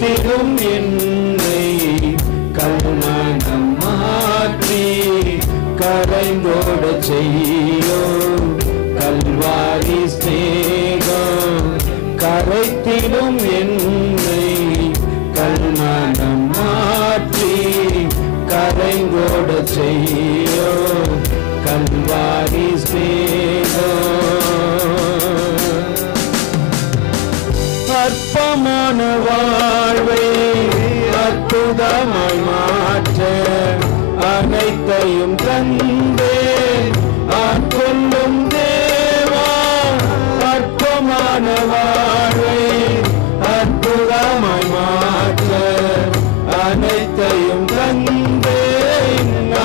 கரைத்திடும் என்னை கல்மனம் மாற்றி கரைந்தோட செய்யோ கல்வாரி ஸ்நேகம். கரைத்திடும் என்னை கல்மனம் மாற்றி கரைந்தோட செய்யோ கல்வாரி ஸ்நேகம். அற்பமான வாழ்வை அற்புதமாய் மாற்ற அனைத்தையும் தந்தே ஆட்கொள்ளும் தேவா. அற்பமான வாழ்வை அற்புதமாய் மாற்ற அனைத்தையும் தந்தே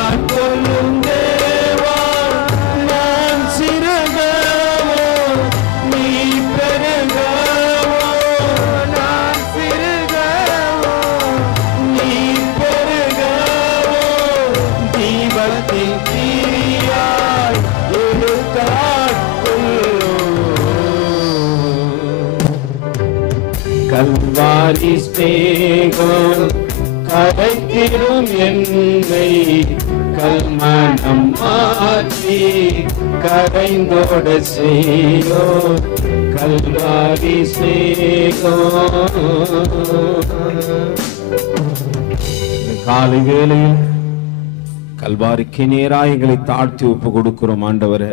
ஆட்கொள்ளும் தேவா. நான் சிறகவோ நீ பெருகவோ, நான் சிறுகவோ நீ பெருகவோ, தீபத்தின் தீயாய் எடுத்தாட்கொள்ளோ. கல்வாரி ஸ்நேகம் கரைத்திடும் என்னை கல்மனம் மாற்றி கரைந்தோட செய்யோ கல்வாரி ஸ்நேகம். காலை வேளையில் கல்வாரிக்கு நேராக எங்களை தாழ்த்தி ஒப்பு கொடுக்கிறோம் ஆண்டவரே.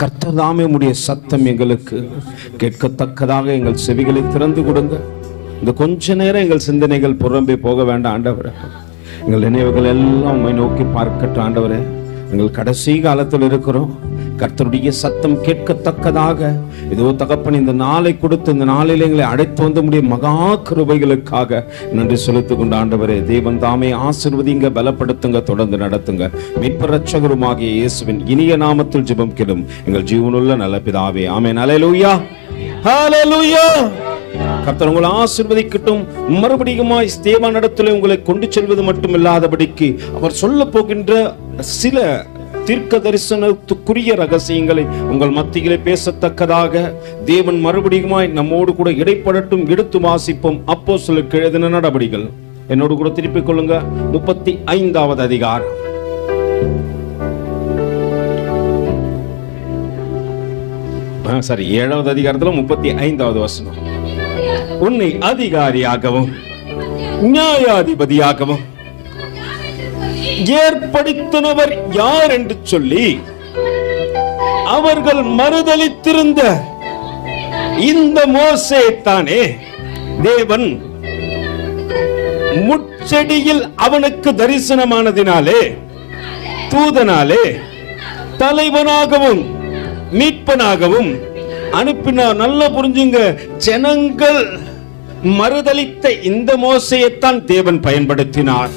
கர்த்தர் தாமே உம்முடைய சத்தம் எங்களுக்கு கேட்கத்தக்கதாக எங்கள் செவிகளை திறந்து கொடுங்க. இந்த கொஞ்ச நேரம் எங்கள் சிந்தனைகள் புறம்பே போக வேண்டாம் ஆண்டவரே. எங்கள் நினைவுகள் எல்லாம் உம்மை நோக்கி பார்க்கட்டும் ஆண்டவரே. எங்கள் கடைசி காலத்தில் இருக்கிறோம். கர்த்தருடைய சத்தம் கேட்கத்தக்கதாக இதோ தகப்பன் இந்த நாளை கொடுத்து இந்த நாளில் எங்களை அழைத்து வந்து முடிய மகா கிருபைகளுக்காக நன்றி செலுத்திக் கொண்ட ஆண்டவரே. தேவன் தாமே ஆசீர்வதிங்க, பலப்படுத்துங்க, தொடர்ந்து நடத்துங்க. மீட்பர் இரட்சகருமாகிய இயேசுவின் இனிய நாமத்தில் ஜெபம் கேளும் எங்கள் ஜீவனுள்ள நல்ல பிதாவே, ஆமென். ஹல்லேலூயா, ஹல்லேலூயா. கர்த்தர் உங்களை ஆசீர்வதிக்கட்டும். மறுபடியுமாய் ஸ்தேவானிடத்திலே உங்களை கொண்டு செல்வது மட்டுமில்லாதபடிக்கு அவர் சொல்ல போகின்ற சில தீர்க்க தரிசனத்துக்குரிய ரகசியங்களை உங்கள் மத்தியிலே பேசத்தக்கதாக தேவன் மறுபடியுமாய் நம்மோடு கூட இடைப்படட்டும். எடுத்து வாசிப்போம். அப்போஸ்தலருக்கு எழுதின நடபடிகள். என்னோடு கூட திருப்பிக் கொள்ளுங்க. 35வது அதிகாரம். சரி, 7வது அதிகாரத்துல 35வது வசனம். உன்னை அதிகாரியாகவும் நியாயாதிபதியாகவும் ஏற்படுத்தினவர் யார் என்று சொல்லி அவர்கள் மறுதலித்திருந்த இந்த மோசே தானே தேவன் முட்செடியில் அவனுக்கு தரிசனமானதினாலே தூதனாலே தலைவனாகவும் மீட்பனாகவும் அனுப்பினார். நல்லா புரிஞ்சுங்க. ஜனங்கள் மறுதலித்த இந்த மோசேயைத்தான் தேவன் பயன்படுத்தினார்.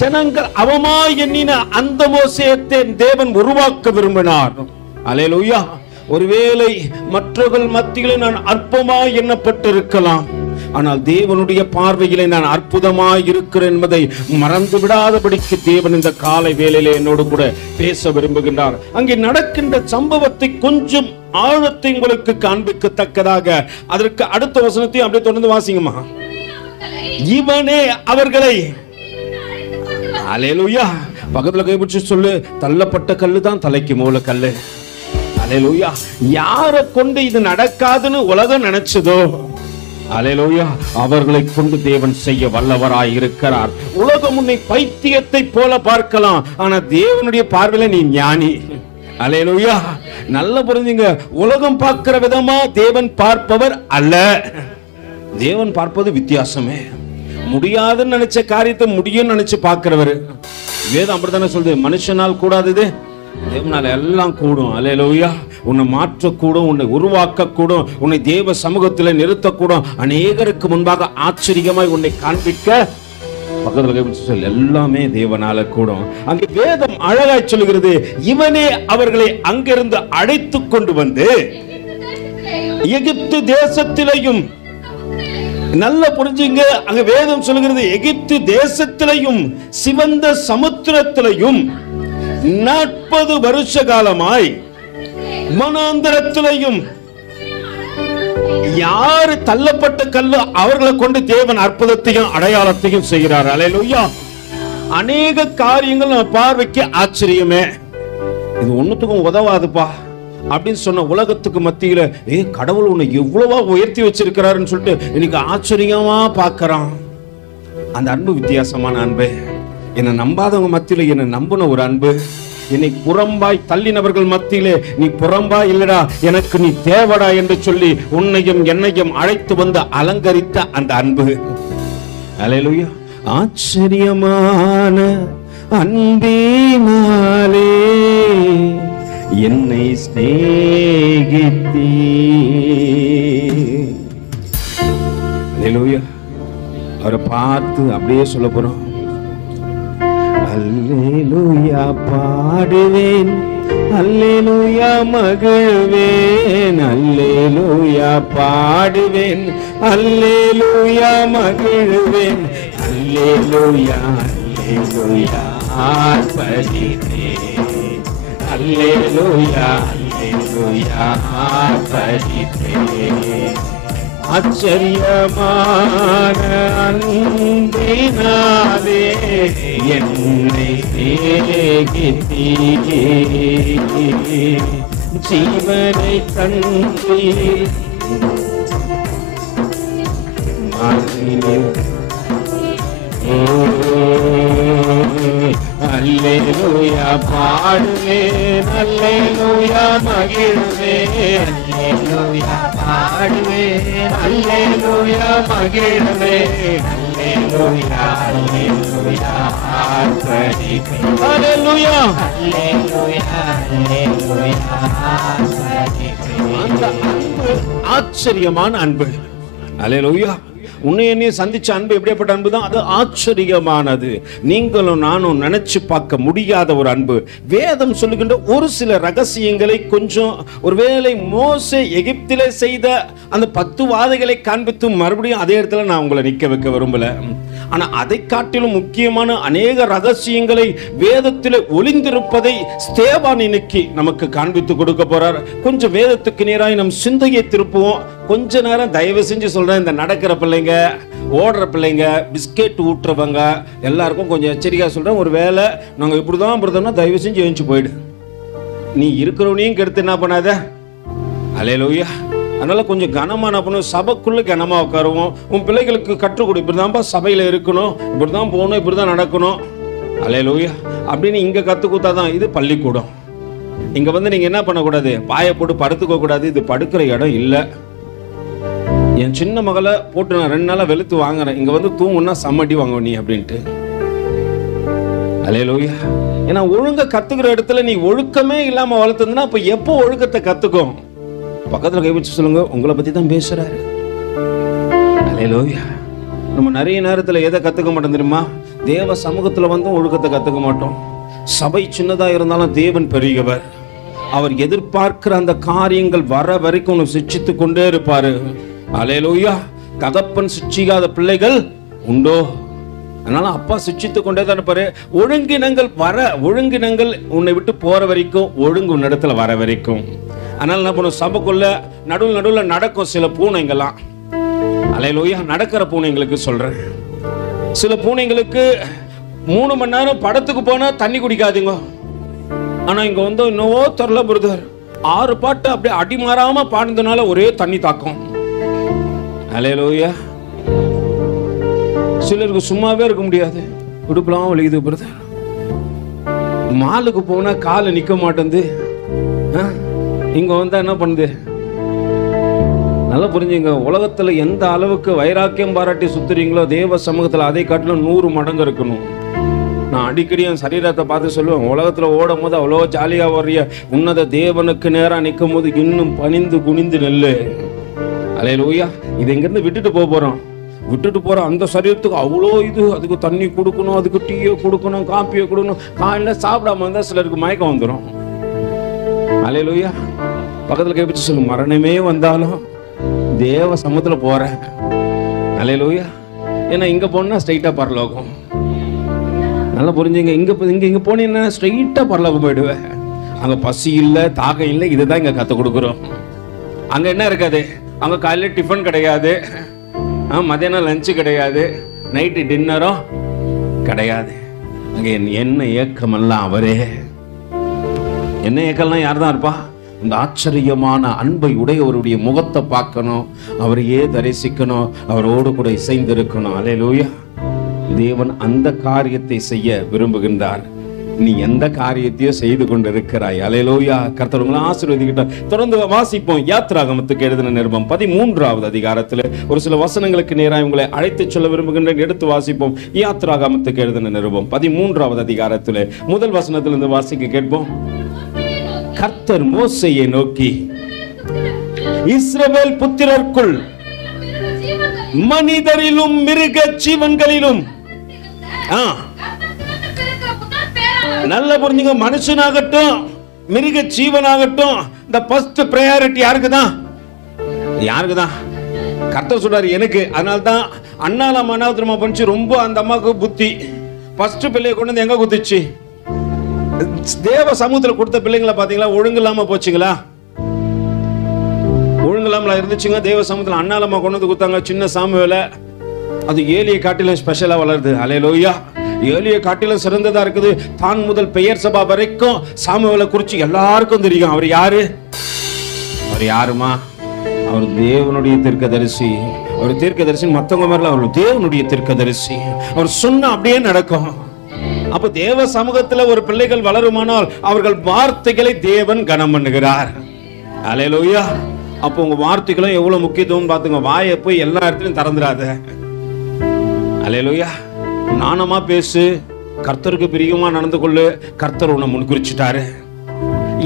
ஜனங்கள் அவமாய் எண்ணின அந்த மோசேயத்தை தேவன் உருவாக்க விரும்பினார். அல்லேலூயா. ஒருவேளை மற்றவர்கள் மத்தியிலே நான் அற்பமாய் எண்ணப்பட்டிருக்கலாம், ஆனால் தேவனுடைய பார்வையிலே நான் அற்புதமாய் இருக்கிறேன் என்பதை மறந்து விடாதபடிக்கு தேவன் இந்த காலை வேளையிலே என்னோடு கூட பேச விரும்புகின்றார். அங்கே நடக்கின்ற சம்பவத்தை கொஞ்சம் ஆழத்தை உங்களுக்கு காண்பிக்கத்தக்கதாக அதற்கு அடுத்த வசனத்தையும் அப்படியே தொடர்ந்து வாசிங்கம்மா. இவனே அவர்களை, அல்லேலூயா, பக்கத்துல கைப்பிடிச்சு சொல்லு, தள்ளப்பட்ட கல்லு தான் தலைக்கு மூல கல்லு. அல்லேலூயா. யாரை கொண்டு இது நடக்காதுன்னு உலகம் நினைச்சதோ, அல்லேலூயா, அவர்களை கொண்டு தேவன் செய்ய வல்லவராய் இருக்கிறார். உலகம் உன்னை பைத்தியத்தை போல பார்க்கலாம், ஆனா தேவனுடைய பார்வையில நீ ஞானி. அல்லேலூயா. நல்லா புரிஞ்சுங்க. உலகம் பார்க்கிற விதமா தேவன் பார்ப்பவர் அல்ல. தேவன் பார்ப்பது வித்தியாசமே. முடியாதுன்னு நினைச்ச காரியத்தை முடியும் நினைச்சு பார்க்கிறவர். வேதம் அப்படித்தானே சொல்லுது, மனுஷனால் கூடாதது தேவனால எல்லாம் கூடும். அல்லேலூயா. உன்னை மாற்றக்கூடும், உன்னை உருவாக்க கூடும், உன்னை தேவ சமூகத்தில் நிறுத்தக்கூடும், அநேகருக்கு முன்பாக ஆச்சரியமாய் உன்னை காண்பிக்க பக்கத்தில் எல்லாமே தேவனால கூடும். அங்கே வேதம் அழகாய் சொல்லுகிறது, இவனே அவர்களை அங்கிருந்து அழைத்து கொண்டு வந்து எகிப்து தேசத்திலையும், நல்ல புரிஞ்சுங்க, அங்க வேதம் சொல்லுகிறது எகிப்து தேசத்திலையும் சிவந்த சமுத்திரத்திலையும் 40 வருஷ காலமாய் வனாந்தரத்திலையும் யாரு தள்ளப்பட்ட கல்லு அவர்களை கொண்டு தேவன் அற்புதத்தையும் அடையாளத்தையும் செய்கிறார். அல்லேலூயா. அநேக காரியங்கள் நம்ம பார்வைக்கு ஆச்சரியமே, இது ஒண்ணுத்துக்கும் உதவாதுப்பா அப்படின்னு சொன்ன உலகத்துக்கு மத்தியில கடவுள் உன்னை எவ்வளவா உயர்த்தி வச்சிருக்கிறாருன்னு சொல்லிட்டு இன்னைக்கு ஆச்சரியமா பார்க்கறான். அந்த அன்பு வித்தியாசமான அன்பு. என்னை நம்பாதவங்க மத்தியில என்னை நம்பின ஒரு அன்பு. என்னை புறம்பாய் தள்ளினவர்கள் மத்தியிலே நீ புறம்பாய் இல்லடா, எனக்கு நீ தேவடா என்று சொல்லி உன்னையும் என்னையும் அழைத்து வந்து அலங்கரித்த அந்த அன்பு. அல்லேலூயா. ஆச்சரியமான அன்பினாலே என்னை சிநேகித்தீ. அல்லேலூயா. அவரை பார்த்து அப்படியே சொல்ல போறோம். அல்லேலூயா பாடுவேன், அல்லேலூயா மகிழ்வேன், அல்லேலூயா பாடுவேன், அல்லேலூயா மகிழ்வேன், அல்லேலூயா அல்லேலூயா ஆர்ப்பரிப்பேன், அல்லேலூயா அல்லேலூயா ஆர்ப்பரிப்பேன். ஆச்சரியமான அன்பினாலே என்னை சிநேகித்தீ. ஜீவனை தந்தீர், அல்லேலூயா பாடுவேன், அல்லேலூயா மகிழ்வேன், அல்லேலூயா பாடுவேன், அல்லேலூயா மகிழ்வேன், அல்லேலூயா அல்லேலூயா ஆர்ப்பரிப்பேன், அல்லேலூயா அல்லேலூயா அல்லேலூயா ஆர்ப்பரிப்பேன். அந்த அன்பு ஆச்சரியமான அன்பு. அல்லேலூயா. உன்னை என்னைய சந்திச்ச அன்பு எப்படிப்பட்ட அன்பு தான்? அது ஆச்சரியமானது. நீங்களும் நானும் நினைச்சு பார்க்க முடியாத ஒரு அன்பு. வேதம் சொல்லுகின்ற ஒரு சில ரகசியங்களை கொஞ்சம் ஒருவேளை மோசே எகிப்திலே செய்த அந்த 10 வாதைகளை காண்பித்து மறுபடியும் அதே இடத்துல நான் உங்களை நிற்க வைக்க விரும்பல. ஆனா அதை காட்டிலும் முக்கியமான அநேக ரகசியங்களை வேதத்தில் ஒளிந்திருப்பதை ஸ்தேவான் இன்னைக்கு நமக்கு காண்பித்து கொடுக்க போறார். கொஞ்சம் வேதத்துக்கு நேராக நம் சிந்தையை திருப்புவோம். கொஞ்ச நேரம் தயவு செஞ்சு சொல்றேன், இந்த நடக்கிற பிள்ளைங்க, ஓடுற பிள்ளைங்க, பிஸ்கெட் ஊட்டுறவங்க எல்லாருக்கும் கொஞ்சம் எச்சரிக்கையா சொல்றேன். ஒரு வேளை நாங்க இப்படிதான் பொறுத்தோம்னா தயவு செஞ்சு எழுந்து போயிடு. நீ இருக்கிறவனையும் கெடுத்து என்ன பண்ணாத. அல்லேலூயா. அதனால கொஞ்சம் கனமா என்ன பண்ணுவோம், சபைக்குள்ள கனமா உட்காருவோம். உன் பிள்ளைகளுக்கு கற்றுக் கொடு, இப்படிதான்ப்பா சபையில இருக்கணும், இப்படிதான் போகணும், இப்படிதான் நடக்கணும். அல்லேலூயா. அப்படின்னு இங்க கத்து கொடுத்தாதான் இது பள்ளிக்கூடம். இங்க வந்து நீங்க என்ன பண்ணக்கூடாது, பாயை போட்டு படுத்துக்க கூடாது. இது படுக்கிற இடம் இல்ல. என் சின்ன மகளை போட்டு நான் 2 நாளா வெளுத்து வாங்குறேன். இங்க வந்து தூங்குன்னா சம்மட்டி வாங்குவ நீ அப்படின்ட்டு. அல்லேலூயா. ஏன்னா ஒழுங்க கத்துக்கிற இடத்துல நீ ஒழுக்கமே இல்லாம வளர்த்துனா அப்ப எப்போ ஒழுக்கத்தை கத்துக்கும்? பக்கத்துல கை வச்சு சொல்லுங்க, உங்களை பத்தி தான் பேசுறாரு. அல்லேலூயா. நம்ம நிறைய நேரத்துல எதை கத்துக்க மாட்டோம் தெரியுமா? தேவ சமூகத்துல வந்து ஒழுக்கத்தை கத்துக்க மாட்டோம். சபை சின்னதா இருந்தாலும் தேவன் பெரியவர். அவர் எதிர்பார்க்கிற அந்த காரியங்கள் வர வரைக்கும் சிட்சித்து கொண்டே இருப்பாரு. அல்லேலூயா. தகப்பன் சிட்சிக்காத பிள்ளைகள் உண்டோ? அதனால அப்பா சிட்சித்து கொண்டே தான் இருப்பாரு. ஒழுங்கினங்கள் உன்னை விட்டு போற வரைக்கும், ஒழுங்கு உன்னிடத்துல வர வரைக்கும். அதனால என்ன பண்ணும், சபைக்குள்ள நடுவில் நடக்கும் சில பூனைங்கெல்லாம். அல்லேலூயா. நடக்கிற பூனைங்களுக்கு சொல்றேன். சில பூனைங்களுக்கு 3 மணி நேரம் படத்துக்கு போனா தண்ணி குடிக்காதீங்க. ஆனா இங்க வந்து இன்னவோ தெரியல பிரதர், 6 பாட்டு அப்படியே அடிமாறாம பாடுறதுனால ஒரே தண்ணி தாக்கம். அல்லேலூயா. சிலருக்கு சும்மாவே இருக்க முடியாது, உடுப்பெல்லாம் வலிக்குது பிரதர். மாலுக்கு போனா கால நிக்க மாட்டேங்குது. இங்க வந்தா என்ன பண்ணுது? நல்லா புரிஞ்சுங்க. உலகத்துல எந்த அளவுக்கு வைராக்கியம் பாராட்டி சுத்துறீங்களோ, தேவ சமூகத்துல அதை காட்டிலும் 100 மடங்கு இருக்கணும். நான் அடிக்கடி என் சரீரத்தை பார்த்து சொல்லுவேன், உலகத்துல ஓடும் போது அவ்வளோ ஜாலியா வர்றிய, உன்னத தேவனுக்கு நேரா நிற்கும் போது இன்னும் பணிந்து குனிந்து நெல்லு. அல்லேலூயா. இது எங்கிருந்து விட்டுட்டு போறோம். விட்டுட்டு போற அந்த சரீரத்துக்கு அவ்வளோ இது, அதுக்கு தண்ணி கொடுக்கணும், அதுக்கு டீயை கொடுக்கணும், காப்பியை கொடுக்கணும். காலையில சாப்பிடாம இருந்தா சிலருக்கு மயக்கம் வந்துடும். அல்லேலூயா. பக்கத்துல கேப்பிச்சு சொல்லு, மரணமே வந்தாலும் தேவ சமூகத்துல போறேன். அல்லேலூயா. ஏன்னா இங்க போனா ஸ்ட்ரைட்டா பரலோகம். நல்லா புரிஞ்சுங்க. இங்க போனீங்கன்னா ஸ்ட்ரைட்டா பரலோகம் போயிடுவேன். அங்க பசி இல்லை, தாகம் இல்லை. இதுதான் இங்க கத்து கொடுக்குறோம். அங்க என்ன இருக்காது, அங்க காலையில டிஃபன் கிடையாது, மதியானம் லஞ்சு கிடையாது, நைட்டு டின்னரும் கிடையாது. அங்க என்ன ஏக்கமெல்லாம் அவரே. என்ன ஏக்கம்லாம் யார் தான் இருப்பா? இந்த ஆச்சரியமான அன்பை உடையவருடைய முகத்தை பார்க்கணும், அவரையே தரிசிக்கணும், அவரோடு கூட இசைந்திருக்கணும். அல்லேலூயா. தேவன் அந்த காரியத்தை செய்ய விரும்புகின்றார். நீ எந்த காரியத்தையோ செய்து கொண்டிருக்கிறாய். அல்லேலூயா. கர்த்தர் உங்களை ஆசீர்வதிக்கட்டும். தொடர்ந்து வாசிப்போம். யாத்திராகமத்துக்கு எழுதின நிருபம் 13வது அதிகாரத்தில் ஒரு சில வசனங்களுக்கு நேராக உங்களை அழைத்து சொல்ல விரும்புகின்றேன். எடுத்து வாசிப்போம். யாத்திராகமத்துக்கு எழுதின நிருபம் 13வது அதிகாரத்தில் முதல் வசனத்திலிருந்து வாசிக்க கேட்போம். கர்த்தர் மோசேயை நோக்கி, இஸ்ரவேல் புத்திரருக்குள் மனிதரிலும் மிருக ஜீவன்களிலும் நல்ல புரிஞ்சுங்க, மனுஷனாகட்டும் மிருக ஜீவனாகட்டும், இந்த ஃபர்ஸ்ட் பிரையாரிட்டி யாருக்குதான்? யாருக்குதான்? கர்த்தர் சொல்றாரு எனக்கு. அதனால்தான் அண்ணால மனாவத்திரமா பண்ணிச்சு. ரொம்ப அந்த அம்மாவுக்கு புத்தி. ஃபர்ஸ்ட் பிள்ளையை கொண்டு வந்து எங்க குத்துச்சு? தேவ சமூகத்தில் கொடுத்த பிள்ளைங்களை பாத்தீங்களா? ஒழுங்கு இல்லாம போச்சுங்களா? ஒழுங்கு இல்லாம இருந்துச்சுங்க. தேவ சமூகத்தில் அண்ணாலம்மா கொண்டு வந்து கொடுத்தாங்க சின்ன சாமுவேலை. அது ஏலியை காட்டிலும் ஸ்பெஷலா வளருது. அல்லேலூயா. ஏலியை காட்டிலும் சிறந்ததா இருக்குது. தான் முதல் பெயர் சபா வரைக்கும் சாமுவேலை குறிச்சு எல்லாருக்கும் தெரியும். அவர் யாரு? அவர் யாருமா? அவர் தேவனுடைய தீர்க்கதரிசி. அவர் தீர்க்கதரிசி மத்தவங்க மாதிரில அவர் தேவனுடைய தீர்க்கதரிசி. அவர் சொன்ன அப்படியே நடக்கும். அப்ப தேவ சமூகத்துல ஒரு பிள்ளைகள் வளருமானால் அவர்கள் வார்த்தைகளை தேவன் கனம் பண்ணுகிறார். அல்லேலூயா. அப்போ உங்க வார்த்தைகளும் எவ்வளவு முக்கியத்துவம் பாத்துங்க. வாயை போய் எல்லா இடத்துலயும் திறந்துடாத. அல்லேலூயா. நாணமா பேசு, கர்த்தருக்கு பிரியமா நடந்து கொள்ளு. கர்த்தர் உன்னை முன்குறிச்சிட்டாரு.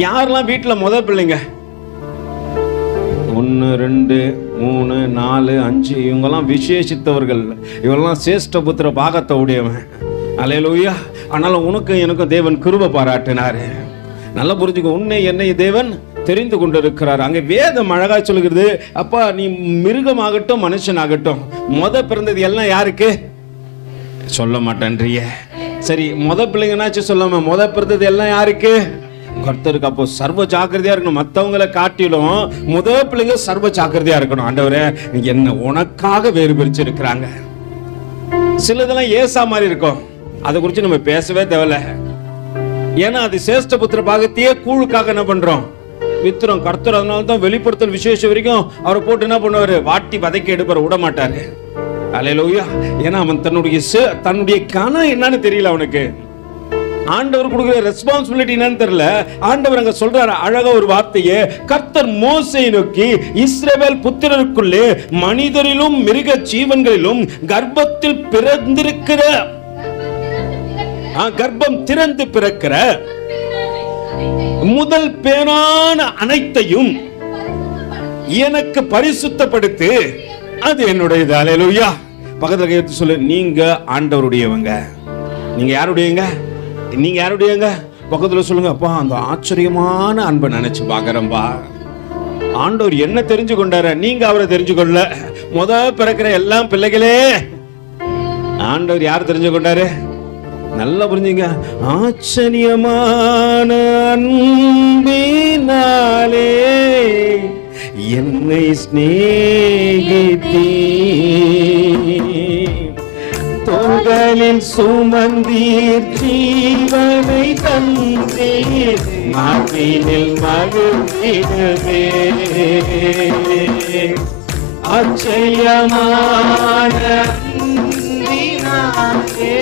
யாரெல்லாம் வீட்டுல முதல் பிள்ளைங்க 1 2 3 4 5 இவங்கெல்லாம் விசேஷித்தவர்கள். இவங்கெல்லாம் சேஷ்ட புத்திர பாகத்தை உடையவன். அல்லேலூயா. ஆனாலும் உனக்கும் எனக்கும் தேவன் கிருபை பாராட்டினாரு. நல்லா புரிஞ்சுக்க. உன்னை என்னை தேவன் தெரிந்து கொண்டிருக்கிறார். அங்கே வேதம் அழகா சொல்லுகிறது. அப்பா நீ மிருகமாகட்டும் மனுஷனாகட்டும் முத பிறந்தது எல்லாம் யாருக்கு? சொல்ல மாட்டேன்றிய. சரி, முத பிள்ளைங்கன்னாச்சு சொல்லாம முத பிறந்தது எல்லாம் யாருக்கு? கர்த்தருக்கு. அப்போ சர்வ ஜாக்கிரதையா இருக்கணும். மற்றவங்களை காட்டிலும் முத பிள்ளைங்க சர்வ ஜாக்கிரதையா இருக்கணும். ஆண்டவரே நீங்க என்ன உனக்காக வேறு பிரிச்சு இருக்கிறாங்க. சிலதெல்லாம் ஏசா மாதிரி இருக்கும். அதை குறித்து நம்ம பேசவே தேவையில்ல. ஏன்னா அது சேஷ்ட புத்திர பாகத்தையே கூழுக்காக என்ன பண்றோம்? வித்துறோம். கர்த்தர் அதனால தான் வெளிப்படுத்தல் விசேஷம் வரைக்கும் அவரை போட்டு என்ன பண்ணுவாரு? வாட்டி வதைக்க எடுப்பார், விட மாட்டாரு. அல்லேலூயா. ஏன்னா அவன் தன்னுடைய கனம் என்னன்னு தெரியல அவனுக்கு. ஆண்டவர் கொடுக்கிற ரெஸ்பான்சிபிலிட்டி என்னன்னு தெரியல. ஆண்டவர் அங்க சொல்றாரு அழகா ஒரு வார்த்தையே. கர்த்தர் மோசேயை நோக்கி, இஸ்ரவேல் புத்திரருக்குள்ளே மனிதரிலும் மிருக ஜீவன்களிலும் கர்ப்பத்தில் பிறந்திருக்கிற கர்ப்பம் திறந்து பிறக்கிற முதல் பேரான அனைத்தையும் எனக்கு பரிசுத்தப்படுத்து, அது என்னுடையது. அல்லேலூயா. பக்கத்துல கையெழுத்து சொல்லு. நீங்க ஆண்டவருடையவங்க. நீங்க யாருடையங்க? நீங்க யாருடையங்க? பக்கத்துல சொல்லுங்க. அப்பா அந்த ஆச்சரியமான அன்பை நினைச்சு பாக்குறேன்பா. ஆண்டவர் என்ன தெரிஞ்சு கொண்டார, நீங்க அவரை தெரிஞ்சு கொள்ள. முத பிறக்கிற எல்லாம் பிள்ளைகளே ஆண்டவர் யார் தெரிஞ்சு கொண்டாரு? நல்லா புரிஞ்சுங்க. ஆச்சரியமான அன்பினாலே என்னை ஸ்நேகித்தீ, தோள்களில் சுமந்தீர், ஜீவனை தந்தீர், மார்பினில் மகிழ்ந்திடவே. ஆச்சரியமான அன்பினாலே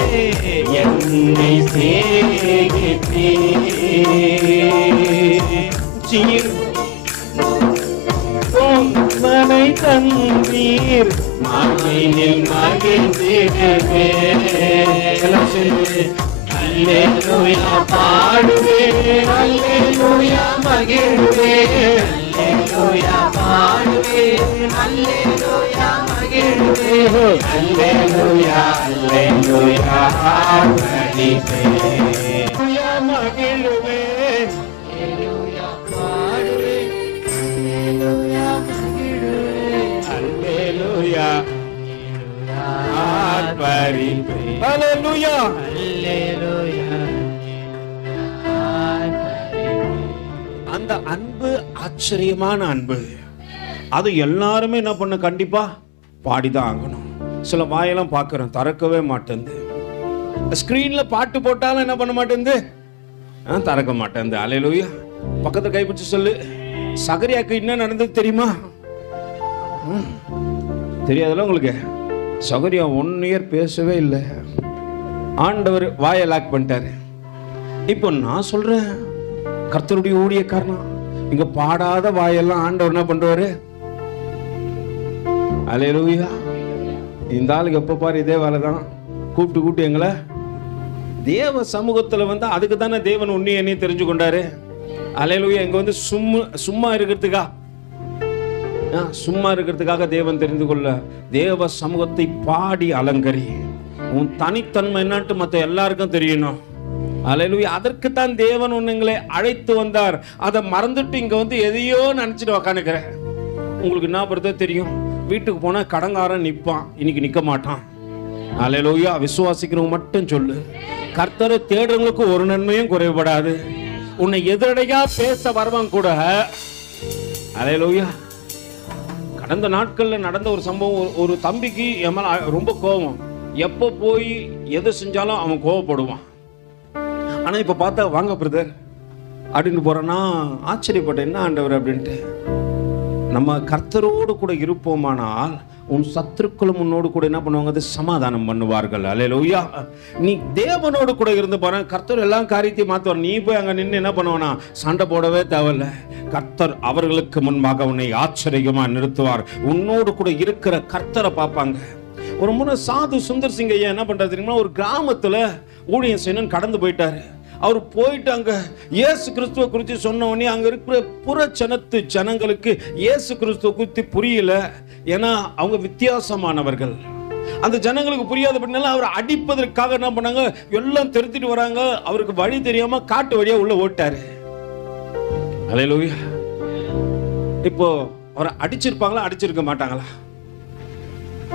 என்னை ஸ்நேகித்தீர், மனை தந்தீர், மார்பினில் மகிழ்ந்திடவே. அல்லேலூயா பாடுவேன், அல்லேலூயா மகிழ்வேன், அல்லேலூயா பாடுவேன், அல்லேலூயா மகிழ்வேன், அல்லேலூயா அல்லேலூயா ஆராதிப்பேன், மகிழ்வேன், அல்லேலூயா பாடுவேன், அல்லேலூயா மகிழ்வேன், அல்லேலூயா ஆராதிப்பேன். அல்லேலூயா அல்லேலூயா. அந்த அன்பு ஆச்சரியமான அன்பு. அது எல்லாருமே என்ன பண்ண, கண்டிப்பா பாடிதான் ஆகணும். சில வாயெல்லாம் பார்க்கிறோம், திறக்கவே மாட்டேங்குது. ஸ்கிரீன்ல பாட்டு போட்டாலும் என்ன பண்ண மாட்டேங்குது, திறக்க மாட்டேங்குது. அல்லேலூயா. பக்கத்தை கைப்பிடிச்சு சொல்லு, சகரியாக்கு என்ன நடந்தது தெரியுமா? தெரியாதுல்ல உங்களுக்கு? சகரியா 1 இயர் பேசவே இல்லை. ஆண்டவர் வாயை லாக் பண்ணிட்டாரு. இப்போ நான் சொல்றேன், கர்த்தருடைய ஊழியக்காரனா இங்க பாடாத வாயெல்லாம் ஆண்டவர் என்ன பண்றாரு? அல்லேலூயா. இந்த ஆளுக்கு எப்ப பாரு இதே வேலை தான். கூப்பிட்டு எங்களை தேவ சமூகத்துல வந்து, அதுக்கு தானே தேவன் உன்னை என்னையும் தெரிஞ்சு கொண்டாரு. அல்லேலூயா. இங்க வந்து சும்மா இருக்கிறதுக்கா, சும்மா இருக்கிறதுக்காக தேவன் தெரிந்து கொள்ள, தேவ சமூகத்தை பாடி அலங்கரி. உன் தனித்தன்மை என்னட்டு மற்ற எல்லாருக்கும் தெரியணும். அல்லேலூயா. அதற்குத்தான் தேவன் உங்களை அழைத்து வந்தார். அதை மறந்துட்டு இங்க வந்து எதையோ நினைச்சிட்டு உக்காந்துக்கிற. உங்களுக்கு என்ன பொறுத்த தெரியும், வீட்டுக்கு போனா கடங்காரன் நிற்பான், இன்னைக்கு நிக்க மாட்டான். அல்லேலூயா. விசுவாசிக்கிறவங்க மட்டும் சொல்லு, கர்த்தரை தேடுறவங்களுக்கு ஒரு நன்மையும் குறைபடாது. உன்னை எதிரடையா பேச வரவன் கூட, அல்லேலூயா. கடந்த நாட்கள்ல நடந்த ஒரு சம்பவம், ஒரு தம்பிக்கு என் மேல ரொம்ப கோபம். எப்போ போய் எது செஞ்சாலும் அவன் கோவப்படுவான். ஆனா இப்ப பார்த்தா, வாங்க பிரதர் அப்படின்னு போறேன்னா ஆச்சரியப்பட்டேன், என்ன ஆண்டவர் அப்படின்ட்டு. நம்ம கர்த்தரோடு கூட இருப்போமானால் உன் சத்துருக்களும் உன்னோடு கூட என்ன பண்ணுவாங்க, அது சமாதானம் பண்ணுவார்கள். அல்லேலூயா. நீ தேவனோடு கூட இருந்து பாரு, கர்த்தர் எல்லாம் காரியத்தையும் மாத்துவார். நீ போய் அங்க நின்று என்ன பண்ணுவானா, சண்டை போடவே தேவையில்ல. கர்த்தர் அவர்களுக்கு முன்பாக உன்னை ஆச்சரியமா நிறுத்துவார். உன்னோடு கூட இருக்கிற கர்த்தரை பார்ப்பாங்க. ஒரு முறை சாது சுந்தர் சிங் ஐயா என்ன பண்றாரு தெரியுமா, ஒரு கிராமத்துல ஊழியம் செய்யணும்னு கடந்து போயிட்டாரு. அவர் போயிட்டு அங்க இயேசு கிறிஸ்துவ குறித்து சொன்ன உடனே அங்க இருக்கிற புறச்சனத்து ஜனங்களுக்கு இயேசு கிறிஸ்துவ குறித்து புரியல. ஏன்னா அவங்க வித்தியாசமானவர்கள். அந்த ஜனங்களுக்கு புரியாத அப்படின்னால அவர் அடிப்பதற்காக என்ன பண்ணாங்க, எல்லாம் தெரிஞ்சிட்டு வராங்க. அவருக்கு வழி தெரியாம காட்டு வழியா உள்ள ஓட்டாரு. அல்லேலூயா. இப்போ அவரை அடிச்சிருப்பாங்களா, அடிச்சிருக்க மாட்டாங்களா?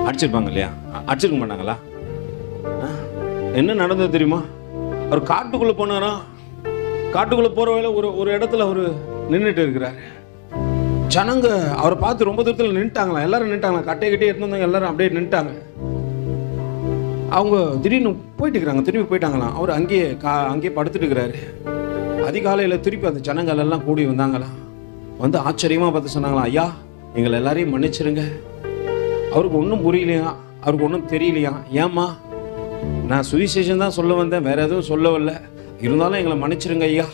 அடிச்சிருப்பாங்க இல்லையா? அடிச்சிருக்க மாட்டாங்களா? என்ன நடந்தது தெரியுமா? அவர் காட்டுக்குள்ள போனாரா. காட்டுக்குள்ள போற வேலை ஒரு இடத்துல அவரு நின்றுட்டு இருக்கிறாரு. ஜனங்க அவரை பார்த்து ரொம்ப தூரத்தில் நின்ட்டாங்களா, எல்லாரும் நின்ட்டாங்களா, கட்டை கட்டி எடுத்து எல்லாரும் அப்படியே நின்ட்டாங்க. அவங்க திடீர்னு போயிட்டு இருக்கிறாங்க, திரும்பி போயிட்டாங்களாம். அவர் அங்கேயே படுத்துட்டு இருக்கிறாரு. அதிகாலையில் திருப்பி அந்த ஜனங்கள் எல்லாம் கூடி வந்தாங்களாம். வந்து ஆச்சரியமா பார்த்து சொன்னாங்களாம், ஐயா எங்களை எல்லாரையும் மன்னிச்சிருங்க. அவருக்கு ஒன்றும் புரியலையா, அவருக்கு ஒன்றும் தெரியலையா. ஏம்மா, நான் சுவிசேஷம் தான் சொல்ல வந்தேன், வேற எதுவும் சொல்லவில்லை, இருந்தாலும் எங்களை மன்னிச்சிருங்க ஐயா.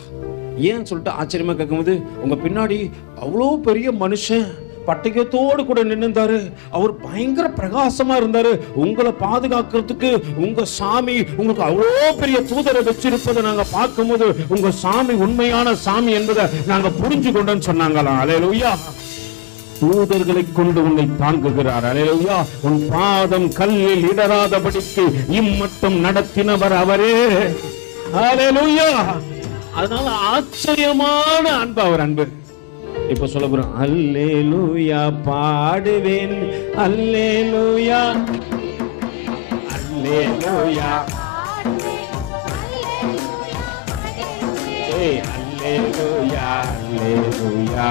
ஏன்னு சொல்லிட்டு ஆச்சரியமா கேட்கும்போது, உங்க பின்னாடி அவ்வளோ பெரிய மனுஷன் பட்டயத்தோடு கூட நின்றுந்தாரு, அவர் பயங்கர பிரகாசமா இருந்தாரு, உங்களை பாதுகாக்கிறதுக்கு உங்க சாமி உங்களுக்கு அவ்வளோ பெரிய தூதரை வச்சிருப்பதை நாங்க பார்க்கும்போது உங்க சாமி உண்மையான சாமி என்பதை நாங்க புரிஞ்சு கொண்டோன்னு சொன்னாங்களாம். அல்லேலூயா. தூதர்களை கொண்டு உன்னை தாங்குகிறார். அல்லேலூயா. உன் பாதம் கல்லில் இடராதபடிக்கு இம்மட்டும் நடத்தினவர் அவரே. அல்லேலூயா. அதனால ஆச்சரியமான அன்பு அவர் அன்பு. இப்ப சொல்ல போறோம், அல்லேலூயா பாடுவேன், அல்லேலூயா அல்லேலூயா அல்லேலூயா அல்லேலூயா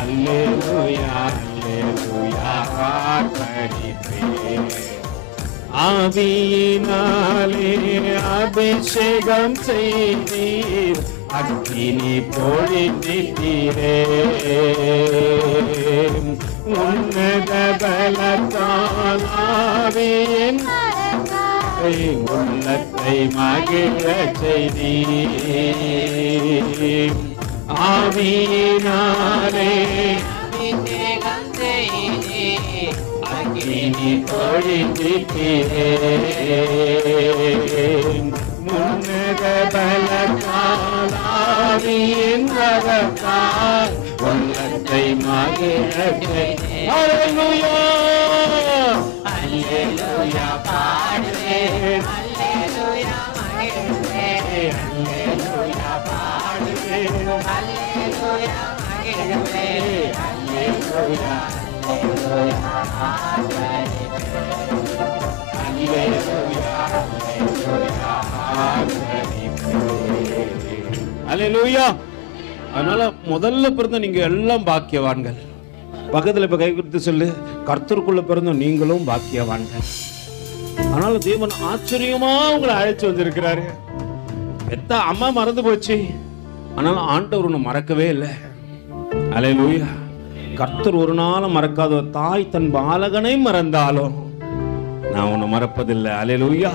அல்லேலூயா அல்லேலூயா பாடுவேன். ஆவியினாலே அபிஷேகம் செய்தீர், அக்கினி பொழிந்தீரே, உன்னத பலத்தால் ஆவியின் உள்ளத்தை மகிழச் செய்தீர். ஆவியினாலே அபிஷேகம் செய்தீர், அக்கினி பொழிந்தீரே, உன்னத பலத்தால் ஆவியின் வரத்தால் உள்ளத்தை மகிழச் செய்தீர். அல்லேலூயா அல்லேலூயா பாடுவேன், அல்லேலூயா மகிழ்வேன், அல்லேலூயா பாடுவேன், அல்லேலூயா மகிழ்வேன், அல்லேலூயா அல்லேலூயா பாடுவேன், அல்லேலூயா அல்லேலூயா பாடுவேன். அல்லேலூயா. அதனால முதல்ல பிறந்த நீங்க எல்லாம் பாக்கியவான்கள். பக்கத்துல இப்ப கை கொடுத்து சொல்லு, கர்த்தருக்குள்ள பிறந்த நீங்களும் பாக்கியவான்கள். அதனால தேவன் ஆச்சரியமா உங்களை அழைச்சு வந்திருக்கிறாரு. பெத்த அம்மா மறந்து போச்சு, ஆனாலும் ஆண்டவர் உன்னை மறக்கவே இல்லை. அல்லேலூயா. கர்த்தர் ஒரு நாளும் மறக்காத. தாய் தன் பாலகனை மறந்தாலும் நான் உன்னை மறப்பதில்லை. அல்லேலூயா.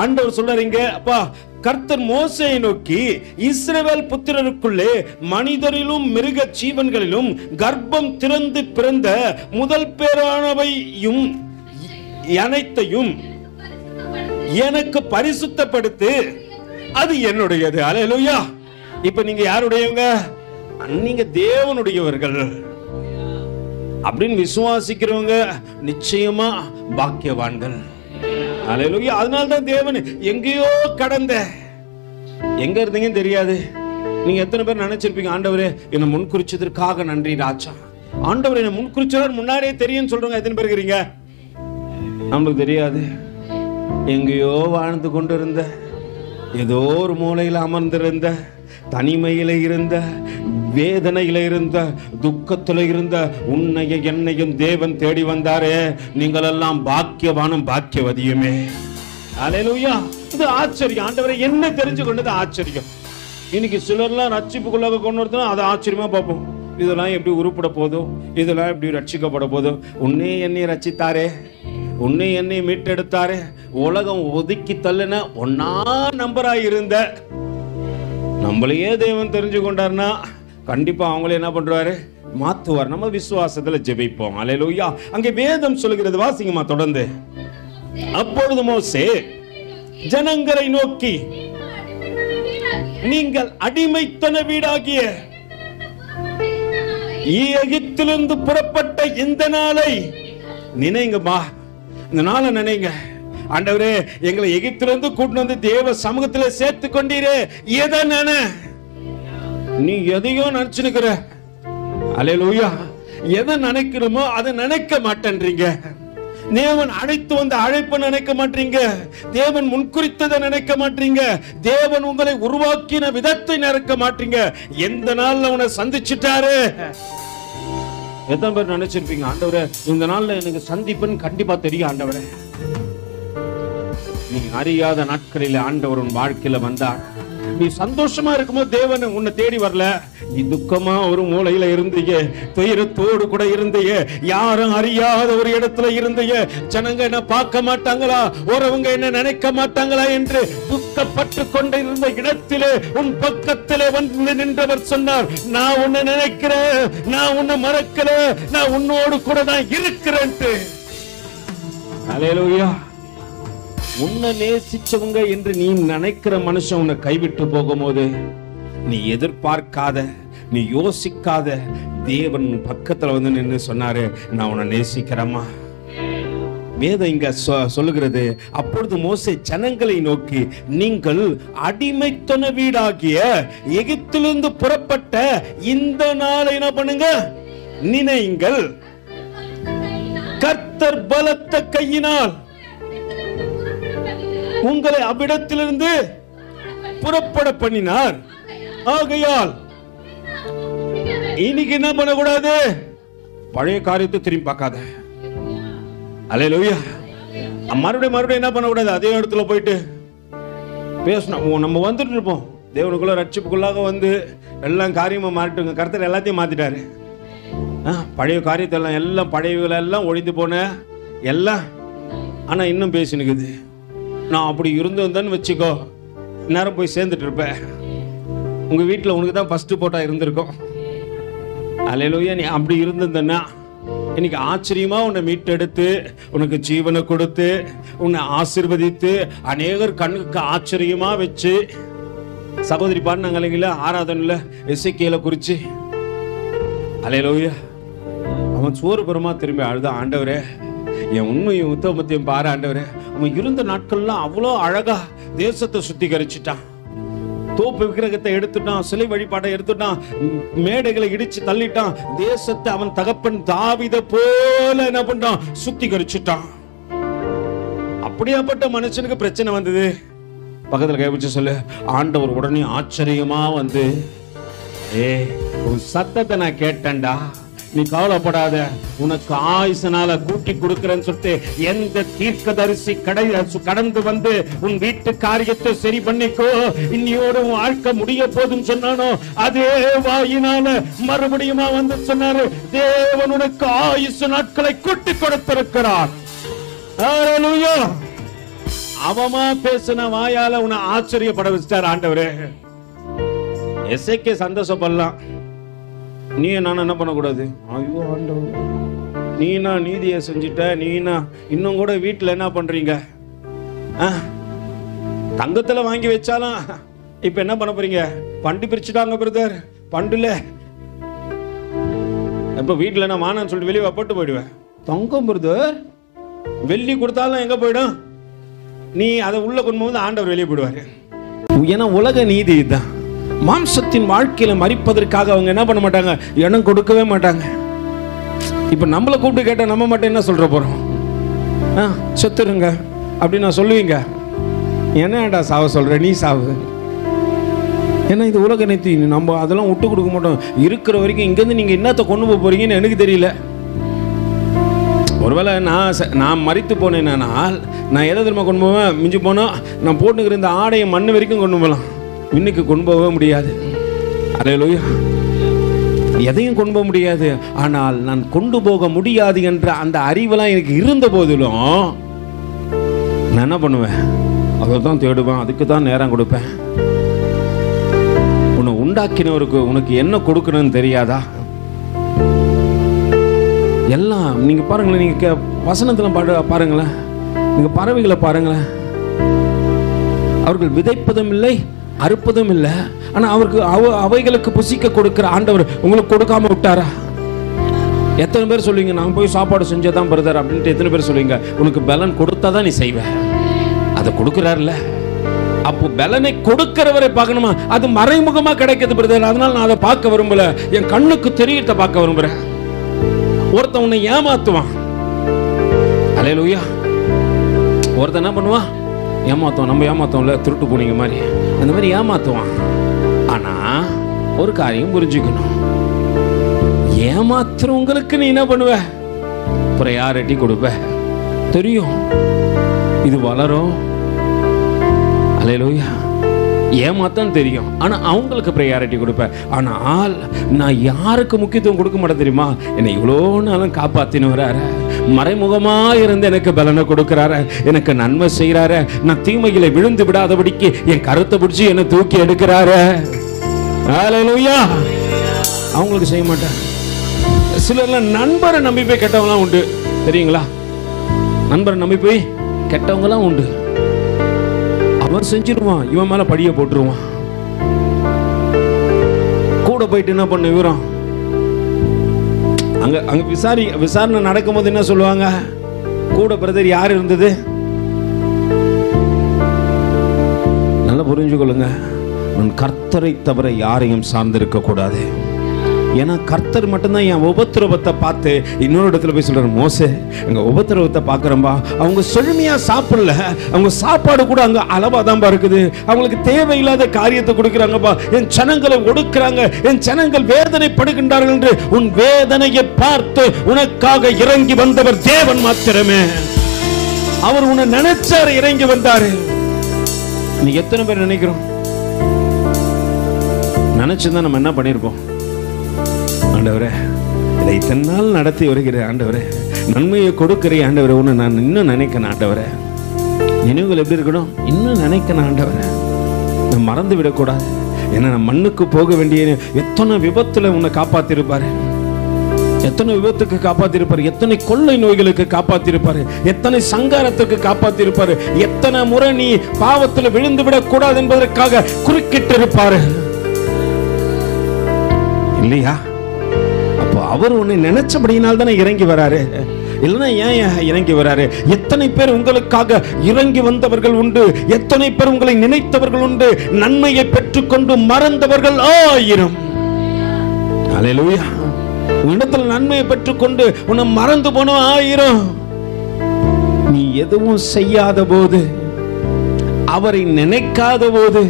ஆண்டவர் சொல்றீங்க, அப்பா கர்த்தர் மோசேயை நோக்கி, இஸ்ரவேல் புத்திரருக்குள்ளே மனிதரிலும் மிருக ஜீவன்களிலும் கர்ப்பம் திறந்து பிறந்த முதல் பேரானவையும் அனைத்தையும் எனக்கு பரிசுத்தப்படுத்து, அது என்னுடையது. அல்லேலூயா. இப்ப நீங்க யாருடையவங்க? நீங்க தேவனுடையவர்கள் அப்படின்னு விசுவாசிக்கிறவங்க நிச்சயமா பாக்கியவான்கள். அல்லேலூயா. அதனால தான் தேவன் எங்கேயோ கடந்த, எங்க இருந்தீங்கன்னு தெரியாது. நீங்க எத்தனை பேர் நினைச்சிருப்பீங்க, ஆண்டவரே என்னை முன்குறிச்சதற்காக நன்றி ராஜா, ஆண்டவர் என்னை முன்குறிச்சவர் முன்னாடியே தெரியும் சொல்றவங்க எத்தனை பேர் இருக்கிறீங்க? நம்மளுக்கு தெரியாது. எங்கேயோ வாழ்ந்து கொண்டிருந்த, ஏதோ ஒரு மூலையில் அமர்ந்திருந்த, தனிமையில இருந்த, வேதனையில இருந்த, துக்கத்துல இருந்த உன்னையும் என்னையும் தேவன் தேடி வந்தாரே. நீங்கள் எல்லாம் பாக்கியவானும் பாக்கியவதியுமே. அல்லேலூயா. இது ஆச்சரியம். ஆண்டவரை என்ன தெரிஞ்சு கொண்டது ஆச்சரியம். இன்னைக்கு சிலர்லாம் ரட்சிப்புக்குள்ளாக கொண்டு வரதுனா அதை ஆச்சரியமா பார்ப்போம். இதெல்லாம் எப்படி உருப்பட போதோ, இதெல்லாம் எப்படி ரட்சிக்கப்பட போதோ. உன்னே என்னை ரட்சித்தாரே, உன்னை என்னை மீட்டெடுத்தாரே, உலகம் ஒதுக்கி தள்ளின ஒன்னா நம்பராய் இருந்த நம்மளையே தேவன் தெரிஞ்சு கொண்டார்னா கண்டிப்பா அவங்களே என்ன பண்றாரு, மாத்துவார். நம்ம விசுவாசத்துல ஜெபிப்போம். அல்லேலூயா. அங்கே வேதம் சொல்லுகிறது, வாசிங்கம்மா தொடர்ந்து. அப்பொழுது மோசே ஜனங்களை நோக்கி, நீங்கள் அடிமைத்தன வீடாகிய எகிப்திலிருந்து புறப்பட்ட இந்த நாளை நினைங்கம்மா. இந்த நாளை நினைங்க. ஆண்டவரே எங்களை எகிப்திலிருந்து கூட்டிட்டு வந்து தேவ சமூகத்துல சேர்த்து கொண்டீரே, எதை நினை? நீ எதையோ நினைச்சுக்கிற. அல்லேலூயா. எதை நினைக்கிறோமோ அதை நினைக்க மாட்டேன்றீங்க. தேவன் அழைத்து வந்த அழைப்பை நினைக்க மாட்டீங்க. தேவன் முன்குறித்ததை நினைக்க மாட்டீங்க. தேவன் உங்களை உருவாக்கின விதத்தை நினைக்க மாட்டீங்க. எந்த நாள்ல உன்னை சந்திச்சுட்டாரு. எத்தனை பேர் நினைச்சிருப்பீங்க, ஆண்டவரே இந்த நாள்ல எனக்கு சந்திப்புன்னு கண்டிப்பா தெரியும். ஆண்டவரே நீ அறியாத நாட்களில் ஆண்டவர் உன் வாழ்க்கையில வந்தார். நீ சந்தோஷமா இருக்கும்போது தேவன் உன்னை தேடி வரல. நீ துக்கமா ஒரு மூலையில இருந்தீங்க, துயரத்தோடு கூட இருந்தீங்க, யாரும் அறியாத ஒரு இடத்துல இருந்தீங்க. ஜனங்க என்ன பார்க்க மாட்டாங்களா, ஒருவங்க என்ன நினைக்க மாட்டாங்களா என்று துக்கப்பட்டு கொண்டு இருந்த இடத்திலே உன் பக்கத்திலே வந்து நின்றவர் சொன்னார், நான் உன்னை நினைக்கிறேன், நான் உன்னை மறக்கல, நான் உன்னோடு கூட தான் இருக்கிறேன். அல்லேலூயா. உன்னை நேசிச்சவங்க என்று நீ நினைக்கிற மனுஷன் உன்னை கைவிட்டு போகும்போது நீ எதிர்பார்க்காத, நீ யோசிக்காத தேவன் பக்கத்துல வந்து நின்று சொன்னாரு, நான் உன்னை நேசிக்கிறேம்மா. வேதம் இங்க சொல்லுகிறது, அப்பொழுது மோசே ஜனங்களை நோக்கி, நீங்கள் அடிமைத்தன வீடாகிய எகிப்திலிருந்து புறப்பட்ட இந்த நாளை என்ன பண்ணுங்க, நினைங்கள். கர்த்தர் பலத்த கையினால் உங்களை அவ்விடத்திலிருந்து புறப்பட பண்ணினார். ஆகையால் இன்னைக்கு என்ன பண்ணக்கூடாது, பழைய காரியத்தை திரும்பி பார்க்காத. அல்லேலூயா. மறுபடியும் என்ன பண்ணக்கூடாது, அதே இடத்துல போயிட்டு பேசணும். நம்ம வந்துட்டு இருப்போம், தேவனுக்குள்ள ரட்சிப்புக்குள்ளாக வந்து எல்லாம் காரியமா மாறிட்டுங்க. கர்த்தர் எல்லாத்தையும் மாத்திட்டாரு. பழைய காரியத்தை எல்லாம் பழையவங்களை எல்லாம் ஒழிந்து போன எல்லாம், ஆனா இன்னும் பேசினுக்குது. நான் அப்படி இருந்திருந்தேன்னு வச்சுக்கோ, நேரம் போய் சேர்ந்துட்டு இருப்பேன். உங்க வீட்டில் உனக்கு தான் ஃபர்ஸ்ட் போட்டா இருந்திருக்கும். அல்லேலூயா. நீ அப்படி இருந்திருந்தேன்னா இன்னைக்கு ஆச்சரியமா உன்னை மீட்டெடுத்து உனக்கு ஜீவனை கொடுத்து உன்னை ஆசீர்வதித்து அநேகர் கண்ணுக்கு ஆச்சரியமா வச்சு, சகோதரி பாடினாங்கள ஆராதனையில எசேக்கியேலை குறிச்சு, அல்லேலூயா, அவன் சோறு பெருமா திரும்பி அழுத, ஆண்டவரே என் உண்மையும் உத்தமத்தையும் பாரு ஆண்டவரே. அவன் இருந்த நாட்கள்லாம் அவ்வளோ அழகா தேசத்தை சுத்திகரிச்சுட்டான். தோப்பு விக்கிரகத்தை எடுத்துட்டான், சிலை வழிபாட்டை எடுத்துட்டான், மேடைகளை இடிச்சு தள்ளிட்டான். தேசத்தை அவன் தகப்பன் தாவீதை போல என்ன பண்ணான், சுத்திகரிச்சுட்டான். அப்படியாப்பட்ட மனுஷனுக்கு பிரச்சனை வந்தது. பக்கத்துல கைப்பிடிச்சு சொல்லு, ஆண்டவர் உடனே ஆச்சரியமா வந்து உன் சத்தத்தை நான் கேட்டேன்டா, நீ கவலைப்படாத, உனக்கு ஆயுசனால கூட்டி கொடுக்கிறேன்னு சொல்லிட்டு எந்த தீர்க்கதரிசி கடந்து வந்து உன் வீட்டு காரியத்தை சரி பண்ணிக்கோ, இன்னையோட உன் வாழ்க்கை முடிய போதுன்னு சொன்னானோ, அதே வாயினால மறுபடியும் வந்து சொன்னாரு, தேவன் உனக்கு ஆயுசு நாட்களை கூட்டி கொடுத்திருக்கிறார். ஹல்லேலூயா. அவமா பேசின வாயால உன்னை ஆச்சரியப்பட வச்சிட்டார் ஆண்டவரே. எசேக்கியா சந்தோஷப்படலாம், நீ நான் என்ன பண்ணக்கூடாது. ஐயோ ஆண்டவர், நீனா நீதியை செஞ்சுட்ட, நீனா இன்னும் கூட வீட்டுல என்ன பண்றீங்க, தங்கத்துல வாங்கி வச்சாலும் இப்ப என்ன பண்ண போறீங்க, பண்டு பிரிச்சுட்டாங்க பிரதர், பண்டுல இப்ப வீட்டுல என்ன மானன்னு சொல்லிட்டு வெளியே போட்டு போயிடுவேன். தங்கம் பிரதர், வெள்ளி கொடுத்தாலும் எங்க போயிடும், நீ அதை உள்ள கொண்டு வந்து ஆண்டவர் வெளியே போயிடுவாரு. ஏன்னா உலக நீதி இதுதான். மாம்சத்தின் வாழ்க்கையில மறிப்பதற்காக அவங்க என்ன பண்ண மாட்டாங்க, இடம் கொடுக்கவே மாட்டாங்க. இப்ப நம்மளை கூப்பிட்டு கேட்ட நம்ம மட்டும் என்ன சொல்ற போறோம், செத்துருங்க அப்படின்னு நான் சொல்லுவீங்க. என்னடா சாவ சொல்ற, நீ சாவு. ஏன்னா இது உலக நீதி, நம்ம அதெல்லாம் விட்டு கொடுக்க மாட்டோம். இருக்கிற வரைக்கும் இங்கிருந்து நீங்க என்னத்தை கொண்டு போறீங்கன்னு எனக்கு தெரியல. ஒருவேளை நான் மறித்து போனேன்னால் நான் எதை திரும்ப கொண்டு போவேன், மிஞ்சி போனா நான் போட்டுக்கிற இந்த ஆடையை மண்ணு வரைக்கும் கொண்டு போகலாம், இன்னைக்கு கொண்டு போகவே முடியாது. அல்லேலூயா. எதையும் கொண்டு போக முடியாது. ஆனால் நான் கொண்டு போக முடியாது என்ற அந்த அறிவெல்லாம் எனக்கு இருந்த போதிலும் நான் என்ன பண்ணுவேன், அதை தான் தேடுவேன், அதுக்கு தான் நேரம் கொடுப்பேன். உன்னை உண்டாக்கினவருக்கு உனக்கு என்ன கொடுக்கணும்னு தெரியாதா? எல்லாம் நீங்க பாருங்களேன், நீங்க வசனத்துல பாருங்களேன், நீங்க பறவைகளை பாருங்களேன், அவர்கள் விதைப்பதும் இல்லை அறுப்பதும் இல்லை, ஆனா அவருக்கு அவைகளுக்கு புசிக்க கொடுக்கிற ஆண்டவர் உங்களுக்கு கொடுக்காம விட்டாரா? எத்தனை பேர் சொல்லுவீங்க, நான் போய் சாப்பாடு செஞ்சதான் பிரதர் அப்படின்ட்டு எத்தனை பேர் சொல்லுவீங்க? உனக்கு பலன் கொடுத்தாதான் நீ செய்வ. அதை கொடுக்கிறார்ல, அப்போ பலனை கொடுக்கிறவரை பார்க்கணுமா? அது மறைமுகமா கிடைக்கிறது பிரதர், அதனால நான் அதை பார்க்க விரும்பல, என் கண்ணுக்கு தெரியறத பார்க்க விரும்புறேன். ஒருத்தன் உன்னை ஏமாத்துவான். அல்லேலூயா. ஒருத்தன் என்ன பண்ணுவான், ஏமாத்துவான். நம்ம ஏமாத்தோம்ல, திருட்டு போனீங்க மாதிரி, அந்த மாதிரி ஏமாத்துவான். ஆனா ஒரு காரியம் புரிஞ்சுக்கணும், ஏமாத்துறவங்களுக்கு நீ என்ன பண்ணுவ, ப்ரையாரிட்டி கொடுப்ப. தெரியும் இது வளரும். அல்லேலூயா. ஏமாத்தான் தெரியும், ஆனா அவங்களுக்கு ப்ரையாரிட்டி கொடுப்பேன். ஆனால் நான் யாருக்கு முக்கியத்துவம் கொடுக்க மாட்டேன் தெரியுமா? என்னை இவ்வளோ நாளும் காப்பாத்தினுறாரு, மறைமுகமா இருந்து எனக்கு பலனை கொடுக்கிறாரு, எனக்கு நன்மை செய்யறாரு, நான் தீமைகளை விழுந்து விடாதபடிக்கு என் கருத்தை பிடிச்சி என்னை தூக்கி எடுக்கிறாரு. ஹல்லேலூயா. அவங்களுக்கு செய்ய மாட்டேன். சிலர்லாம் நண்பரை நம்பி போய் கெட்டவங்களாம் உண்டு, தெரியுங்களா? நண்பரை நம்பி போய் கெட்டவங்களாம் உண்டு. அவன் செஞ்சிருவான், இவன் மேல படிய போட்டுருவான். கூட போயிட்டு என்ன பண்ண விவரம், அங்க விசாரணை நடக்கும் போது என்ன சொல்லுவாங்க, கூட பிரதர் யார் இருந்தது? நல்லா புரிஞ்சுக்கொள்ளுங்க, நான் கர்த்தரை தவிர யாரையும் சார்ந்திருக்க கூடாது. ஏன்னா கர்த்தர் மட்டும்தான் என் உபத்திரவத்தை பார்த்து இன்னொரு இடத்துல போய் சொல்றாரு, மோசே எங்க உபத்திரவத்தை பார்க்கறம்பா, அவங்க செழுமையா சாப்பிடல, அவங்க சாப்பாடு கூட அங்க அளவாதான் இருக்குது, அவங்களுக்கு தேவையில்லாத காரியத்தை கொடுக்கிறாங்கப்பா, என் ஜனங்களை ஒடுக்குறாங்க, என் ஜனங்கள் வேதனைப்படுகின்றார்கள் என்று உன் வேதனையை பார்த்து உனக்காக இறங்கி வந்தவர் தேவன் மாத்திரமே. அவர் உன்னை நினைச்சாரு, இறங்கி வந்தாரு. நீ எத்தனை பேர் நினைக்கிறோம்? நினைச்சுதான் நம்ம என்ன பண்ணிருப்போம்? ஆண்டவரே, இதை இத்தனை நாள் நடத்தி வருகிற ஆண்டவரே, நன்மையை கொடுக்கிற ஆண்டவரே, உன்னை நான் இன்னும் நினைக்கணும் ஆண்டவரே. நினைவுகள் எப்படி இருக்கணும்? இன்னும் நினைக்கணும் ஆண்டவரே. நான் மறந்து விடக்கூடாது. ஏன்னா நான் மண்ணுக்கு போக வேண்டிய எத்தனை விபத்துல உன்னை காப்பாத்திருப்பாரு, எத்தனை விபத்துக்கு காப்பாத்திருப்பாரு, எத்தனை கொள்ளை நோய்களுக்கு காப்பாத்திருப்பாரு, எத்தனை சங்காரத்துக்கு காப்பாத்திருப்பாரு, எத்தனை முறை நீ பாவத்தில் விழுந்து விடக்கூடாது என்பதற்காக குறுக்கிட்டு இருப்பாரு இல்லையா? அப்போ அவர் உன்னை நினைச்சபடியினால் தானே இறங்கி வராரு. இல்லைன்னா ஏன் இறங்கி வராரு? எத்தனை பேர் உங்களுக்காக இறங்கி வந்தவர்கள் உண்டு, எத்தனை பேர் உங்களை நினைத்தவர்கள் உண்டு, நன்மையை பெற்றுக்கொண்டு மறந்தவர்கள் ஆயிரம். அல்லேலூயா. உன்னிடத்தில் நன்மையை பெற்றுக்கொண்டு உன்னை மறந்து போன ஆயிரம். நீ எதுவும் செய்யாத போது, அவரை நினைக்காத போது,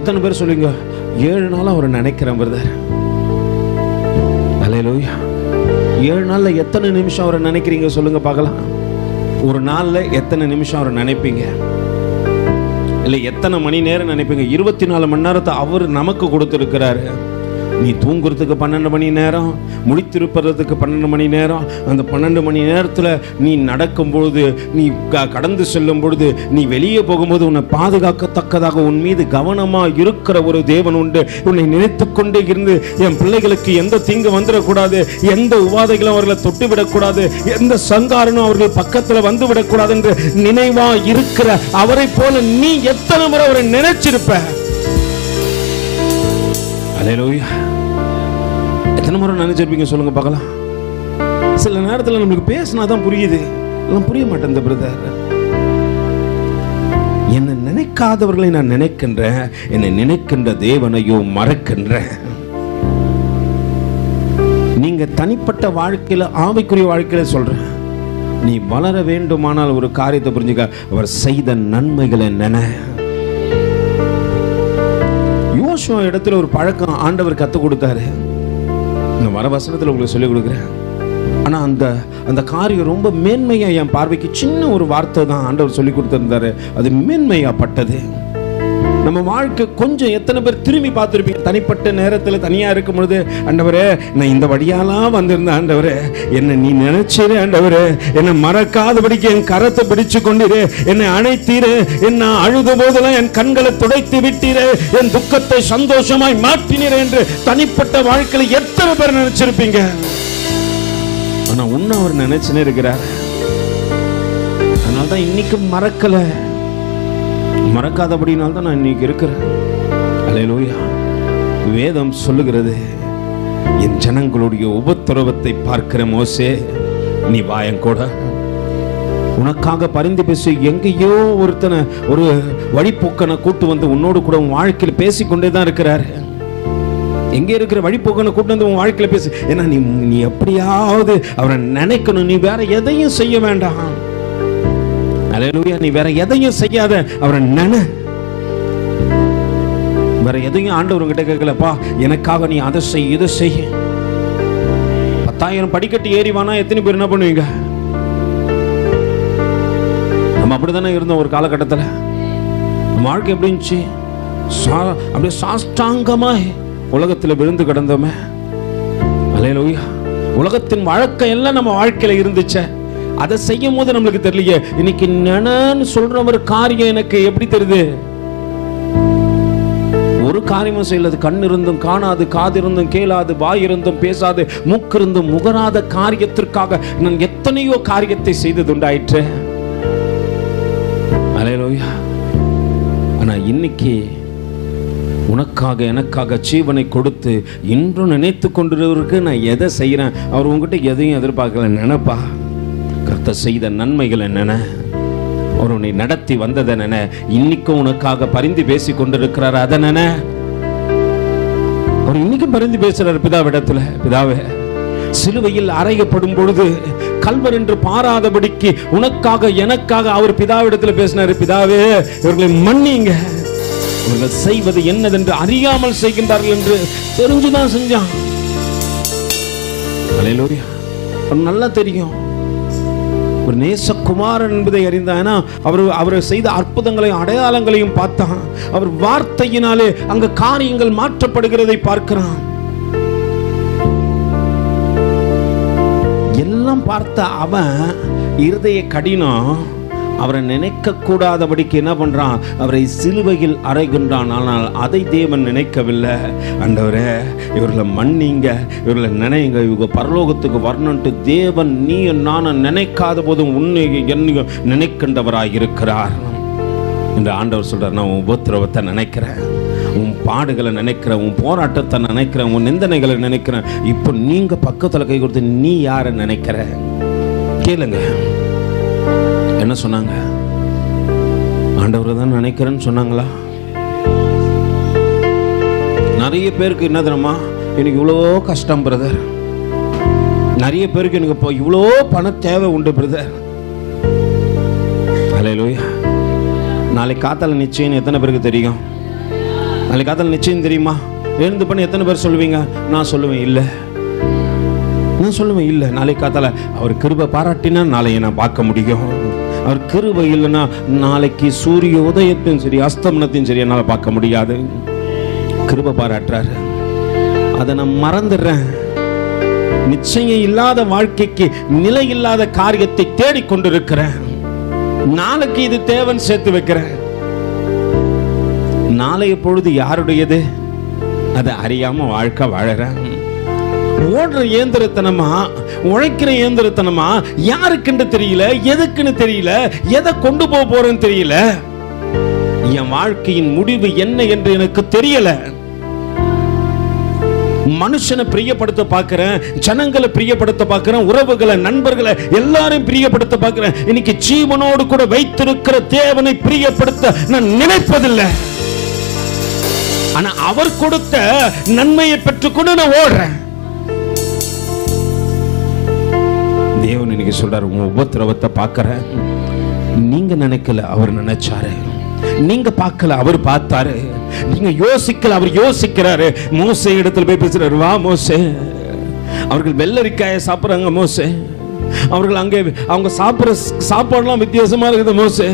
எத்தனை பேர் சொல்லுங்க, 7 நாள் அவரை நினைக்கிறேன் பிரதர். அல்லேலூயா. 7 நாள்ல எத்தனை நிமிஷம் அவரை நினைக்கிறீங்க சொல்லுங்க பார்க்கலாம். ஒரு நாள்ல எத்தனை நிமிஷம் அவரை நினைப்பீங்க? இல்லை எத்தனை மணி நேரம் நினைப்பீங்க? 24 மணி நேரத்தை அவர் நமக்கு கொடுத்துருக்கிறாரு. நீ தூங்குறதுக்கு 12 மணி நேரம், முடித்திருப்பதுக்கு 12 மணி நேரம். அந்த 12 மணி நேரத்தில் நீ நடக்கும்பொழுது, நீ கடந்து செல்லும் பொழுது, நீ வெளியே போகும்போது உன்னை பாதுகாக்கத்தக்கதாக உன் மீது கவனமாக இருக்கிற ஒரு தேவன் உண்டு. உன்னை நினைத்து கொண்டே இருந்து என் பிள்ளைகளுக்கு எந்த தீங்கு வந்துடக்கூடாது, எந்த உபாதைகளும் அவர்களை தொட்டுவிடக்கூடாது, எந்த சங்காரனும் அவர்கள் பக்கத்தில் வந்து விடக்கூடாது என்று நினைவா இருக்கிற அவரை போல நீ எத்தனை முறை அவரை நினைச்சிருப்ப? அல்லேலூயா. எத்தனை முறை நினைச்சிருப்பீங்க சொல்லுங்க பார்க்கலாம். சில நேரத்தில் நம்மளுக்கு பேசினாதான் புரியுது, எல்லாம் புரிய மாட்டேன் பிரதர். என்னை நினைக்காதவர்களை நான் நினைக்கின்றேன், என்னை நினைக்கின்ற தேவனையோ மறக்கின்றேன். நீங்க தனிப்பட்ட வாழ்க்கையில, ஆவிக்குரிய வாழ்க்கையில சொல்றேன், நீ வளர வேண்டுமானால் ஒரு காரியத்தை புரிஞ்சுக்க, அவர் செய்த நன்மைகளை நினை. யோசுவா இடத்துல ஒரு பழக்கம் ஆண்டவர் கத்து கொடுத்தாரு. இந்த வர வசனத்தில் உங்களுக்கு சொல்லிக் கொடுக்குறேன். ஆனா அந்த காரியம் ரொம்ப மேன்மையா, என் பார்வைக்கு சின்ன ஒரு வார்த்தை தான் ஆண்டவர் சொல்லி கொடுத்திருந்தாரு. அது மேன்மையா பட்டது. நம்ம வாழ்க்கை கொஞ்சம் எத்தனை பேர் திரும்பி பார்த்துருப்பீங்க? தனிப்பட்ட நேரத்தில் தனியா இருக்கும் பொழுது, ஆண்டவரே நான் இந்த வழியாலாம் வந்திருந்தேன், ஆண்டவரே என்னை நீ நினைச்சிரு, ஆண்டவரே என்னை மறக்காதபடிக்கு என் கரத்தை பிடிச்சு கொண்டிரு, என்னை அணைத்தீரு, என்ன அழுத போதெல்லாம் என் கண்களை துடைத்து விட்டீரு, என் துக்கத்தை சந்தோஷமாய் மாற்றினீர் என்று தனிப்பட்ட வாழ்க்கையில எத்தனை பேர் நினைச்சிருப்பீங்க? ஆனா உன்னை அவர் நினைச்சுன்னு இருக்கிறார். அதனால்தான் இன்னைக்கு மறக்கல, மறக்காதபடினால்தான் தான் நான் இன்னைக்கு இருக்கிறேன். அல்லேலூயா. வேதம் சொல்லுகிறது, என் ஜனங்களுடைய உபத்திரவத்தை பார்க்கிற மோசே நீ வாயங்கூட உனக்காக பரிந்து பேசி எங்கேயோ ஒருத்தனை, ஒரு வழிப்போக்கனை கூட்டு வந்து உன்னோடு கூட உன் வாழ்க்கையில் பேசிக்கொண்டே தான் இருக்கிறாரு. எங்கே இருக்கிற வழிப்போக்கனை கூட்டு வந்து உன் வாழ்க்கையில பேசு. ஏன்னா நீ எப்படியாவது அவரை நினைக்கணும். நீ வேற எதையும் செய்ய வேண்டாம். அல்லேலூயா. நீ வேற எதையும் செய்யாத, அவரை நினை. வேற எதையும் ஆண்டவர் கிட்ட கேட்கலப்பா, எனக்காக நீ அதை செய், இதை செய். 10,000 படிக்கட்டு ஏறிவானா எத்தனை பேர் என்ன பண்ணுவீங்க? நம்ம அப்படித்தானே இருந்தோம் ஒரு காலகட்டத்தில். நம்ம வாழ்க்கை எப்படி இருந்துச்சு? அப்படியே சாஷ்டாங்கமாய் உலகத்தில் விழுந்து கிடந்தோமே. அல்லேலூயா. உலகத்தின் வழக்கம் எல்லாம் நம்ம வாழ்க்கையில இருந்துச்சு. அதை செய்யும் போது நம்மளுக்கு தெரியலையே. இன்னைக்கு நினைன்னு சொல்ற ஒரு காரியம் எனக்கு எப்படி தெரியுது? ஒரு காரியமும் செய்யலது. கண் இருந்தும் காணாது, காது இருந்தும் கேளாது, வாய் இருந்தும் பேசாது, மூக்கு இருந்தும் முகராத காரியத்திற்காக நான் எத்தனையோ காரியத்தை செய்தது உண்டாயிற்று. அல்லேலூயா. ஆனா இன்னைக்கு உனக்காக எனக்காக ஜீவனை கொடுத்து இன்றும் நினைத்து கொண்டிருக்க நான் எதை செய்யறேன்? அவர் உங்ககிட்ட எதையும் எதிர்பார்க்கல. நினைப்பா, கர்த்தர் செய்த நன்மைகள் என்னென்ன, அவர் உன்னை நடத்தி வந்தது என்ன, இன்னைக்கும் உனக்காக பரிந்து பேசி கொண்டிருக்கிறார் அதை நினை. அவர் இன்னைக்கும் பரிந்து பேசுறார் பிதாவிடத்துல. பிதாவே, சிலுவையில் அறையப்படும் பொழுது கல்வர் என்று பாராதபடிக்கு உனக்காக எனக்காக அவர் பிதாவிடத்துல பேசினார். பிதாவே, இவர்களை மன்னிங்க, இவர்கள் செய்வது என்னதென்று அறியாமல் செய்கின்றார்கள் என்று தெரிஞ்சுதான் செஞ்சான். அல்லேலூயா. நல்லா தெரியும். ஒரு நேசகுமாரன் என்பதை அறிந்தானா, அவர் செய்த அற்புதங்களையும் அடையாளங்களையும் பார்த்தான். அவர் வார்த்தையினாலே அங்க காரியங்கள் மாற்றப்படுகிறதை பார்க்கிறான். எல்லாம் பார்த்த அவன் இருதய கடினம் அவரை நினைக்க கூடாதபடிக்கு என்ன பண்றான்? அவரை சிலுவையில் அறைகின்றான். ஆனால் அதை தேவன் நினைக்கவில்லை. ஆண்டவரே, இவர்களை மன்னிங்க, இவர்களை நினைங்க, இவங்க பரலோகத்துக்கு வரணும்ட்டு தேவன் நீ நானும் நினைக்காத போதும் உன்னை என்ன நினைக்கின்றவராய் இருக்கிறார் என்று ஆண்டவர் சொல்றார். நான் உன் உபத்திரவத்தை நினைக்கிறேன், உன் பாடுகளை நினைக்கிறேன், உன் போராட்டத்தை நினைக்கிறேன், உன் நிந்தனைகளை நினைக்கிறேன். இப்போ நீங்க பக்கத்துல கை கொடுத்து நீ யாரை நினைக்கிற கேளுங்க. என்ன சொன்னாங்க? ஆண்டவரை தான் நினைக்கிறேன்னு சொன்னாங்களா? நிறைய பேருக்கு என்ன தெரியுமா, எனக்கு இவ்வளோ கஷ்டம் பிரதர், நிறைய பேருக்கு எனக்கு இப்போ இவ்வளோ பண தேவை உண்டு பிரதர். அல்லேலூயா. நாளைக்கு காத்தால நிச்சயம் எத்தனை பேருக்கு தெரியும்? நாளைக்கு காத்தால நிச்சயம் தெரியுமா எழுந்து பண்ணி எத்தனை பேர் சொல்லுவீங்க? நான் சொல்லுவேன் இல்லை. நான் சொல்லுவேன் இல்லை. நாளைக்கு காத்தால அவர் கிருபை பாராட்டினா நாளையை நான் பார்க்க முடியும். அவர் கிருபை இல்லைன்னா நாளைக்கு சூரிய உதயத்தையும் சரி அஸ்தமனத்தையும் சரி என்னால் பார்க்க முடியாது. கிருபை பாராட்டுறாரு, அதை நான் மறந்துடுறேன். நிச்சயம் இல்லாத வாழ்க்கைக்கு நிலை இல்லாத காரியத்தை தேடிக்கொண்டிருக்கிறேன். நாளைக்கு இது தேவன் சேர்த்து வைக்கிறேன். நாளைய பொழுது யாருடையது அதை அறியாம வாழ்க்கை வாழறேன். ஓடுற இயந்திரத்தனமா, உழைக்கிற இயந்திரத்தனமா, யாருக்குன்னு தெரியல, எதுக்குன்னு தெரியல, எதை கொண்டு போக போறேன்னு தெரியல. என் வாழ்க்கையின் முடிவு என்ன என்று எனக்கு தெரியல. மனுஷனை பிரியப்படுத்த பார்க்கிறேன், ஜனங்களை பிரியப்படுத்த பார்க்கிறேன், உறவுகளை, நண்பர்களை எல்லாரையும் பிரியப்படுத்த பார்க்கிறேன். இன்னைக்கு ஜீவனோடு கூட வைத்திருக்கிற தேவனை பிரியப்படுத்த நான் நினைப்பதில்லை. ஆனா அவர் கொடுத்த நன்மையை பெற்றுக்கொண்டு நான் ஓடுறேன். தேவன் இன்னைக்கு சொல்றாரு, உங்க உபத்திரவத்தை பார்க்கிறேன். நீங்க நினைக்கல, அவர் நினைச்சாரு. நீங்க பார்க்கல, அவர் பார்த்தாரு. நீங்க யோசிக்கல, அவர் யோசிக்கிறாரு. மோசே இடத்துல போய் பேசுறாரு, வா மோசே. அவர்கள் வெள்ளரிக்காயை சாப்பிடுறாங்க மோசே. அவர்கள் அங்கே அவங்க சாப்பிடுற சாப்பாடுலாம் வித்தியாசமா இருக்குது மோசே.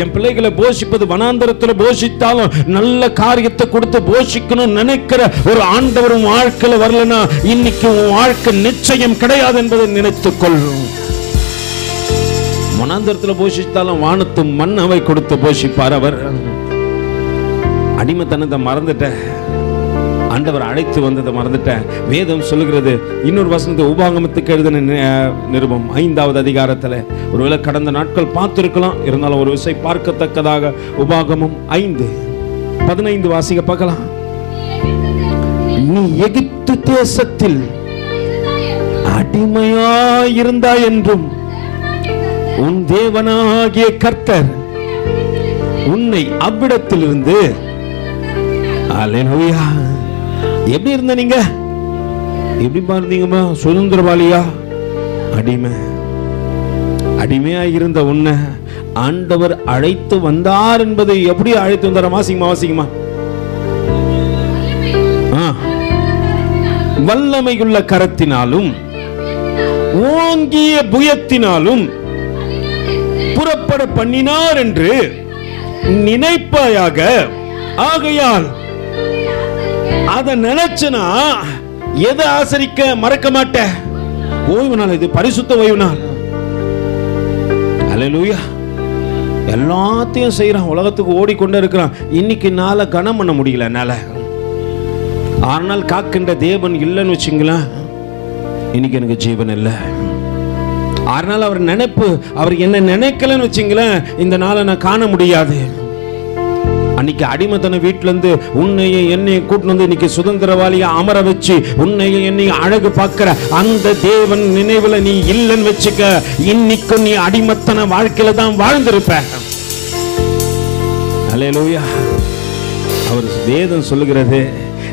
என் பிள்ளைகளை போஷிப்பது வனாந்தரத்தில் போஷித்தாலும் நல்ல காரியத்தை கொடுத்து போஷிக்கணும் நினைக்கிற ஒரு ஆண்டவரும் வாழ்க்கையில வரலனா இன்னைக்கு உன் வாழ்க்கை நிச்சயம் கிடையாது என்பதை நினைத்துக் கொள்ளும். வனாந்தரத்தில் போஷித்தாலும் வானத்து மண் அவை கொடுத்து போஷிப்பார் அவர். அடிமைத்தனத்தை மறந்துட்ட, ஆண்டவர் அழைத்து வந்ததை மறந்துட்டேன். வேதம் சொல்லுகிறது இன்னொரு வசனத்தை உபாகமத்துக்கு எழுதின நிருபம் 5வது அதிகாரத்தில் ஒருவேளை கடந்த நாட்கள் பார்த்திருக்கலாம், இருந்தாலும் ஒரு விஷயம் பார்க்கத்தக்கதாக உபாகமம் 5:15 வாசிக்க பார்க்கலாம். நீ எகிப்து தேசத்தில் அடிமையாயிருந்தாய் என்றும் உன் தேவனாகிய கர்த்தர் உன்னை அவ்விடத்திலிருந்து அல்லேலூயா. எப்படி இருந்த நீங்க? எப்படி பாருந்தீங்கம்மா? சுதந்திரவாளியா? அடிமையா இருந்த உன்னை ஆண்டவர் அழைத்து வந்தார் என்பதை எப்படி அழைத்து வந்தார்? வாசிங்கம்மா. வல்லமையுள்ள கரத்தினாலும் ஓங்கிய புயத்தினாலும் புறப்பட பண்ணினார் என்று நினைப்பாயாக. ஆகையால் அத நினைச்சனா எதை ஆசரிக்க மறக்க மாட்டேன். ஓய்வு நாள், இது பரிசுத்த ஓய்வு நாள். அல்லேலூயா. எல்லாத்தையும் செய்யறான், உலகத்துக்கு ஓடிக்கொண்டே இருக்கிறான். இன்னைக்கு நாளை கனம் பண்ண முடியல என்னால. 6 நாள் காக்கின்ற தேவன் இல்லைன்னு வச்சுங்களேன், இன்னைக்கு எனக்கு ஜீவன் இல்லை. 6 நாள் அவர் நினைப்பு, அவர் என்ன நினைக்கலன்னு வச்சுங்களேன், இந்த நாளை நான் காண முடியாது. அன்னைக்கு அடிமைத்தன வீட்டுல இருந்து உன்னையும் என்னையும் கூட்டு வந்து இன்னைக்கு சுதந்திரவாளியா அமர வச்சு உன்னையும் என்னையும் அழகு பார்க்கிற அந்த தேவன் நினைவுல நீ இல்லைன்னு வச்சுக்க, இன்னைக்கும் நீ அடிமைத்தன வாழ்க்கையில தான் வாழ்ந்திருப்ப. அல்லேலூயா. அவர் வேதம் சொல்லுகிறது,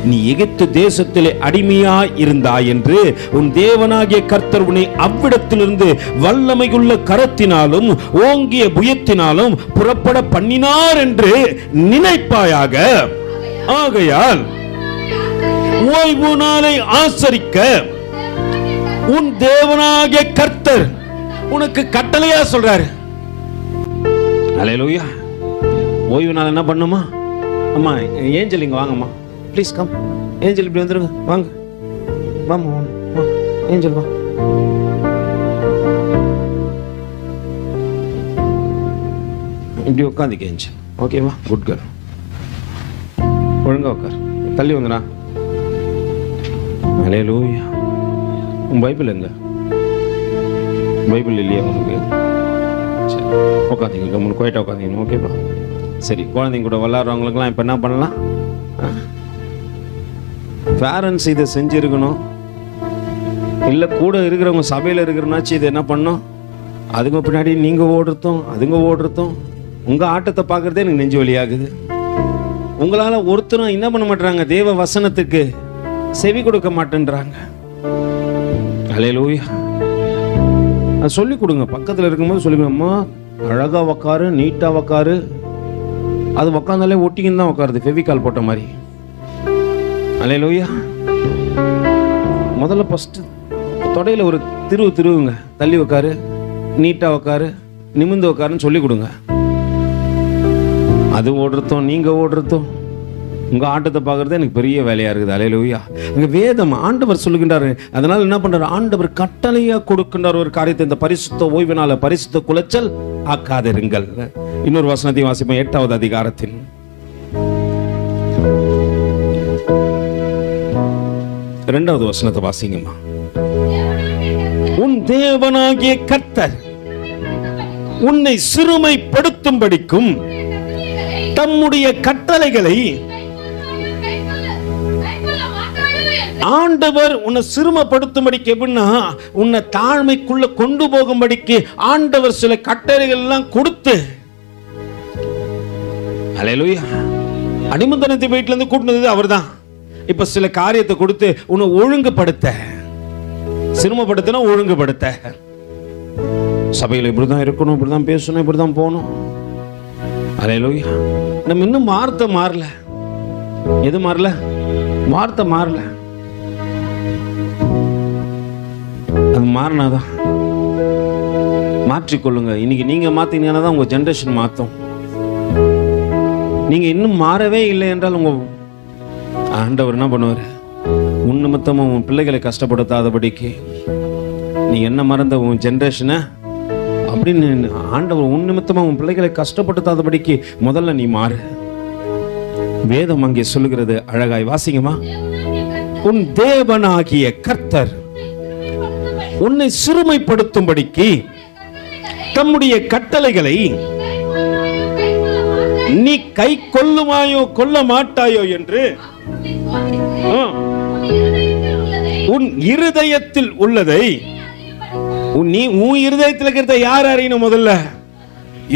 நீ எகிப்து தேசத்திலே அடிமையா இருந்தாய் என்று உன் தேவனாகிய கர்த்தர் உன்னை அவ்விடத்திலிருந்து வல்லமையுள்ள கரத்தினாலும் ஓங்கிய புயத்தினாலும் புறப்பட பண்ணினார் என்று நினைப்பாயாக. ஆகையால் ஓய்வு நாளை ஆசரிக்க உன் தேவனாகிய கர்த்தர் உனக்கு கட்டளையா சொல்றாரு. அல்லேலூயா. ஓய்வு நாள் என்ன பண்ணுமா? அம்மா ஏஞ்சல் இங்க வாங்கம்மா, ப்ளீஸ் கம். ஏஞ்சல் இப்படி வந்துருங்க, வாங்க. வாமா வா ஏஞ்சல் வா. இப்படி உட்காந்துக்க ஏஞ்சல், ஓகேவா? Good girl. ஒழுங்கா உட்கார், தள்ளி வந்துடா. அல்லேலூயா. உன் பைபிள் எங்க? பைபிள் இல்லையா உனக்கு? சரி உட்காந்துங்க, கம்முன்னு குவைட்டா உட்காந்துங்க, ஓகேவா? சரி, குழந்தைங்க கூட விளாட்றவங்களுக்குலாம் இப்போ என்ன பண்ணலாம்? பேரண்ட்ஸ் இதை செஞ்சிருக்கணும். இல்லை கூட இருக்கிறவங்க சபையில் இருக்கிறனாச்சு இதை என்ன பண்ணோம்? அதுங்க பின்னாடி நீங்கள் ஓடுறதும் அதுங்க ஓடுறதும் உங்கள் ஆட்டத்தை பார்க்குறதே எனக்கு நெஞ்சு வலியாகுது. உங்களால் ஒருத்தரும் என்ன பண்ண மாட்டாங்க, தேவ வசனத்துக்கு செவி கொடுக்க மாட்டேன்றாங்க. அல்லேலூயா. அது சொல்லிக் கொடுங்க, பக்கத்தில் இருக்கும்போது சொல்லிக் கொடுங்கம்மா, அழகாக உக்காரு, நீட்டாக உக்காரு. அது உக்காந்தாலே ஒட்டிக்கின்னு தான் உட்காருது, ஃபெவிகால் போட்ட மாதிரி. அல்லேலூயா. முதல்ல ஃபர்ஸ்ட் தொடையில ஒரு திருவுங்க, தள்ளி உட்காரு, நீட்டா உட்காரு, நிமிந்து உட்காருன்னு சொல்லி கொடுங்க. அது ஓடுறதும் நீங்க ஓடுறதும் உங்க ஆட்டத்தை பார்க்கறது எனக்கு பெரிய வேலையா இருக்குது. அல்லேலூயா. இங்க வேதம் ஆண்டவர் சொல்லுகின்றாரு. அதனால என்ன பண்றாரு? ஆண்டவர் கட்டளையா கொடுக்கின்றார் ஒரு காரியத்தை. இந்த பரிசுத்த ஓய்வினால பரிசுத்த குலைச்சல் ஆக்காதிருங்கள். இன்னொரு வசனத்தை வாசிப்போம், 8வது அதிகாரத்தின் 2வது வசனத்தை வாசிங்கம்மா. உன் தேவனாகிய கர்த்தர் உன்னை சிறுமைப்படுத்தும்படிக்கும் தம்முடைய கட்டளைகளை ஆண்டவர் உன்னை சிறுமைப்படுத்தும்படிக்கு, எப்படின்னா உன்னை தாழ்மைக்குள்ள கொண்டு போகும்படிக்கு ஆண்டவர் சில கட்டளைகள் எல்லாம் கொடுத்து, அல்லேலூயா, அடிமந்தனத்தை வீட்டுல இருந்து கூட்டினது அவர்தான். இப்ப சில காரியத்தை கொடுத்து உன்னை ஒழுங்குபடுத்த, சிறுமைப்படுத்தினா ஒழுங்குபடுத்த, சபையில் இப்படிதான் இருக்கணும், இப்படிதான் பேசணும், இப்படிதான் போகணும். அல்லேலூயா. நம்ம இன்னும் வார்த்தை மாறல. எது மாறல? வார்த்தை மாறல. அது மாறினாதான். மாற்றிக்கொள்ளுங்க. இன்னைக்கு நீங்க மாத்தீங்கன்னா தான் உங்க ஜெனரேஷன் மாத்தும். நீங்க இன்னும் மாறவே இல்லை என்றால் உங்க ஆண்டவர் என்ன பண்ணுவார்? உன் நிமித்தமும் உன் பிள்ளைகளை கஷ்டப்படுத்தாதபடிக்கு நீ என்ன மறந்த உன் ஜெனரேஷனை அப்படின்னு ஆண்டவர் உன் நிமித்தமும் உன் பிள்ளைகளை கஷ்டப்படுத்தாதபடிக்கு முதல்ல நீ மாறு. வேதம் அங்கே சொல்லுகிறது, அழகாய் வாசிங்கம்மா. உன் தேவனாகிய கர்த்தர் உன்னை சிறுமைப்படுத்தும்படிக்கு தம்முடைய கட்டளைகளை நீ கை கொள்ளுமாயோ கொள்ள மாட்டாயோ என்று உன் இருதயத்தில் உள்ளதை நீ உன் இருதயத்தில் இருக்கிறத யார் அறியணும் முதல்ல?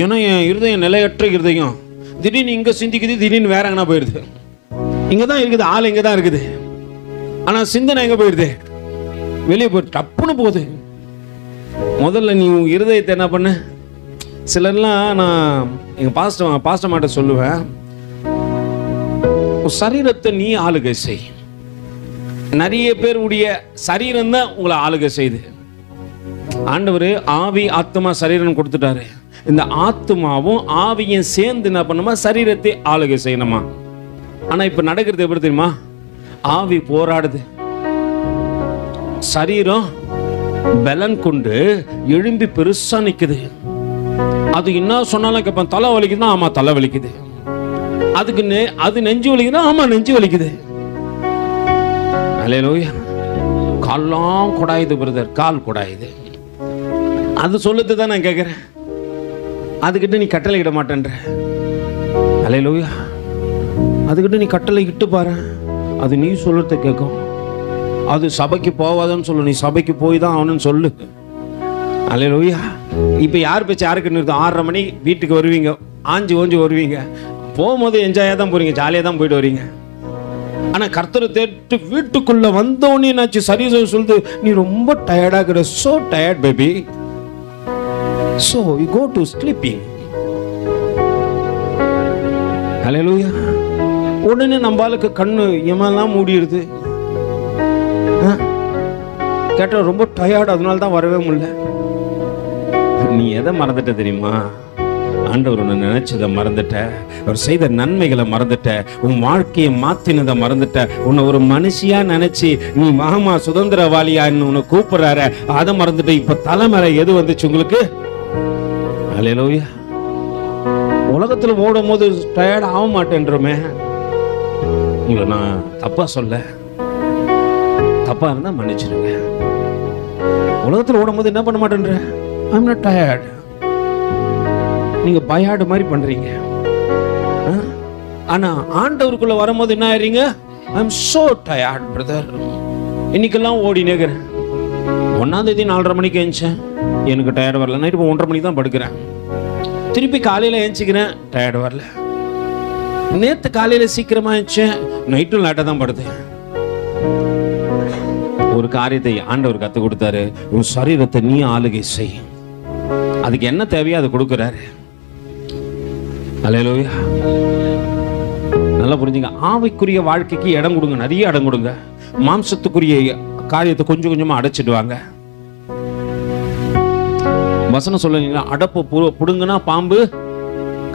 ஏன்னா என் இருதயம் நிலையற்ற இருதயம். திடீர்னு இங்க சிந்திக்குது, திடீர்னு வேற எங்கன்னா போயிருது. இங்கதான் இருக்குது, ஆள் இங்கதான் இருக்குது, ஆனா சிந்தனை எங்க போயிருது? வெளியே போய் டப்புன்னு போகுது. முதல்ல நீ உன் இருதயத்தை என்ன பண்ண? சிலர்லாம் நான் எங்க பாஸ்டர் மாட்ட சொல்லுவேன், சரீரத்தை நீ ஆளுகை செய். நிறைய பேருடைய சரீரம் தான் உங்களை ஆளுகை செய்து. ஆண்டவர் ஆவி ஆத்மா சரீரம் கொடுத்துட்டாரு. இந்த ஆத்மாவும் ஆவியும் சேர்ந்து என்ன பண்ணுமா? சரீரத்தை ஆளுகை செய்யணுமா? ஆனா இப்ப நடக்கிறது எப்படி தெரியுமா? ஆவி போராடுது, சரீரம் பலன் கொண்டு எழும்பி பெருசா நிக்குது. அது என்ன சொன்னாலும் கேட்பான். தலை வலிக்குதுன்னா ஆமா தலை வலிக்குது. அதுக்கு அது நெஞ்சு வலிக்குதுன்னா ஆமா நெஞ்சு வலிக்குது. அல்லேலூயா. கால்லாம் கொடாயுது பிரதர், கால் கொடாயுது. அது சொல்லுது தான் நான் கேட்கிறேன். அதுக்கிட்ட நீ கட்டளை இட மாட்டேன்ற. அல்லேலூயா. அதுக்கிட்ட நீ கட்டளை இட்டு பாரு, அது நீ சொல்றத கேட்கும். அது சபைக்கு போவாதான்னு சொல்லு, நீ சபைக்கு போய் தான் அவனு சொல்லு. அல்லேலூயா. இப்ப யார் பேச்சு யாருக்கு நிறுத்தும்? 6:30 மணி வீட்டுக்கு வருவீங்க, ஆஞ்சு ஓஞ்சு வருவீங்க. போகும்போது என்ஜாயா தான் போறீங்க, ஜாலியா தான் போயிட்டு வரீங்க. ஆனா கர்த்தரை தேட்டு வீட்டுக்குள்ள வந்தோடனே என்னாச்சு? சரீரம் சொல்லுது, நீ ரொம்ப டயர்டா இருக்கிற. So tired baby, so you go to sleeping. ஹல்லேலூயா. உடனே நம்மளுக்கு கண்ணு எமெல்லாம் மூடிடுது. கேட்ட ரொம்ப டயர்ட், அதனால தான் வரவே முடியல. நீ எதை மறந்துட்ட தெரியுமா? ஆண்டவர் உன்னை நினைச்சதை மறந்துட்ட, அவர் செய்த நன்மைகளை மறந்துட்ட, உன் வாழ்க்கையை மாத்தினதை மறந்துட்ட, உன்னை ஒரு மனுஷியா நினைச்சு நீ மாமா சுதந்திரவாளியா உன்னை கூப்பிடுறாரு, அதை மறந்துட்ட. இப்ப தலைமுறை எது வந்துச்சு உங்களுக்கு? அல்லேலூயா. உலகத்துல ஓடும் போது டயர்ட் ஆக மாட்டேன்றமே. உங்களை நான் தப்பா சொல்ல, தப்பா இருந்தா மன்னிச்சிருங்க. உலகத்துல ஓடும் போது என்ன பண்ண மாட்டேன்ற? I'm not tired. நீங்க பயாடு மாதிரி பண்றீங்க. ஆனா ஆண்டவருக்குள்ள வரும்போது என்ன ஆயிரீங்க? I'm so tired brother. இன்னைக்கெல்லாம் ஓடி நேக்கிறேன். 1ஆம் தேதி 4:30 மணிக்கு எழுந்தேன், எனக்கு டயர்ட் வரல. நைட்டு 1:30 மணிக்கு தான் படுக்கிறேன். திருப்பி காலையில எழுந்திக்கிறேன், டயர்ட் வரல. நேத்து காலையில சீக்கிரமா எழுந்தேன், நைட்டும் லேட்டா தான் படுத்தேன். ஒரு காரியத்தை ஆண்டவர் கத்து கொடுத்தாரு, உன் சரீரத்தை நீ ஆளுகை செய். அதுக்கு என்ன தேவையோ அதை கொடுக்கிறாரு. அல்லேலூயா. நல்லா புரிஞ்சுங்க. ஆவிக்குரிய வாழ்க்கைக்கு இடம் கொடுங்க, நிறைய இடம் கொடுங்க. மாம்சத்துக்குரிய காரியத்தை கொஞ்சம் கொஞ்சமா அடைச்சிடுவாங்க. வசனம் சொல்லுங்க, அடப்பு புடுங்கன்னா பாம்பு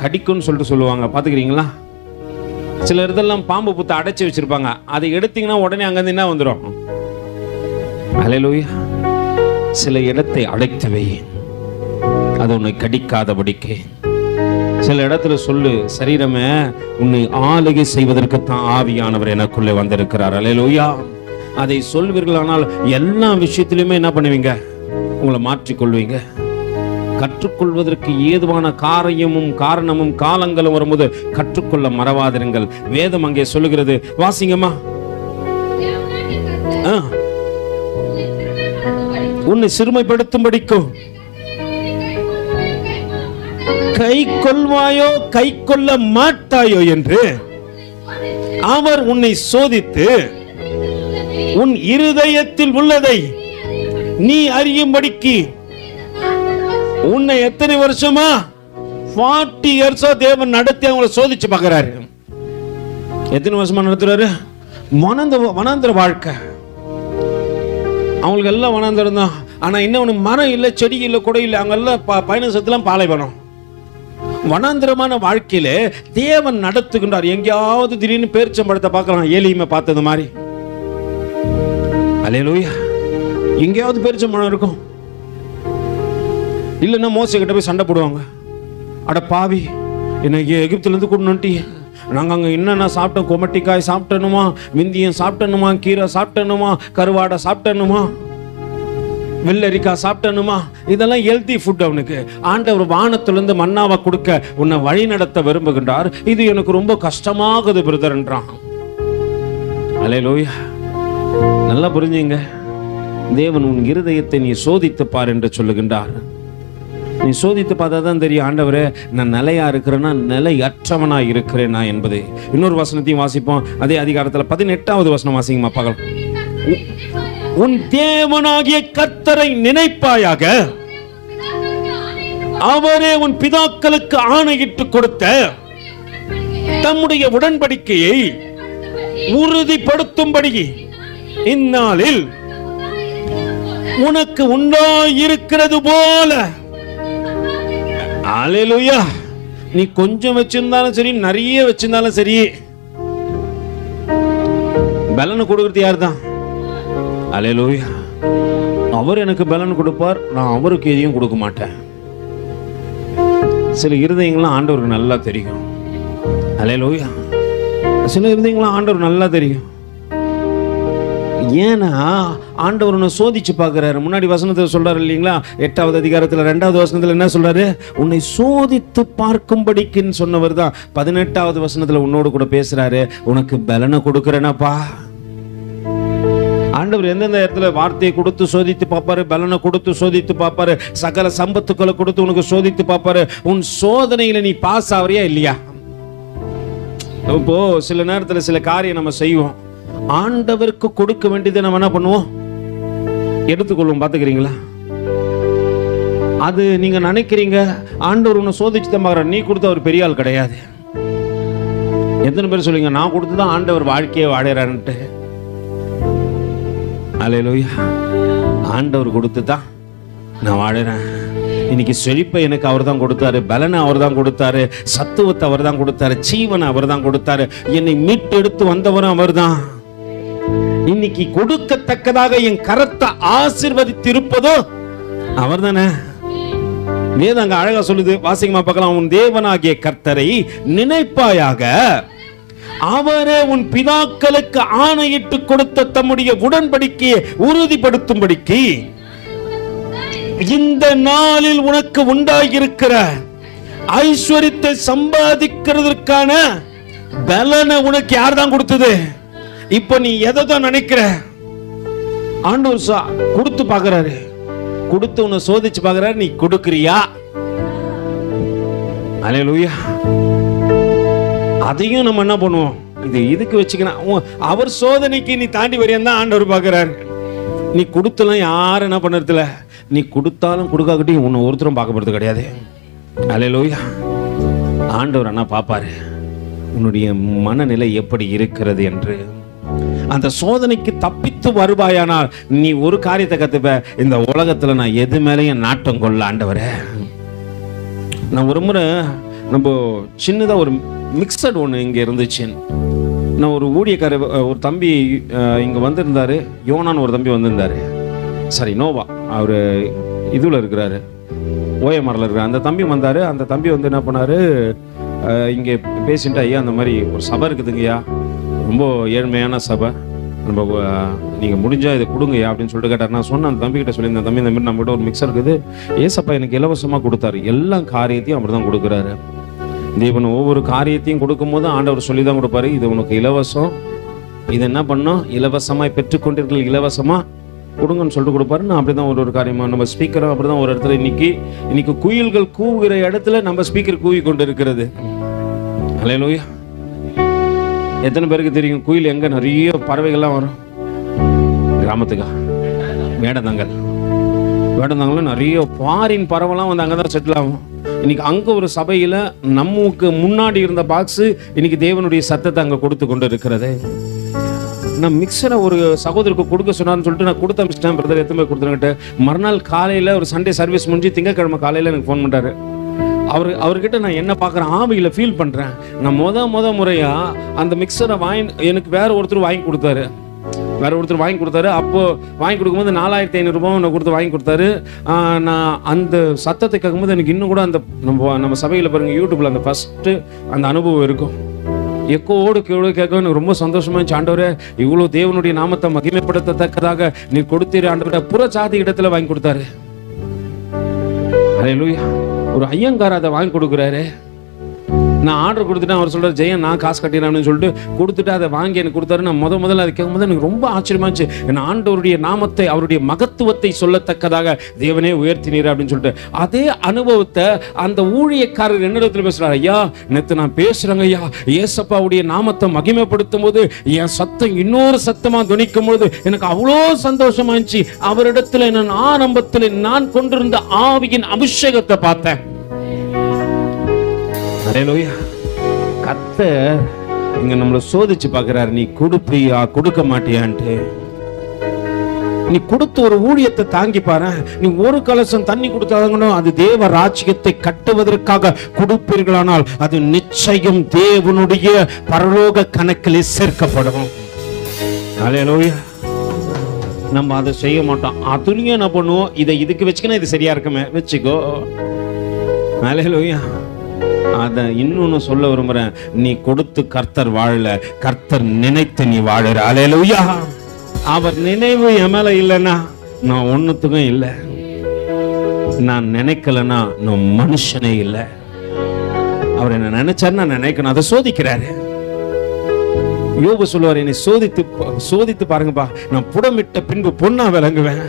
கடிக்கும்னு சொல்லிட்டு சொல்லுவாங்க. பாத்துக்கிறீங்களா? சில இடத்தெல்லாம் பாம்பு புத்தை அடைச்சி வச்சிருப்பாங்க. அதை எடுத்தீங்கன்னா உடனே அங்கிருந்து என்ன வந்துடும்? அல்லேலூயா. சில இடத்தை அடைத்து வை, அது உன்னை கடிக்காதபடிக்கு. சில இடத்துல சொல்லு, சரீரமே உன்னை ஆளுகை செய்வதற்குத்தான் ஆவியானவர் எனக்குள்ளே வந்திருக்கிறார். அல்லேலூயா. அதை சொல்வீர்களானால் எல்லா விஷயத்திலுமே என்ன பண்ணுவீங்க? உங்களை மாற்றிக்கொள்வீங்க. கற்றுக்கொள்வதற்கு ஏதுவான காரியமும் காரணமும் காலங்களும் வரும்போது கற்றுக்கொள்ள மறவாதிருங்கள். வேதம் அங்கே சொல்லுகிறது, வாசிங்கம்மா. உன்னை சிறுமைப்படுத்தும்படிக்கும் கை கொள்வாயோ கை கொள்ள மாட்டாயோ என்று அவர் உன்னை சோதித்து உன் இருதயத்தில் உள்ளதை நீ அறியும்படிக்கு உன்னை எத்தனை வருஷமா 40 years தேவன் நடத்தி அவங்களை சோதிச்சு பார்க்கிறாரு. எத்தனை வருஷமா நடத்துறாரு? வனாந்திர வாழ்க்கை. அவங்களுக்கு எல்லாம் வனாந்திரம் தான். ஆனா இன்னொன்னு, மரம் இல்லை, செடி இல்லை, கொடை இல்லை. அவங்க எல்லாம் பயணம் பாலைவனம். வனாந்திரமான வாழ்க்கையில தேவன் நடத்துகின்றார். எங்கேயாவது திடீர்னு பேரிச்சம்பழத்தை பார்க்கலாம், ஏலியுமே பார்த்தது மாதிரி. அல்லேலூயா. எங்கேயாவது பேரிச்சம்பழம் இருக்கும். இல்லைன்னா மோசே கிட்ட போய் சண்டை போடுவாங்க. அட பாவி, எனக்கு எகிப்துல இருந்து கொண்டு வந்துட்டி, நாங்கள் அங்கே என்னென்ன சாப்பிட்டோம்? கொமட்டிக்காய் சாப்பிட்டணுமா, விந்தியம் சாப்பிட்டணுமா, கீரை சாப்பிட்டணுமா, கருவாடை சாப்பிட்டணுமா, வெள்ளரிக்காய் சாப்பிட்டணுமா? இதெல்லாம் ஹெல்தி ஃபுட். அவனுக்கு ஆண்டவர் வானத்திலிருந்து மன்னாவை கொடுக்க உன்னை வழி நடத்த விரும்புகின்றார். இது எனக்கு ரொம்ப கஷ்டமாகுது பிரதர்ன்றான். அல்லேலூயா. நல்லா புரிஞ்சுங்க. தேவன் உன் இருதயத்தை நீ சோதித்து பார் என்று சொல்லுகின்றார். நீ சோதித்து பார்த்தா தான் தெரியும், ஆண்டவரே நான் நிலையா இருக்கிறேன்னா நிலையற்றவனா இருக்கிறேனா என்பது. இன்னொரு வசனத்தையும் வாசிப்போம். அதே அதிகாரத்தில் 18வது வசனம் வாசிங்கம்மா. பகல் உன் தேவனாகிய கர்த்தரை நினைப்பாயாக, அவரே உன் பிதாக்களுக்கு ஆணையிட்டு கொடுத்த தம்முடைய உடன்படிக்கையை உறுதிப்படுத்தும்படி இந்நாளில் உனக்கு உண்டாயிருக்கிறது போல. அல்லேலூயா. நீ கொஞ்சம் வச்சிருந்தாலும் சரி, நிறைய வச்சிருந்தாலும் சரி, பலன் கொடுக்கிறது யார் தான்? அல்லேலூயா. அவர் எனக்கு பலன் கொடுப்பார், நான் அவருக்கு எதையும் கொடுக்க மாட்டேன். சில இருதயங்கள்லாம் ஆண்டவருக்கு நல்லா தெரியும். அல்லேலூயா. சில இருதயங்கள்லாம் ஆண்டவர் நல்லா தெரியும். ஏன்னா ஆண்டவர் உன்னை சோதிச்சு பார்க்கிறாரு. முன்னாடி வசனத்தில் சொல்றாரு இல்லைங்களா? 8வது அதிகாரத்தில் 2வது வசனத்தில் என்ன சொல்றாரு? உன்னை சோதித்து பார்க்கும்படிக்குன்னு சொன்னவர் தான் 18வது வசனத்தில் உன்னோடு கூட பேசுறாரு. உனக்கு பலனை கொடுக்கிறேனாப்பா. ஆண்டவர் எந்தெந்த இடத்துல வார்த்தையை கொடுத்து சோதித்து பார்ப்பாரு, பலனை கொடுத்து சோதித்து பார்ப்பாரு, சகல சம்பத்துக்களை கொடுத்து உனக்கு சோதித்து பார்ப்பாரு. உன் சோதனையில நீ பாஸ் ஆவறியா இல்லையா? இப்போ சில நேரத்தில் சில காரியம் நம்ம செய்வோம், ஆண்டவருக்கு கொடுக்க வேண்டியதை நம்ம என்ன பண்ணுவோம்? எடுத்துக்கொள்வோம். பாத்துக்கிறீங்களா? அது நீங்க நினைக்கிறீங்க ஆண்டவர் உன்னை சோதிச்சு தான் பார்க்கிறார். நீ கொடுத்த ஒரு பெரிய ஆள் கிடையாது. எத்தனை பேர் சொல்லுங்க, நான் கொடுத்துதான் ஆண்டவர் வாழ்க்கையை வாழறான்ட்டு? அல்லேலூயா. ஆண்டவர் கொடுத்து தான் நான் வாழறேன். இன்னைக்கு செழிப்பை எனக்கு அவர் தான் கொடுத்தாரு, பலனை அவர் தான் கொடுத்தாரு, சத்துவத்தை அவர் தான் கொடுத்தாரு, ஜீவனை அவர் தான் கொடுத்தாரு, என்னை மீட்டு எடுத்து வந்தவரும் அவர் தான். இன்னைக்கு கொடுக்கத்தக்கதாக என் கரத்தை ஆசீர்வதித்து இருப்பதோ அவர் தானே. வேதம் அங்க அழகா சொல்லுது, வாசிங்கமா பார்க்கலாம். உன் தேவனாகிய கர்த்தரை நினைப்பாயாக, அவரே உன் பிதாக்களுக்கு ஆணையிட்டு கொடுத்த தம்முடைய உடன்படிக்கையை உறுதிப்படுத்தும்படிக்கு இந்த நாளில் உனக்கு உண்டாகியிருக்கிற ஐஸ்வரியத்தை சம்பாதிக்கிறதுக்கான பலனை உனக்கு யார் தான் கொடுத்தது? இப்ப நீ எதை தான் நினைக்கிற? ஆண்டவர் கொடுத்து பார்க்கிறாரு, கொடுத்து உன்னை சோதிச்சு பார்க்கிறாரு. நீ கொடுக்கிறியா? அல்லேலூயா. அதையும் நம்ம என்ன பண்ணுவோம்? இதுக்கு வச்சுக்கணும். அவர் சோதனைக்கு நீ தாண்டி வரையும் தான் ஆண்டவர் பார்க்கிறாரு. நீ கொடுத்தலாம் யாரும் என்ன பண்ணுறதுல, நீ கொடுத்தாலும் கொடுக்காக்கிட்டையும் உன்னை ஒருத்தரும் பார்க்கப்படுறது கிடையாது. அல்லேலூயா. ஆண்டவர் என்ன பார்ப்பாரு? உன்னுடைய மனநிலை எப்படி இருக்கிறது என்று. அந்த சோதனைக்கு தப்பித்து வருவாயானால் நீ ஒரு காரியத்தை கத்துப்ப, இந்த உலகத்துல நான் எது மேலேயும் நாட்டம் கொள்ள ஆண்டவரே. நான் ஒரு முறை நம்ம சின்னதா ஒரு மிக்சட் ஒன்று இங்க இருந்துச்சு. நான் ஒரு ஊழியக்கார ஒரு தம்பி இங்க வந்திருந்தாரு, யோனான்னு ஒரு தம்பி வந்திருந்தாரு. சரி, நோவா அவரு இதுல இருக்கிறாரு, ஓஎம்ஆர்ல இருக்கிறார். அந்த தம்பி வந்தாரு. அந்த தம்பி வந்து என்ன பண்ணாரு, இங்கே பேசிட்டு, ஐயா அந்த மாதிரி ஒரு சபை இருக்குதுங்கய்யா, ரொம்ப ஏழ்மையான சபை, நம்ம நீங்கள் முடிஞ்சால் இதை கொடுங்கய்யா அப்படின்னு சொல்லிட்டு கேட்டார். நான் சொன்னேன், அந்த தம்பிக்கிட்ட சொல்லியிருந்தேன், தம்பி இந்த மாதிரி நம்மகிட்ட ஒரு மிக்சர் இருக்குது, ஏசப்பா எனக்கு இலவசமாக கொடுத்தாரு. எல்லா காரியத்தையும் அப்படி தான் கொடுக்குறாரு. தேவன் ஒவ்வொரு காரியத்தையும் கொடுக்கும்போது ஆண்டவர் சொல்லி தான் கொடுப்பாரு, இது உனக்கு இலவசம், இது என்ன பண்ணோம், இலவசமாக பெற்றுக்கொண்டீர்கள், இலவசமாக கொடுங்கன்னு சொல்லிட்டு கொடுப்பாரு. நான் அப்படிதான் ஒரு காரியமா நம்ம ஸ்பீக்கரும் அப்படிதான் ஒரு இடத்துல இன்னைக்கு குயில்கள் கூவுகிற இடத்துல நம்ம ஸ்பீக்கர் கூவி கொண்டு இருக்கிறது. அல்லேலூயா. எத்தனை பேருக்கு தெரியும் குயில் எங்க நிறைய பறவைகள்லாம் வரும்? கிராமத்துக்கா வேடந்தாங்கல நிறைய ஃபாரின் பறவைலாம் வந்து அங்கதான் செட்டில் ஆகும். இன்னைக்கு அங்க ஒரு சபையில நமக்கு முன்னாடி இருந்த பாக்ஸ் இன்னைக்கு தேவனுடைய சத்தத்தை அங்க கொடுத்து கொண்டு இருக்கிறது. நான் மிக்சரை ஒரு சகோதரருக்கு கொடுக்க சொன்னான்னு சொல்லிட்டு நான் கொடுத்து அமிச்சிட்டேன். பிரதர் எத்தனை கொடுத்துருங்கிட்ட. மறுநாள் காலையில் ஒரு சண்டே சர்வீஸ் முடிஞ்சு திங்கக்கிழமை காலையில் எனக்கு ஃபோன் பண்ணுறாரு. அவர்கிட்ட நான் என்ன பார்க்குறேன், ஆவியில் ஃபீல் பண்ணுறேன். நான் முத முறையாக அந்த மிக்சரை எனக்கு வேற ஒருத்தர் வாங்கி கொடுத்தாரு. அப்போ வாங்கி கொடுக்கும்போது 4500 ரூபாய் நான் கொடுத்து வாங்கி கொடுத்தாரு. நான் அந்த சத்தத்தை கேட்கும்போது எனக்கு இன்னும் கூட அந்த நம்ம சபையில் பாருங்க, யூடியூப்ல அந்த ஃபர்ஸ்ட் அந்த அனுபவம் இருக்கும். எக்கோடு கேட்க எனக்கு ரொம்ப சந்தோஷமா இருந்துச்சு. ஆண்டவரே, இவ்வளவு தேவனுடைய நாமத்தை மகிமைப்படுத்தத்தக்கதாக நீ கொடுத்தீர் ஆண்டவரே. புற ஜாதி இடத்துல வாங்கி கொடுத்தாரு. அல்லேலூயா. ஒரு ஐயங்கார் அதை வாங்கி கொடுக்குறாரு. நான் ஆர்டர் கொடுத்துட்டேன். அவர் சொல்றாரு, ஜெயன் நான் காசு கட்டிடுறேன்னு சொல்லிட்டு கொடுத்துட்டு அதை வாங்கி எனக்கு கொடுத்தாரு. நான் முதல்ல அதை கேட்கும்போது எனக்கு ரொம்ப ஆச்சரியமாச்சு. என் ஆண்டவருடைய நாமத்தை, அவருடைய மகத்துவத்தை சொல்லத்தக்கதாக தேவனே உயர்த்தினீர் அப்படின்னு சொல்லிட்டு அதே அனுபவத்தை அந்த ஊழியக்காரர் என்னிடத்துல பேசுறாரு. ஐயா, நேற்று நான் பேசுறேங்க ஐயா, ஏசப்பாவுடைய நாமத்தை மகிமைப்படுத்தும் போது என் சத்தம் இன்னொரு சத்தமா துணிக்கும் போது எனக்கு அவ்வளோ சந்தோஷமா இருந்துச்சு. அவரிடத்துல நான் ஆரம்பத்தில் நான் கொண்டிருந்த ஆவியின் அபிஷேகத்தை பார்த்தேன். கர்த்தர் இங்க நம்மளை சோதிச்சு பார்க்கிறாரு. நீ கொடுப்பியா கொடுக்க மாட்டியான்ட்டு. நீ கொடுத்த ஒரு ஊழியத்தை தாங்கி பாரு. நீ ஒரு கலசம் தண்ணி கொடுத்தாங்கன்னு அது தேவ ராஜ்யத்தை கட்டுவதற்காக கொடுப்பீர்களானால் அது நிச்சயம் தேவனுடைய பரலோக கணக்கில் சேர்க்கப்படும். அல்லேலூயா. நம்ம அதை செய்ய மாட்டோம். அதுலயும் என்ன பண்ணுவோம், இதை இதுக்கு வச்சுக்கணும், இது சரியா இருக்குமே வச்சுக்கோ. அல்லேலூயா. அத இன்னொன்னு சொல்ல விரும்புறேன், நீ கொடுத்து கர்த்தர் வாழல, கர்த்தர் நினைத்து நீ வாழற. அல்லேலூயா. அவர் நினைவு என் மேல இல்லைன்னா நான் ஒண்ணுத்துக்கும் இல்லை. நான் நினைக்கலன்னா நான் மனுஷனே இல்லை. அவர் என்ன நினைச்சாரு, நான் நினைக்கணும். அதை சோதிக்கிறாரு. யோபு சொல்லுவார், என்னை சோதித்து பாருங்கப்பா, நான் புடமிட்ட பின்பு பொண்ணா விளங்குவேன்.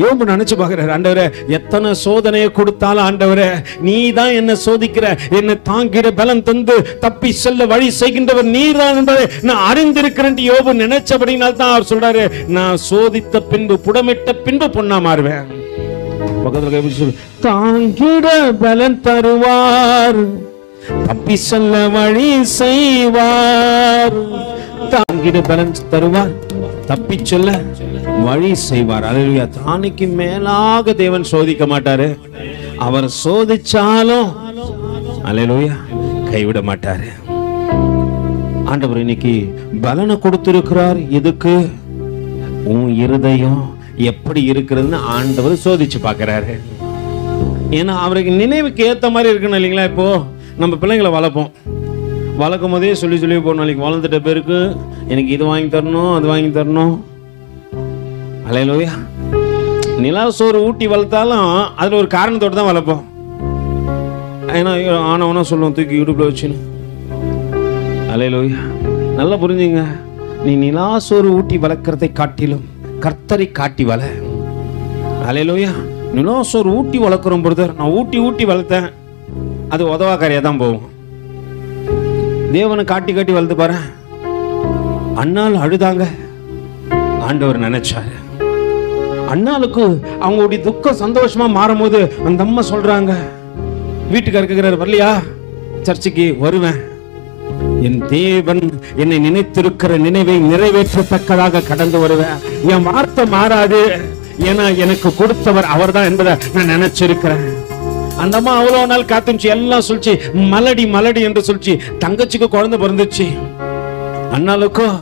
யோபு நினைச்சு பாக்குறாரு, ஆண்டவரே எத்தனை சோதனையை கொடுத்தாலும் ஆண்டவரே நீ தான் என்ன சோதிக்கிற, என்ன தாங்கிட பலம் தந்து தப்பி செல்ல வழி செய்கின்றவர் நீர்தான் என்பதை நான் அறிந்திருக்கிறேன். யோபு நினைச்சபடினால் தான் அவர் சொல்றாரு, நான் சோதித்த பின்பு புடமிட்ட பின்பு பொண்ணா மாறுவேன். பக்கத்துல தாங்கிட பலம் தருவார், தப்பி செல்ல வழி செய்வார். தாங்கிட பலம் தருவார், தப்பி சொல்ல வழி செய்வார். அல்லேலூயா. தானிக்கு மேலாக தேவன் சோதிக்க மாட்டாரு. அவர் சோதிச்சாலும் அல்லேலூயா கைவிட மாட்டாரு. ஆண்டவர் இன்னைக்கு பலனை கொடுத்திருக்கிறார். எதுக்கு? உன் இருதயம் எப்படி இருக்கிறதுன்னு ஆண்டவர் சோதிச்சு பார்க்கிறாரு. ஏன்னா அவருக்கு நினைவுக்கு ஏத்த மாதிரி இருக்கணும் இல்லைங்களா? இப்போ நம்ம பிள்ளைங்களை வளர்க்கும் போதே சொல்லி போகணும், நாளைக்கு வளர்ந்துட்ட பேருக்கு எனக்கு இது வாங்கி தரணும், அது வாங்கி தரணும். அல்லேலூயா. நிலா சோறு ஊட்டி வளர்த்தாலும் அதுல ஒரு காரணத்தோடு தான் வளர்ப்போம். ஏன்னா ஆனவனா சொல்லுவோம், தூக்கி யூடியூப்ல வச்சுன்னு. அல்லேலூயா. நல்லா புரிஞ்சுங்க, நீ நிலா சோறு ஊட்டி வளர்க்கறதை காட்டிலும் கர்த்தரை காட்டி வள. அல்லேலூயா. நிலா சோறு ஊட்டி வளர்க்குறோம் பிரதர், நான் ஊட்டி வளர்த்தேன், அது உதவாக்காரியா தான் போகும். தேவனை காட்டி வளர்த்து பாரு. அண்ணால் அழுதாங்க, ஆண்டவர் நினைச்சாரு. அண்ணாளுக்கு அவங்களுடைய துக்கம் சந்தோஷமா மாறும் போது அந்த அம்மா சொல்றாங்க, வீட்டுக்காரர் கேட்கிறாரு, வரலையா சர்ச்சுக்கு? வருவேன். என் தேவன் என்னை நினைத்திருக்கிற நினைவை நிறைவேற்றத்தக்கதாக கடந்து வருவேன். என் வார்த்தை மாறாது. ஏன்னா எனக்கு கொடுத்தவர் அவர் தான் என்பதை நான் நினைச்சிருக்கிறேன். அந்த அம்மா அவ்வளவு நாள் காத்துச்சு, எல்லாம் சொல்லிச்சு, மலடி மலடி என்று சொல்லிச்சு. தங்கச்சிக்கு குழந்தை பிறந்துச்சு, அண்ணாளுக்கும்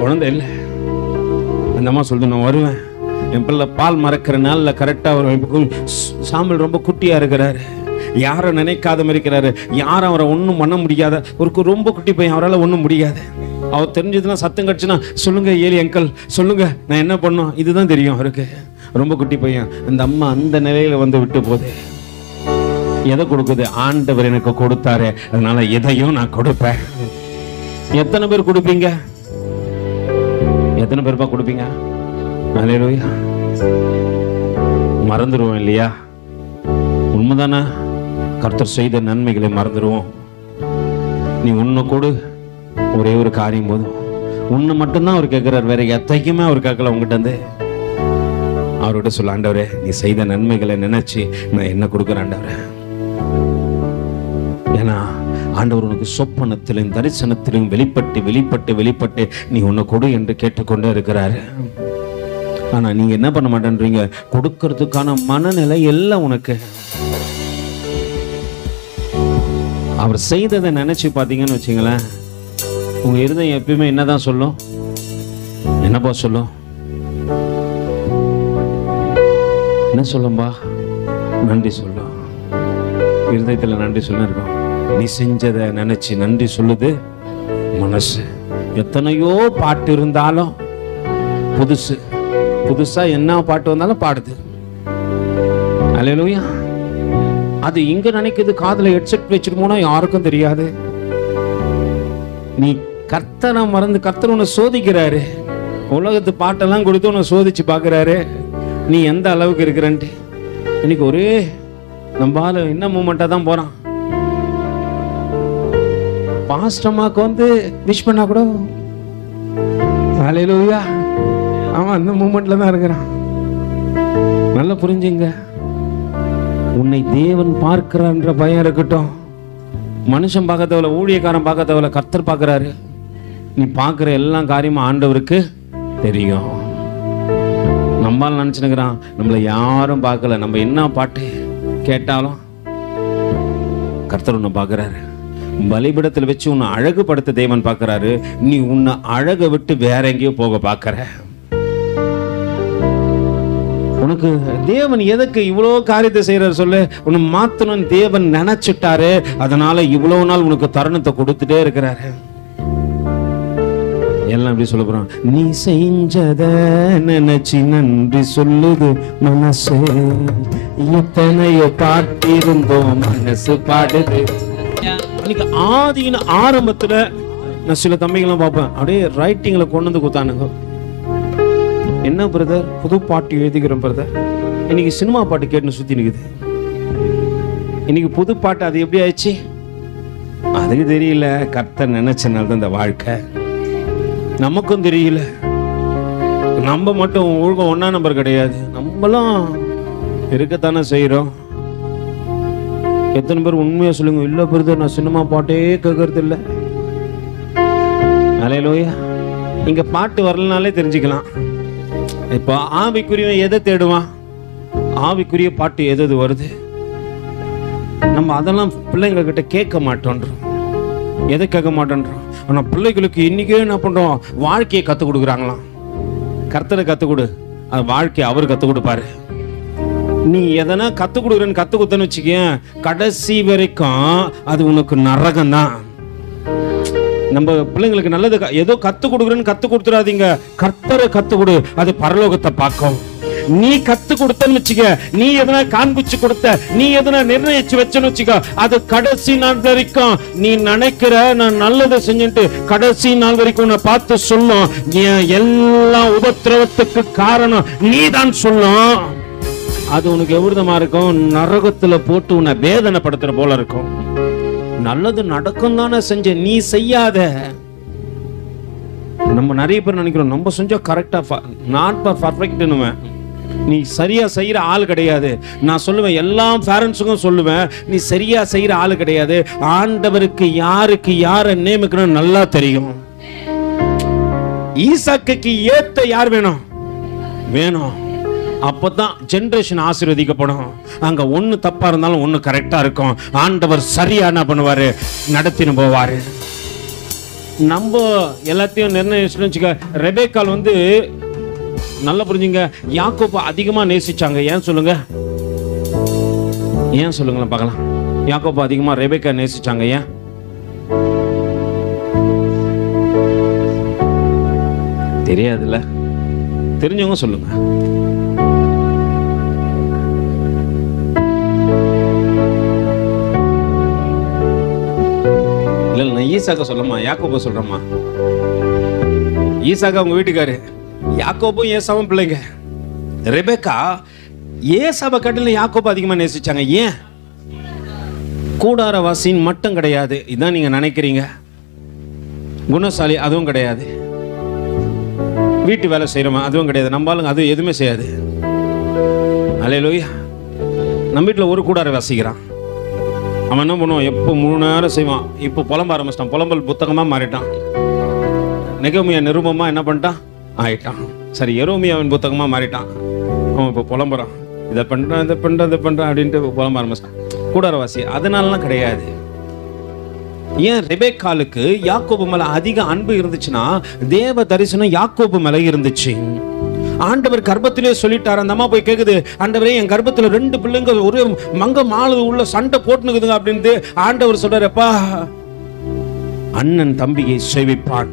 குழந்தை இல்லை. அந்த அம்மா சொல்லுது, நான் வருவேன், என் பிள்ளை பால் மறக்கிற நாள்ல கரெக்டா வருவேன். சாம்பல் ரொம்ப குட்டியா இருக்கிறாரு, யாரும் நினைக்காத மாதிரி இருக்கிறாரு, யாரும் அவரை ஒன்றும் பண்ண முடியாத ஒரு ரொம்ப குட்டி பையன், அவரால் ஒன்றும் முடியாது. அவர் தெரிஞ்சதுன்னா சத்தம் கடிச்சுன்னா, சொல்லுங்க ஏலி அங்கிள் சொல்லுங்க, நான் என்ன பண்ணோம், இதுதான் தெரியும் அவருக்கு. ரொம்ப குட்டி பையன். அந்த அம்மா அந்த நிலையில வந்து விட்டு போகுது. எதை கொடுக்குது? ஆண்டவர் எனக்கு கொடுத்தாரு, அதனால எதையும் நான் கொடுப்பேன். எத்தனை பேர் கொடுப்பீங்க? எத்தனை பேர்ப்பா கொடுப்பீங்க? அல்லேலூயா. மறந்துடுவோம் இல்லையா? உண்மைதானே? கர்த்தர் செய்த நன்மைகளை மறந்துடுவோம். நீ உன்னை கொடு, ஒரே ஒரு காரியம் போதும். உன்னை மட்டும்தான் அவர் கேட்கிறார், வேற எத்தைக்குமே அவர் கேட்கல உங்ககிட்ட இருந்து. அவர்கிட்ட சொல்ல, ஆண்டவரே நீ செய்த நன்மைகளை நினைச்சு நான் என்ன கொடுக்குறேன் ஆண்டவரே. ஏன்னா ஆண்டவர் உனக்கு சொப்பனத்திலும் தரிசனத்திலும் வெளிப்பட்டு வெளிப்பட்டு வெளிப்பட்டு நீ உன்னை கொடு என்று கேட்டுக்கொண்டே இருக்கிறாரு. ஆனா நீங்க என்ன பண்ண மாட்டேன்றீங்க? கொடுக்கறதுக்கான மனநிலை எல்லாம் உனக்கு. அவர் செய்ததை நினைச்சு பாத்தீங்கன்னு வச்சுங்களேன், உங்க இருதயம் எப்பயுமே என்னதான் சொல்லும்? என்னப்பா சொல்லும்? என்ன சொல்லும்பா? நன்றி சொல்லும். இருதயத்துல நன்றி சொல்லிருக்கோம். நீ செஞ்சதை நினைச்சு நன்றி சொல்லுது மனசு. எத்தனையோ பாட்டு இருந்தாலும் புதுசு புதுசா என்ன பாட்டு வந்தாலும் பாடுது. அல்லேலூயா. அது இங்க நினைக்குது, காதுல ஹெட்செட் வச்சுட்டு போனா யாருக்கும் தெரியாது. நீ கர்த்தரை மறந்து, கர்த்தர் உன்னை சோதிக்கிறாரு. உலகத்து பாட்டெல்லாம் கொடுத்து உன்னை சோதிச்சு பாக்குறாரு, நீ எந்த அளவுக்கு இருக்கிறன்ட்டு. இன்னைக்கு ஒரே நம்மால என்ன மூமெண்டா தான் போறான். பாஸ்டமாக்கு வந்து விஷ் பண்ணா கூட அல்லேலூயா, அவன் அந்த மூமெண்ட்ல தான் இருக்கிறான். நல்லா புரிஞ்சுங்க, உன்னை தேவன் பார்க்கிறான்ற பயம் இருக்கட்டும். மனுஷன் பார்க்க தேவையில்ல, ஊழியக்காரன் பார்க்க தேவையில்ல, கர்த்தர் பார்க்கிறாரு. நீ பார்க்கிற எல்லா காரியமும் ஆண்டவருக்கு தெரியும். நம்மால் நினைச்சுக்கிறான் நம்மளை யாரும் பார்க்கல, நம்ம என்ன பாட்டு கேட்டாலும் கர்த்தர் உன்னை பார்க்கிறாரு. பலிபீடத்தில் வச்சு உன்னை அழகுபடுத்த தேவன் பார்க்கிறாரு. நீ உன்னை அழகை விட்டு வேற எங்கேயோ போக பார்க்கிற. உனக்கு தேவன் எதுக்கு இவ்வளோ காரியத்தை செய்யறாரு சொல்லு? உன்னை மாத்தணும் தேவன் நினைச்சிட்டாரு, அதனால இவ்வளவு நாள் உனக்கு தருணத்தை கொடுத்துட்டே இருக்கிறாரு. எல்லாம் எப்படி சொல்ல போறான்? நீ செஞ்சத நினைச்சு நன்றி சொல்லுது மனசு. எத்தனையோ பாட்டிருந்தோம் மனசு பாடுது. ஆதியின் ஆரம்பத்துல நான் சில தம்பிகள்லாம் பார்ப்பேன், அப்படியே ரைட்டிங்ல கொண்டு வந்து கொடுத்தானுங்க. என்ன பிரதர் புது பாட்டு எழுதிக்கிறோம் பிரதர்? இன்னைக்கு சினிமா பாட்டு கேட்டுன்னு சுத்தி நிக்குது. இன்னைக்கு புது பாட்டு அது எப்படி ஆயிடுச்சு? அதுக்கு தெரியல. கர்த்தர் நினைச்சனால தான் இந்த வாழ்க்கை. நமக்கும் தெரியல. நம்ம மட்டும் ஒழுங்கம் ஒன்னா நம்பர் கிடையாது, நம்மளும் இருக்கத்தானே செய்யறோம். எத்தனை பேர் உண்மையா சொல்லுங்க, இல்ல பிரதர் நான் சினிமா பாட்டே கேட்கறது இல்லை. அல்லேலூயா. இங்க பாட்டு வரலனாலே தெரிஞ்சுக்கலாம். இப்போ ஆவிக்குரியவன் எதை தேடுவான்? ஆவிக்குரிய பாட்டு எது வருது? நம்ம அதெல்லாம் பிள்ளைங்க கிட்ட கேட்க மாட்டோன்றோம். எதை கேட்க மாட்டோன்றோம்? ஆனா பிள்ளைகளுக்கு இன்னைக்கே என்ன பண்றோம்? வாழ்க்கையை கத்துக் கொடுக்குறாங்களாம். கர்த்தரை கத்துக் கொடு, அது வாழ்க்கையை அவர் கத்துக் கொடுப்பாரு. நீ எதனா கத்துக் கொடுக்குறேன்னு கத்து கொடுத்தன்னு வச்சுக்க, கடைசி வரைக்கும் அது உனக்கு நரகம் தான். நம்ம பிள்ளைங்களுக்கு நல்லது ஏதோ கத்து கொடுக்குறேன்னு கத்து கொடுத்துடாதீங்க. கர்த்தரை கத்து கொடு, அது பரலோகத்தை பார்க்கும். நீ கத்து கொடுத்தன்னு வச்சுக்க, நீ எதனா காண்பிச்சு கொடுத்த, நீ எதனா நிர்ணயிச்சு வச்சன்னு வச்சுக்க, அது கடைசி நாள் வரைக்கும் நீ நினைக்கிற நான் நல்லதை செஞ்சுட்டு கடைசி நாள் வரைக்கும் உன்னை பார்த்து சொல்லும், எல்லா உபத்திரவத்துக்கு காரணம் நீ தான் சொல்லும். அது உனக்கு எவ்வளவுமா இருக்கும்? நரகத்துல போட்டு உன்னை வேதனைப்படுத்துற போல இருக்கும். நல்லது நடக்கும் தானே செஞ்ச, நீ செய்யாத. நம்ம நிறைய பேர் நினைக்கிறோம் நம்ம செஞ்சா கரெக்டா, நாட் பர்ஃபெக்ட்னுவேன். நீ சரியா செய்யற ஆள் கிடையாது. நான் சொல்லுவேன், எல்லா பேரண்ட்ஸுக்கும் சொல்லுவேன், நீ சரியா செய்யற ஆள் கிடையாது. ஆண்டவருக்கு யாருக்கு யாரை நியமிக்கணும் நல்லா தெரியும். ஈசாக்குக்கு ஏத்த யார் வேணும்? அப்பதான் ஜெனரேஷன் ஆசீர்வதிக்கப்படும். அங்க ஒண்ணு தப்பா இருந்தாலும் ஒண்ணு கரெக்டா இருக்கும். ஆண்டவர் சரியா என்ன பண்ணுவாரு? நடத்தின்னு போவாரு. நம்ம எல்லாத்தையும் நிர்ணயிச்சு. ரெபேக்கால் நல்லா புரிஞ்சுங்க, யாக்கோபு அதிகமா நேசிச்சாங்க. ஏன் சொல்லுங்களேன் பார்க்கலாம். யாக்கோபு அதிகமா ரெபேக்கா நேசிச்சாங்க. ஏன்? தெரியாதுல்ல, தெரிஞ்சவங்க சொல்லுங்க. இல்ல, நான் ஈசாக்க சொல்லமா யாக்கோபு சொல்றேம்மா? ஈசாக்கா உங்க வீட்டுக்காரு, யாக்கோபும் ஏசாவும் பிள்ளைங்க. ரெபேக்கா ஏசாவை கட்டில யாக்கோபு அதிகமா நேசிச்சாங்க. ஏன்? கூடாரவாசின் மட்டும் கிடையாது, இதான் நீங்க நினைக்கிறீங்க. குணசாலி அதுவும் கிடையாது, வீட்டு வேலை செய்யறோமா அதுவும் கிடையாது, நம்பாலும் அது எதுவுமே செய்யாது. அல்லேலூயா. நம்ம வீட்டில் ஒரு கூடார வாசிக்கிறான். அவன் என்ன பண்ணுவான்? எப்போ 3 நேரம் செய்வான். இப்போ புலம்ப ஆரம்பிச்சிட்டான். புலம்பல் புத்தகமா மாறிட்டான். நெகோமியா நிருபமா என்ன பண்ணிட்டான்? ஆயிட்டான். சரி, எரோமியாவின் புத்தகமா மாறிட்டான். அவன் இப்போ புலம்புறான். இதை பண்றான், இதை பண்றான் அப்படின்ட்டு புலம்ப ஆரம்பிச்சிட்டான். கூடாரவாசி அதனாலலாம் கிடையாது. ஏன் ரெபேக்காலுக்கு யாக்கோபு மேல அதிக அன்பு இருந்துச்சுன்னா, தேவ தரிசனம் யாக்கோபு மேல இருந்துச்சு. ஆண்டவர் கர்ப்பத்திலே சொல்லிட்டார். அந்த அம்மா போய் கேக்குது, ஆண்டவரே என் கர்ப்பத்துல 2 பிள்ளைங்க ஒரு மங்க மாலு உள்ள சண்டை போட்டுனுக்குதுங்க அப்படின்ட்டு ஆண்டவர் சொல்றாருப்பா, அண்ணன் தம்பியை சேவிப்பான்,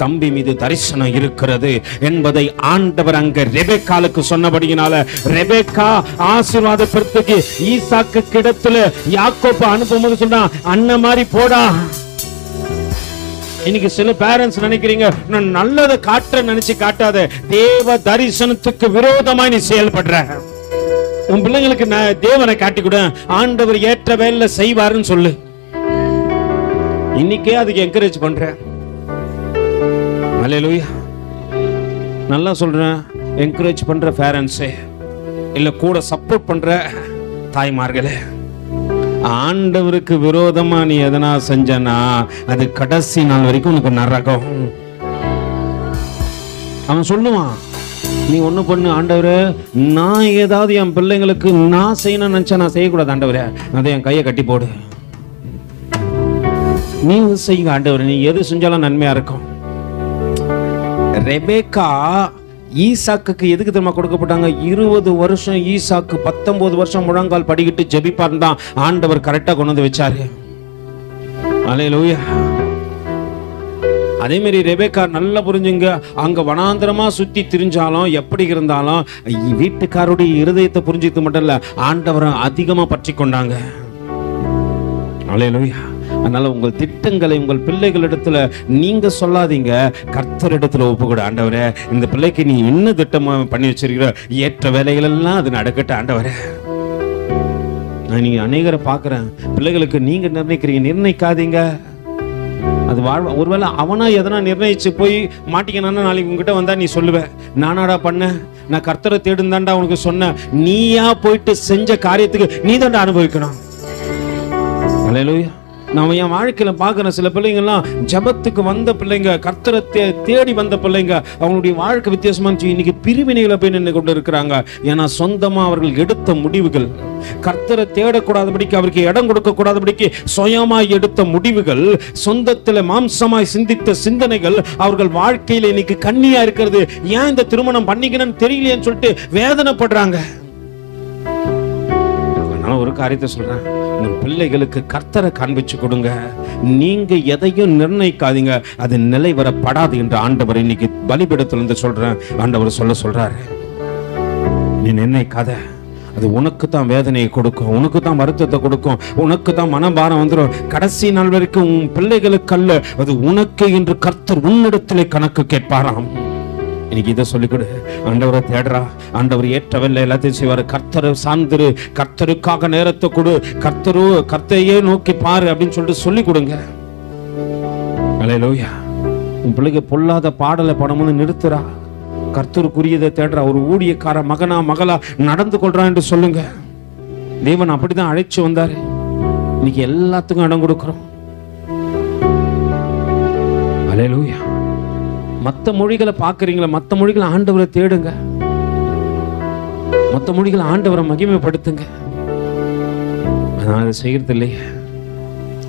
தம்பி மீது தரிசனம் இருக்கிறது என்பதை ஆண்டவர் அங்க ரெபேக்காலுக்கு சொன்னபடியினால ரெபேக்கா ஆசீர்வாதப்படுத்தி ஈசாக்கு கிடத்துல யாக்கோபு அனுப்பும்போது சொன்னா, அண்ணன் மாதிரி போடா. இன்னைக்கு சில பேரண்ட்ஸ் நினைக்கிறீங்க, நான் நல்லதை காட்ட நினைச்சு காட்டாத, தேவ தரிசனத்துக்கு விரோதமா நீ செயல்படுற. உன் பிள்ளைங்களுக்கு தேவனை காட்டி கூட, ஆண்டவர் ஏற்ற வேலை செய்வாருன்னு சொல்லு. இன்னைக்கே அதுக்கு என்கரேஜ் பண்றேன். அல்லேலூயா. நல்லா சொல்றேன், என்கரேஜ் பண்ற பேரண்ட்ஸே இல்ல கூட சப்போர்ட் பண்ற தாய்மார்களே, ஆண்டவருக்கு விரோதமா நீ எதனா செஞ்சனா அது கடைசி நாள் வரைக்கும் உனக்கு நரகம். அவன் சொல்லுவான், நீ ஒண்ணு பண்ணு ஆண்டவரே, நான் ஏதாவது என் பிள்ளைங்களுக்கு நான் செய்யணும்னு நினைச்சா நான் செய்யக்கூடாது ஆண்டவரே, அதை என் கையை கட்டி போடு. நீ செய்யுங்க ஆண்டவரே, நீ எது செஞ்சாலும் நன்மையா இருக்கும். ரெபேக்கா ஈசாக்கு எதுக்கு தெரியுமா கொடுக்கப்பட்டாங்க? 20 வருஷம் ஈசாக்கு 19 வருஷம் முழங்கால் படிக்கிட்டு ஜெபிப்பார் தான் ஆண்டவர் கரெக்டா கொண்டு வந்து வச்சாரு. அல்லேலூயா. அதே மாதிரி ரெபேக்கா நல்லா புரிஞ்சுங்க, அங்க வனாந்தரமா சுத்தி திரிஞ்சாலும் எப்படி இருந்தாலும் வீட்டுக்காருடைய இருதயத்தை புரிஞ்சுது மட்டும் இல்ல, ஆண்டவரை அதிகமா பற்றி கொண்டாங்க. அல்லேலூயா. அதனால உங்கள் திட்டங்களை உங்கள் பிள்ளைகளிடத்துல நீங்க சொல்லாதீங்க, கர்த்தரிடத்துல ஒப்புக்கூட. ஆண்டவரே, இந்த பிள்ளைக்கு நீ என்ன திட்டமா பண்ணி வச்சிருக்கிற, ஏற்ற வேலைகள் எல்லாம் அது நடக்கட்டும் ஆண்டவரே. நான் நீங்க அநேகரை பாக்குறேன், பிள்ளைகளுக்கு நீங்க நிர்ணயிக்காதீங்க. அது ஒருவேளை அவனா எதனா நிர்ணயிச்சு போய் மாட்டிக்கணும்னா நாளைக்கு உங்ககிட்ட வந்தா நீ சொல்லுவ, நானாடா பண்ண, நான் கர்த்தரை தேடுந்தாண்டா உனக்கு சொன்ன. நீயா போயிட்டு செஞ்ச காரியத்துக்கு நீ தாண்டா அனுபவிக்கணும். அல்லேலூயா. நான் என் வாழ்க்கையில பாக்குறேன், சில பிள்ளைங்கள்லாம் ஜபத்துக்கு வந்த பிள்ளைங்க, கர்த்தரை தேடி வந்த பிள்ளைங்க, அவங்களுடைய வாழ்க்கை வித்தியாசமா இருந்துச்சு. இன்னைக்கு பிரிவினைகளை போய் நின்று கொண்டு இருக்கிறாங்க. ஏன்னா சொந்தமா அவர்கள் எடுத்த முடிவுகள், கர்த்தரை தேடக்கூடாதபடிக்கு, அவருக்கு இடம் கொடுக்க கூடாதபடிக்கு சுயமாய் எடுத்த முடிவுகள், சொந்தத்துல மாம்சமாய் சிந்தித்த சிந்தனைகள் அவர்கள் வாழ்க்கையில இன்னைக்கு கண்ணியா இருக்கிறது. ஏன் இந்த திருமணம் பண்ணிக்கணும்னு தெரியலையேன்னு சொல்லிட்டு வேதனைப்படுறாங்க. ஒரு காரியத்தை சொல்றேன், உங்கள் பிள்ளைகளுக்கு கர்த்தரை காண்பிச்சு கொடுங்க. நீங்க எதையும் நிர்ணயிக்காதீங்க, அது நிலைவரப்படாது என்று ஆண்டவர் இன்னைக்கு பலிபீடத்திலிருந்து சொல்றேன். ஆண்டவர் சொல்றாரு, நீ நிர்ணயிக்காத, அது உனக்கு தான் வேதனையை கொடுக்கும், உனக்கு தான் வருத்தத்தை கொடுக்கும், உனக்கு தான் மனபாரம் வந்துடும். கடைசி நாள் வரைக்கும் உன் பிள்ளைகளுக்கு அல்ல, அது உனக்கு என்று கர்த்தர் உன்னிடத்திலே கணக்கு கேட்பாராம். இன்னைக்கு இதை சொல்லிக் கொடு. ஆண்டவரை தேடுறா, ஆண்டவர் ஏற்றவில்லை, எல்லாத்தையும் செய்வாரு. கர்த்தரை சார்ந்துரு, கர்த்தருக்காக நேரத்தை கொடு, கர்த்தரையே நோக்கி பாரு அப்படின்னு சொல்லிட்டு சொல்லி கொடுங்க. அல்லேலூயா. உன் பிள்ளைக்கு பொல்லாத பாடலை படமுன்னு நிறுத்துறா. கர்த்தருக்குரியதை தேடுற ஒரு ஊழியக்கார மகனா மகளா நடந்து கொள்றான் என்று சொல்லுங்க. தேவன் அப்படிதான் அழைச்சு வந்தாரு. இன்னைக்கு எல்லாத்துக்கும் இடம் கொடுக்கிறோம். அல்லேலூயா. மற்ற மொழிகளை பார்க்கறீங்களா? மற்ற மொழிகளை ஆண்டவரை தேடுங்க. மற்ற மொழிகளை ஆண்டவரை மகிமைப்படுத்துங்க. நான் அதை செய்யறது இல்லையே.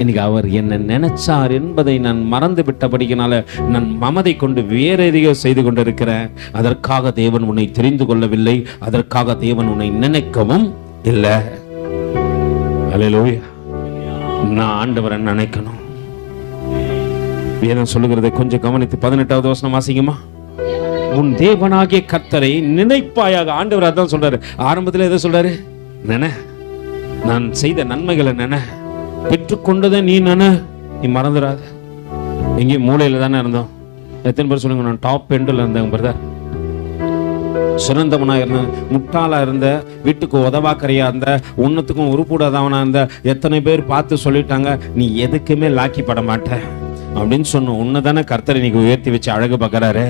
இன்னைக்கு அவர் என்ன நினைச்சார் என்பதை நான் மறந்து விட்டபடியினால நான் மமதை கொண்டு வேற எதையோ செய்து கொண்டிருக்கிறேன். அதற்காக தேவன் உன்னை தெரிந்து கொள்ளவில்லை. அதற்காக தேவன் உன்னை நினைக்கவும் இல்லை. அல்லேலூயா. நான் ஆண்டவரை நினைக்கணும். வேதம் சொல்லுகிறதை கொஞ்சம் கவனித்து 18வது வசனம் வாசிங்கம்மா. உன் தேவனாகிய கர்த்தரை நினைப்பாயாக. ஆண்டவர் அதான் சொல்றாரு. ஆரம்பத்தில் எதை சொல்றாரு? நினை, நான் செய்த நன்மைகளை நினை, பெற்றுக்கொண்டதை நீ நினை, நீ மறந்துடாத. எங்கேயும் மூலையில தானே இருந்தோம். எத்தனை பேர் சொல்லுங்க, நான் டாப் எண்டில் இருந்தேன் பிரதர். சிறந்தவனா இருந்த, முட்டாளா இருந்த, வீட்டுக்கு உதவாக்கரையா இருந்த, ஒன்னுத்துக்கும் உருப்பூடாதவனா இருந்த எத்தனை பேர் பார்த்து சொல்லிட்டாங்க, நீ எதுக்குமே லாக்கி பட மாட்ட அப்படின்னு சொன்ன உன்னதானே கர்த்தர் இன்னைக்கு உயர்த்தி வச்சு அழகு பார்க்கறாரு.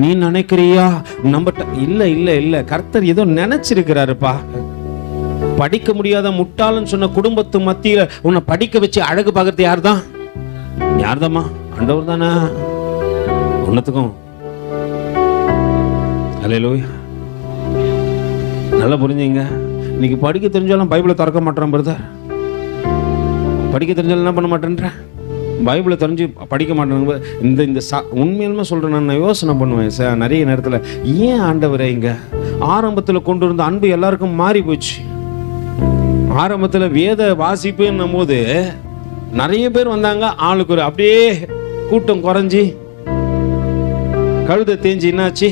நீ நினைக்கிறியா? நம்பட்ட இல்ல இல்ல இல்ல, கர்த்தர் ஏதோ நினைச்சிருக்கிறாருப்பா. படிக்க முடியாத முட்டாளன்னு சொன்ன குடும்பத்து மத்தியில உன்னை படிக்க வச்சு அழகு பார்க்கறது யார்தான்? யார்தாம்மா? ஆண்டவர் தானே. ஒன்னத்துக்கும் அல்லேலூயா. நல்லா புரிஞ்சுங்க. இன்னைக்கு படிக்க தெரிஞ்சாலும் பைபிளை திறக்க மாட்டேன் பிரதர். படிக்க தெரிஞ்சாலும் என்ன பண்ண மாட்டேன்ற? பைபிளை தெரிஞ்சு படிக்க மாட்டேங்க. இந்த உண்மையிலுமே சொல்றேன். நான் யோசனை பண்ணுவேன் சார் நிறைய நேரத்தில், ஏன் ஆண்டவரே இங்க ஆரம்பத்தில் கொண்டு இருந்த அன்பு எல்லாருக்கும் மாறி போச்சு. ஆரம்பத்தில் வேத வாசிப்புன்னும் போது நிறைய பேர் வந்தாங்க. ஆளுக்கு ஒரு அப்படியே கூட்டம் குறைஞ்சி கழுதை தேஞ்சி என்னாச்சு?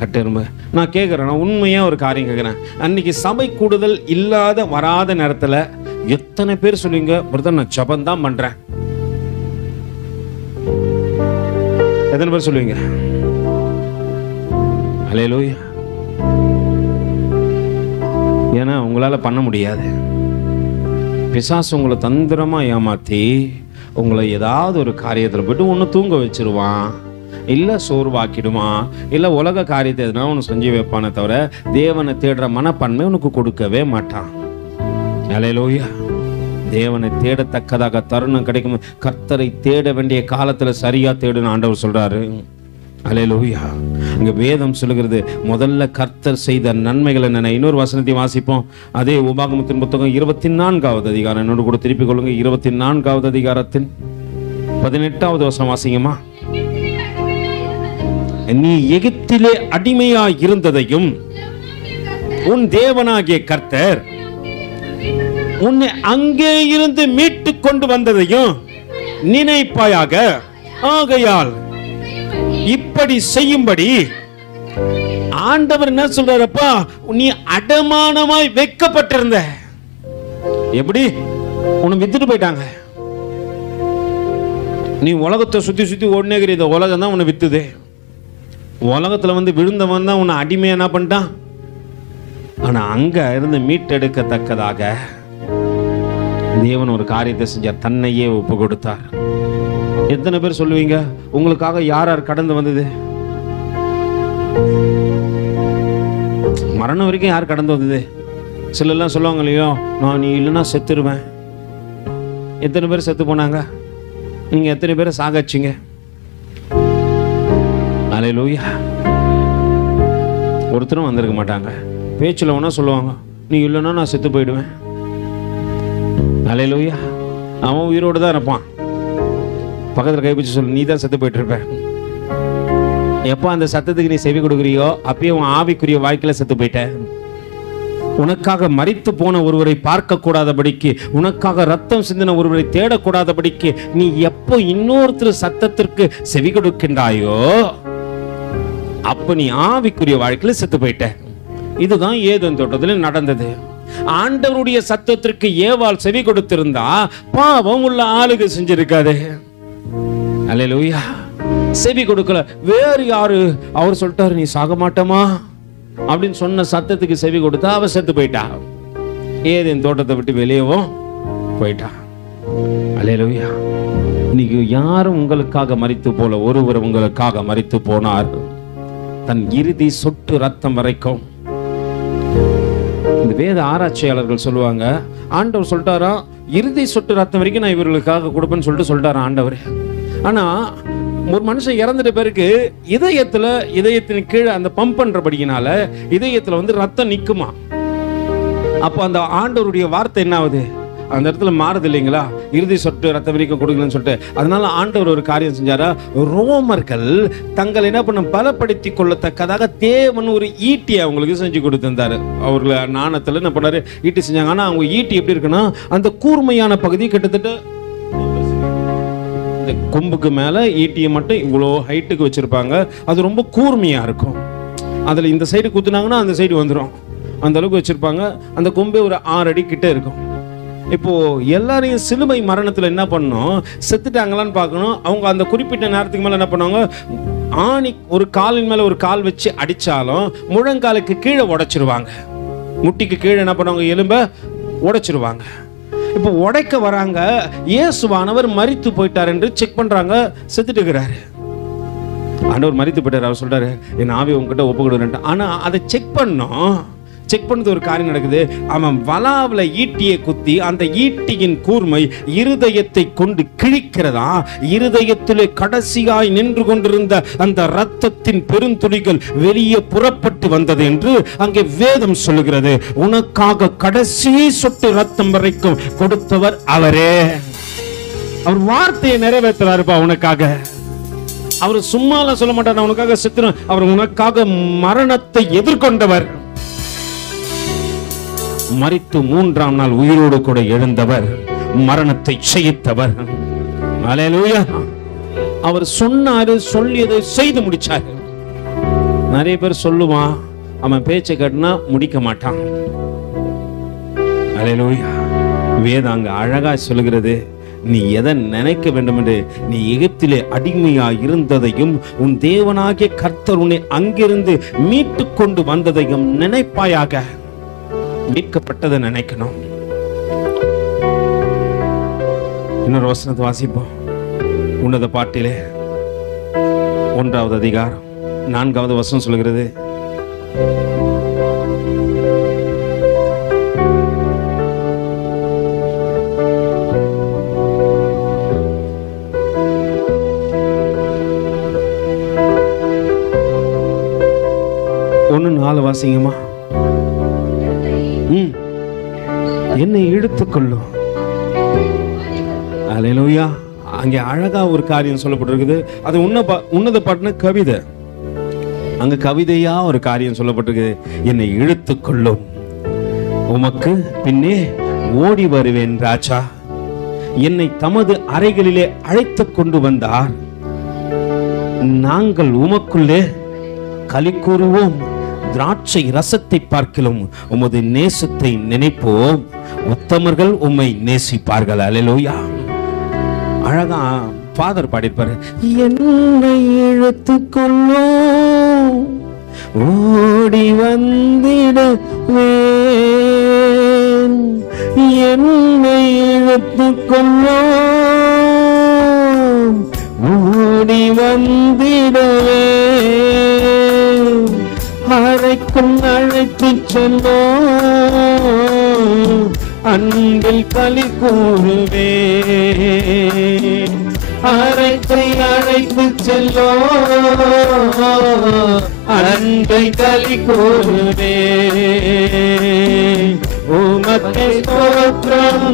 கட்டெரும்பு. நான் கேட்குறேன், நான் உண்மையா ஒரு காரியம் கேட்குறேன். அன்னைக்கு சபை கூடுதல் இல்லாத வராத நேரத்தில் எத்தனை பேர் சொல்லுவீங்க, பிரதர் நான் ஜெபம் தான் பண்றேன்? எத்தனை பேர் சொல்லுவீங்க? அல்லேலூயா. ஏன்னா உங்களால பண்ண முடியாது. பிசாசு உங்களை தந்திரமா ஏமாத்தி உங்களை ஏதாவது ஒரு காரியத்தில் போயிட்டு ஒன்று தூங்க வச்சிருவான், இல்லை சோர்வாக்கிடுவான், இல்லை உலக காரியத்தை எதுனா ஒன்று செஞ்சு வைப்பானே தவிர தேவனை தேடுற மனப்பான்மை உனக்கு கொடுக்கவே மாட்டான். அல்லேலூயா. தேவனை தேடத்தக்கதாக தருணம் கிடைக்கும். கர்த்தரை தேட வேண்டிய காலத்துல சரியா தேடுன்னு ஆண்டவர் சொல்றாரு. அல்லேலூயா. அங்க வேதம் சொல்லுகிறது, முதல்ல கர்த்தர் செய்த நன்மைகளை நினை. இன்னொரு வசனத்தை வாசிப்போம். அதே உபாகமத்தின் புத்தகம் 24வது அதிகாரம் என்னோடு கூட திருப்பிக் கொள்ளுங்க. 24வது அதிகாரத்தின் 18வது வசனம் வாசிங்கம்மா. நீ எகிப்திலே அடிமையாய் இருந்ததையும் உன் தேவனாகிய கர்த்தர் உன்னை அங்கே இருந்து மீட்டு கொண்டு வந்ததையும் நினைப்பாயாக. ஆகையால் இப்படி செய்யும்படி ஆண்டவர் என்ன சொல்றாரப்பா, நீ அடமானமாய் வைக்கப்பட்டிருந்த. எப்படி? உன்னை வித்துட்டு போயிட்டாங்க. நீ உலகத்தை சுத்தி சுத்தி ஓடினேங்கிற, இந்த உலகம் தான் உன்னை வித்துது. உலகத்துல வந்து விழுந்தவன் தான் உன்னை அடிமையா என்ன பண்ணிட்டான். ஆனா அங்க இருந்து மீட்டெடுக்கத்தக்கதாக தேவன் ஒரு காரியத்தை செஞ்சார், தன்னையே ஒப்பு கொடுத்தார். எத்தனை பேர் சொல்லுவீங்க, உங்களுக்காக யார் யார் கடந்து வந்தது? மரணம் வரைக்கும் யார் கடந்து வந்தது? சிலர்லாம் சொல்லுவாங்க இல்லையோ, நான் நீ இல்லைன்னா செத்துருவேன். எத்தனை பேர் செத்து போனாங்க? நீங்க எத்தனை பேரை சாகச்சிங்க? அல்லேலூயா. ஒருத்தரும் வந்திருக்க மாட்டாங்க. பேச்சில் ஒன்றா சொல்லுவாங்க, நீ இல்லைன்னா நான் செத்து போயிடுவேன். அல்லேலூயா. அவன் உயிரோடு தான் இருப்பான். பக்கத்தில் கைப்பிடிச்சு சொல்லு, நீ தான் செத்து போயிட்டு இருப்ப. எப்போ அந்த சத்தத்துக்கு நீ செவி கொடுக்குறியோ அப்பயே உன் ஆவிக்குரிய வாழ்க்கையில செத்து போயிட்ட. உனக்காக மரித்து போன ஒருவரை பார்க்க கூடாதபடிக்கு, உனக்காக ரத்தம் சிந்தின ஒருவரை தேடக்கூடாதபடிக்கு நீ எப்போ இன்னொருத்தர் சத்தத்திற்கு செவி கொடுக்கின்றாயோ அப்ப நீ ஆவிக்குரிய வாழ்க்கையில செத்து போயிட்ட. இதுதான் ஏதேன் தோட்டத்தில் நடந்தது. ஆண்டவருடைய சத்தத்திற்கு ஏவாள் செவி கொடுத்திருந்தா பாவம் உள்ள ஆளுக்கு செஞ்சிருக்காது. அல்லேலூயா. செவி கொடுக்கல. வேறு யாரு? அவர் சொல்லிட்டாரு, நீ சாக மாட்டமா அப்படின்னு சொன்ன சத்தத்துக்கு செவி கொடுத்தா அவ செத்து போயிட்டா. ஏதேன் தோட்டத்தை விட்டு வெளியவும் போயிட்டா. அல்லேலூயா. இன்னைக்கு யாரும் உங்களுக்காக மரித்து போல, ஒருவர் உங்களுக்காக மரித்து போனார். தன் இறுதி சொட்டு ரத்தம் வரைக்கும். இந்த வேத ஆராய்ச்சியாளர்கள் சொல்லுவாங்க, ஆண்டவர் சொல்லிட்டாரா இறுதி சொட்டு ரத்தம் வரைக்கும் நான் இவர்களுக்காக கொடுப்பேன்னு சொல்லிட்டாரா ஆண்டவர். ஆனா ஒரு மனுஷன் இறந்துட்ட பிறகு இதயத்தின் கீழே அந்த பம்ப் பண்றபடியினால இதயத்துல வந்து ரத்தம் நிக்குமா. அப்போ அந்த ஆண்டவருடைய வார்த்தை என்ன ஆகுது, அந்த இடத்துல மாறுது இல்லைங்களா, இறுதி சொட்டு ரத்த வரைக்கும் கொடுக்கணும்னு சொல்லிட்டு. அதனால ஆண்டவர் ஒரு காரியம் செஞ்சாரா, ரோமர்கள் தங்களை என்ன பண்ண பலப்படுத்தி கொள்ளத்தக்கதாக தேவன் ஒரு ஈட்டியை அவங்களுக்கு செஞ்சு கொடுத்திருந்தாரு. அவர்களை நாணத்துல என்ன பண்ணாரு, ஈட்டி செஞ்சாங்க. ஆனா அவங்க ஈட்டி எப்படி இருக்குன்னா, அந்த கூர்மையான பகுதி கிட்டத்தட்ட இந்த கொம்புக்கு மேல ஈட்டியை மட்டும் இவ்வளோ ஹைட்டுக்கு வச்சிருப்பாங்க. அது ரொம்ப கூர்மையா இருக்கும். அதுல இந்த சைடு குத்துனாங்கன்னா அந்த சைடு வந்துடும், அந்த அளவுக்கு வச்சிருப்பாங்க. அந்த கொம்பே ஒரு 6 அடி கிட்ட இருக்கும். இப்போ எல்லாரையும் சிலுவை மரணத்துல என்ன பண்ணணும், செத்துட்டாங்களான்னு பார்க்கணும். அவங்க அந்த குறிப்பிட்ட நேரத்துக்கு மேல என்ன பண்ணுவாங்க, ஆணி ஒரு காலின் மேல ஒரு கால் வச்சு அடிச்சாலும் முழங்காலுக்கு கீழே உடைச்சிருவாங்க. முட்டிக்கு கீழே என்ன பண்ணுவாங்க, எலும்ப உடைச்சிருவாங்க. இப்போ உடைக்க வராங்க, இயேசுவானவர் மரித்து போயிட்டார் என்று செக் பண்றாங்க, செத்துட்டு இருக்கிறாரு. ஆண்டவர் மரித்து போயிட்டார். அவர் சொல்றாரு, என் ஆவி உங்ககிட்ட ஒப்புக்கிடுறேன். ஆனா அதை செக் பண்ணது ஒரு காரியம் நடக்குது. அவன் வலாவில ஈட்டியை குத்தி அந்த ஈட்டியின் கூர்மை இருதயத்தை கொண்டு கிழிக்கிறதா. இருதயத்திலே கடைசியாய் நின்று கொண்டிருந்த அந்த இரத்தத்தின் பெருந்துளிகள் வெளியே புறப்பட்டு வந்தது என்று அங்கே வேதம் சொல்லுகிறது. உனக்காக கடைசி சொட்டு ரத்தம் வரைக்கும் கொடுத்தவர் அவரே. அவர் வார்த்தையை நிறைவேற்றுறாருப்பா உனக்காக. அவர் சும்மாலாம் சொல்ல மாட்டார், உனக்காக செத்துறேன். அவர் உனக்காக மரணத்தை எதிர்கொண்டவர், மரித்து 3ஆம் நாள் உயிரோடு கூட எழுந்தவர், மரணத்தை ஜெயித்தவர். அல்லேலூயா. அவர் சொன்னாரு, சொல்லியதை செய்து முடிச்சார். நிறைய பேர் சொல்லுவான், அவன் பேச்சை கட்டினா முடிக்க மாட்டான். அல்லேலூயா. வேதம் அங்க அழகா சொல்லுகிறது, நீ எதை நினைக்க வேண்டும் என்று, நீ எகிப்திலே அடிமையா இருந்ததையும் உன் தேவனாகிய கர்த்தர் உன்னை அங்கிருந்து மீட்டு கொண்டு வந்ததையும் நினைப்பாயாக. மீட்கப்பட்டதை நினைக்கணும். இன்னொரு வசனத்தை வாசிப்போம். உன்னத பாட்டிலே 1ஆவது அதிகாரம் 4ஆவது வசனம் சொல்கிறது, ஒன்னு 4 வாசிங்கம்மா. என்னை இழுத்துக்கொள்ளும். அல்லேலூயா. அங்கே அழகா ஒரு காரியம் சொல்லப்பட்டிருக்குது. அது உன்னத பாட்டுன கவிதை. அங்க கவிதையா ஒரு காரியம் சொல்லப்பட்டிருக்கு. என்னை இழுத்துக்கொள்ளும், உமக்கு பின்னே ஓடி வருவேன் ராஜா. என்னை தமது அறைகளிலே அழைத்து கொண்டு வந்தார். நாங்கள் உமக்குள்ளே களி கூறுவோம். திராட்சை ரசத்தை பார்க்கிலும் உமது நேசத்தை நினைப்போம். உத்தமர்கள் உம்மை நேசிப்பார்கள். அல்லேலூயா. அழகா ஃபாதர் பாடிப்பாரு, என்னை இழுத்துக்கொள்ளோ ஓடி வந்திடுவேன். என்னை இழுத்துக்கொள்ளோ ஓடி வந்திடுவேன். அறைக்கும் அழைத்து செல்லோ அன்பில் களி கூறுவேன். அறைத்தை அழைத்து செல்லோ அன்பை களி கூறுவேன். உமக்கு ஸ்தோத்திரம்,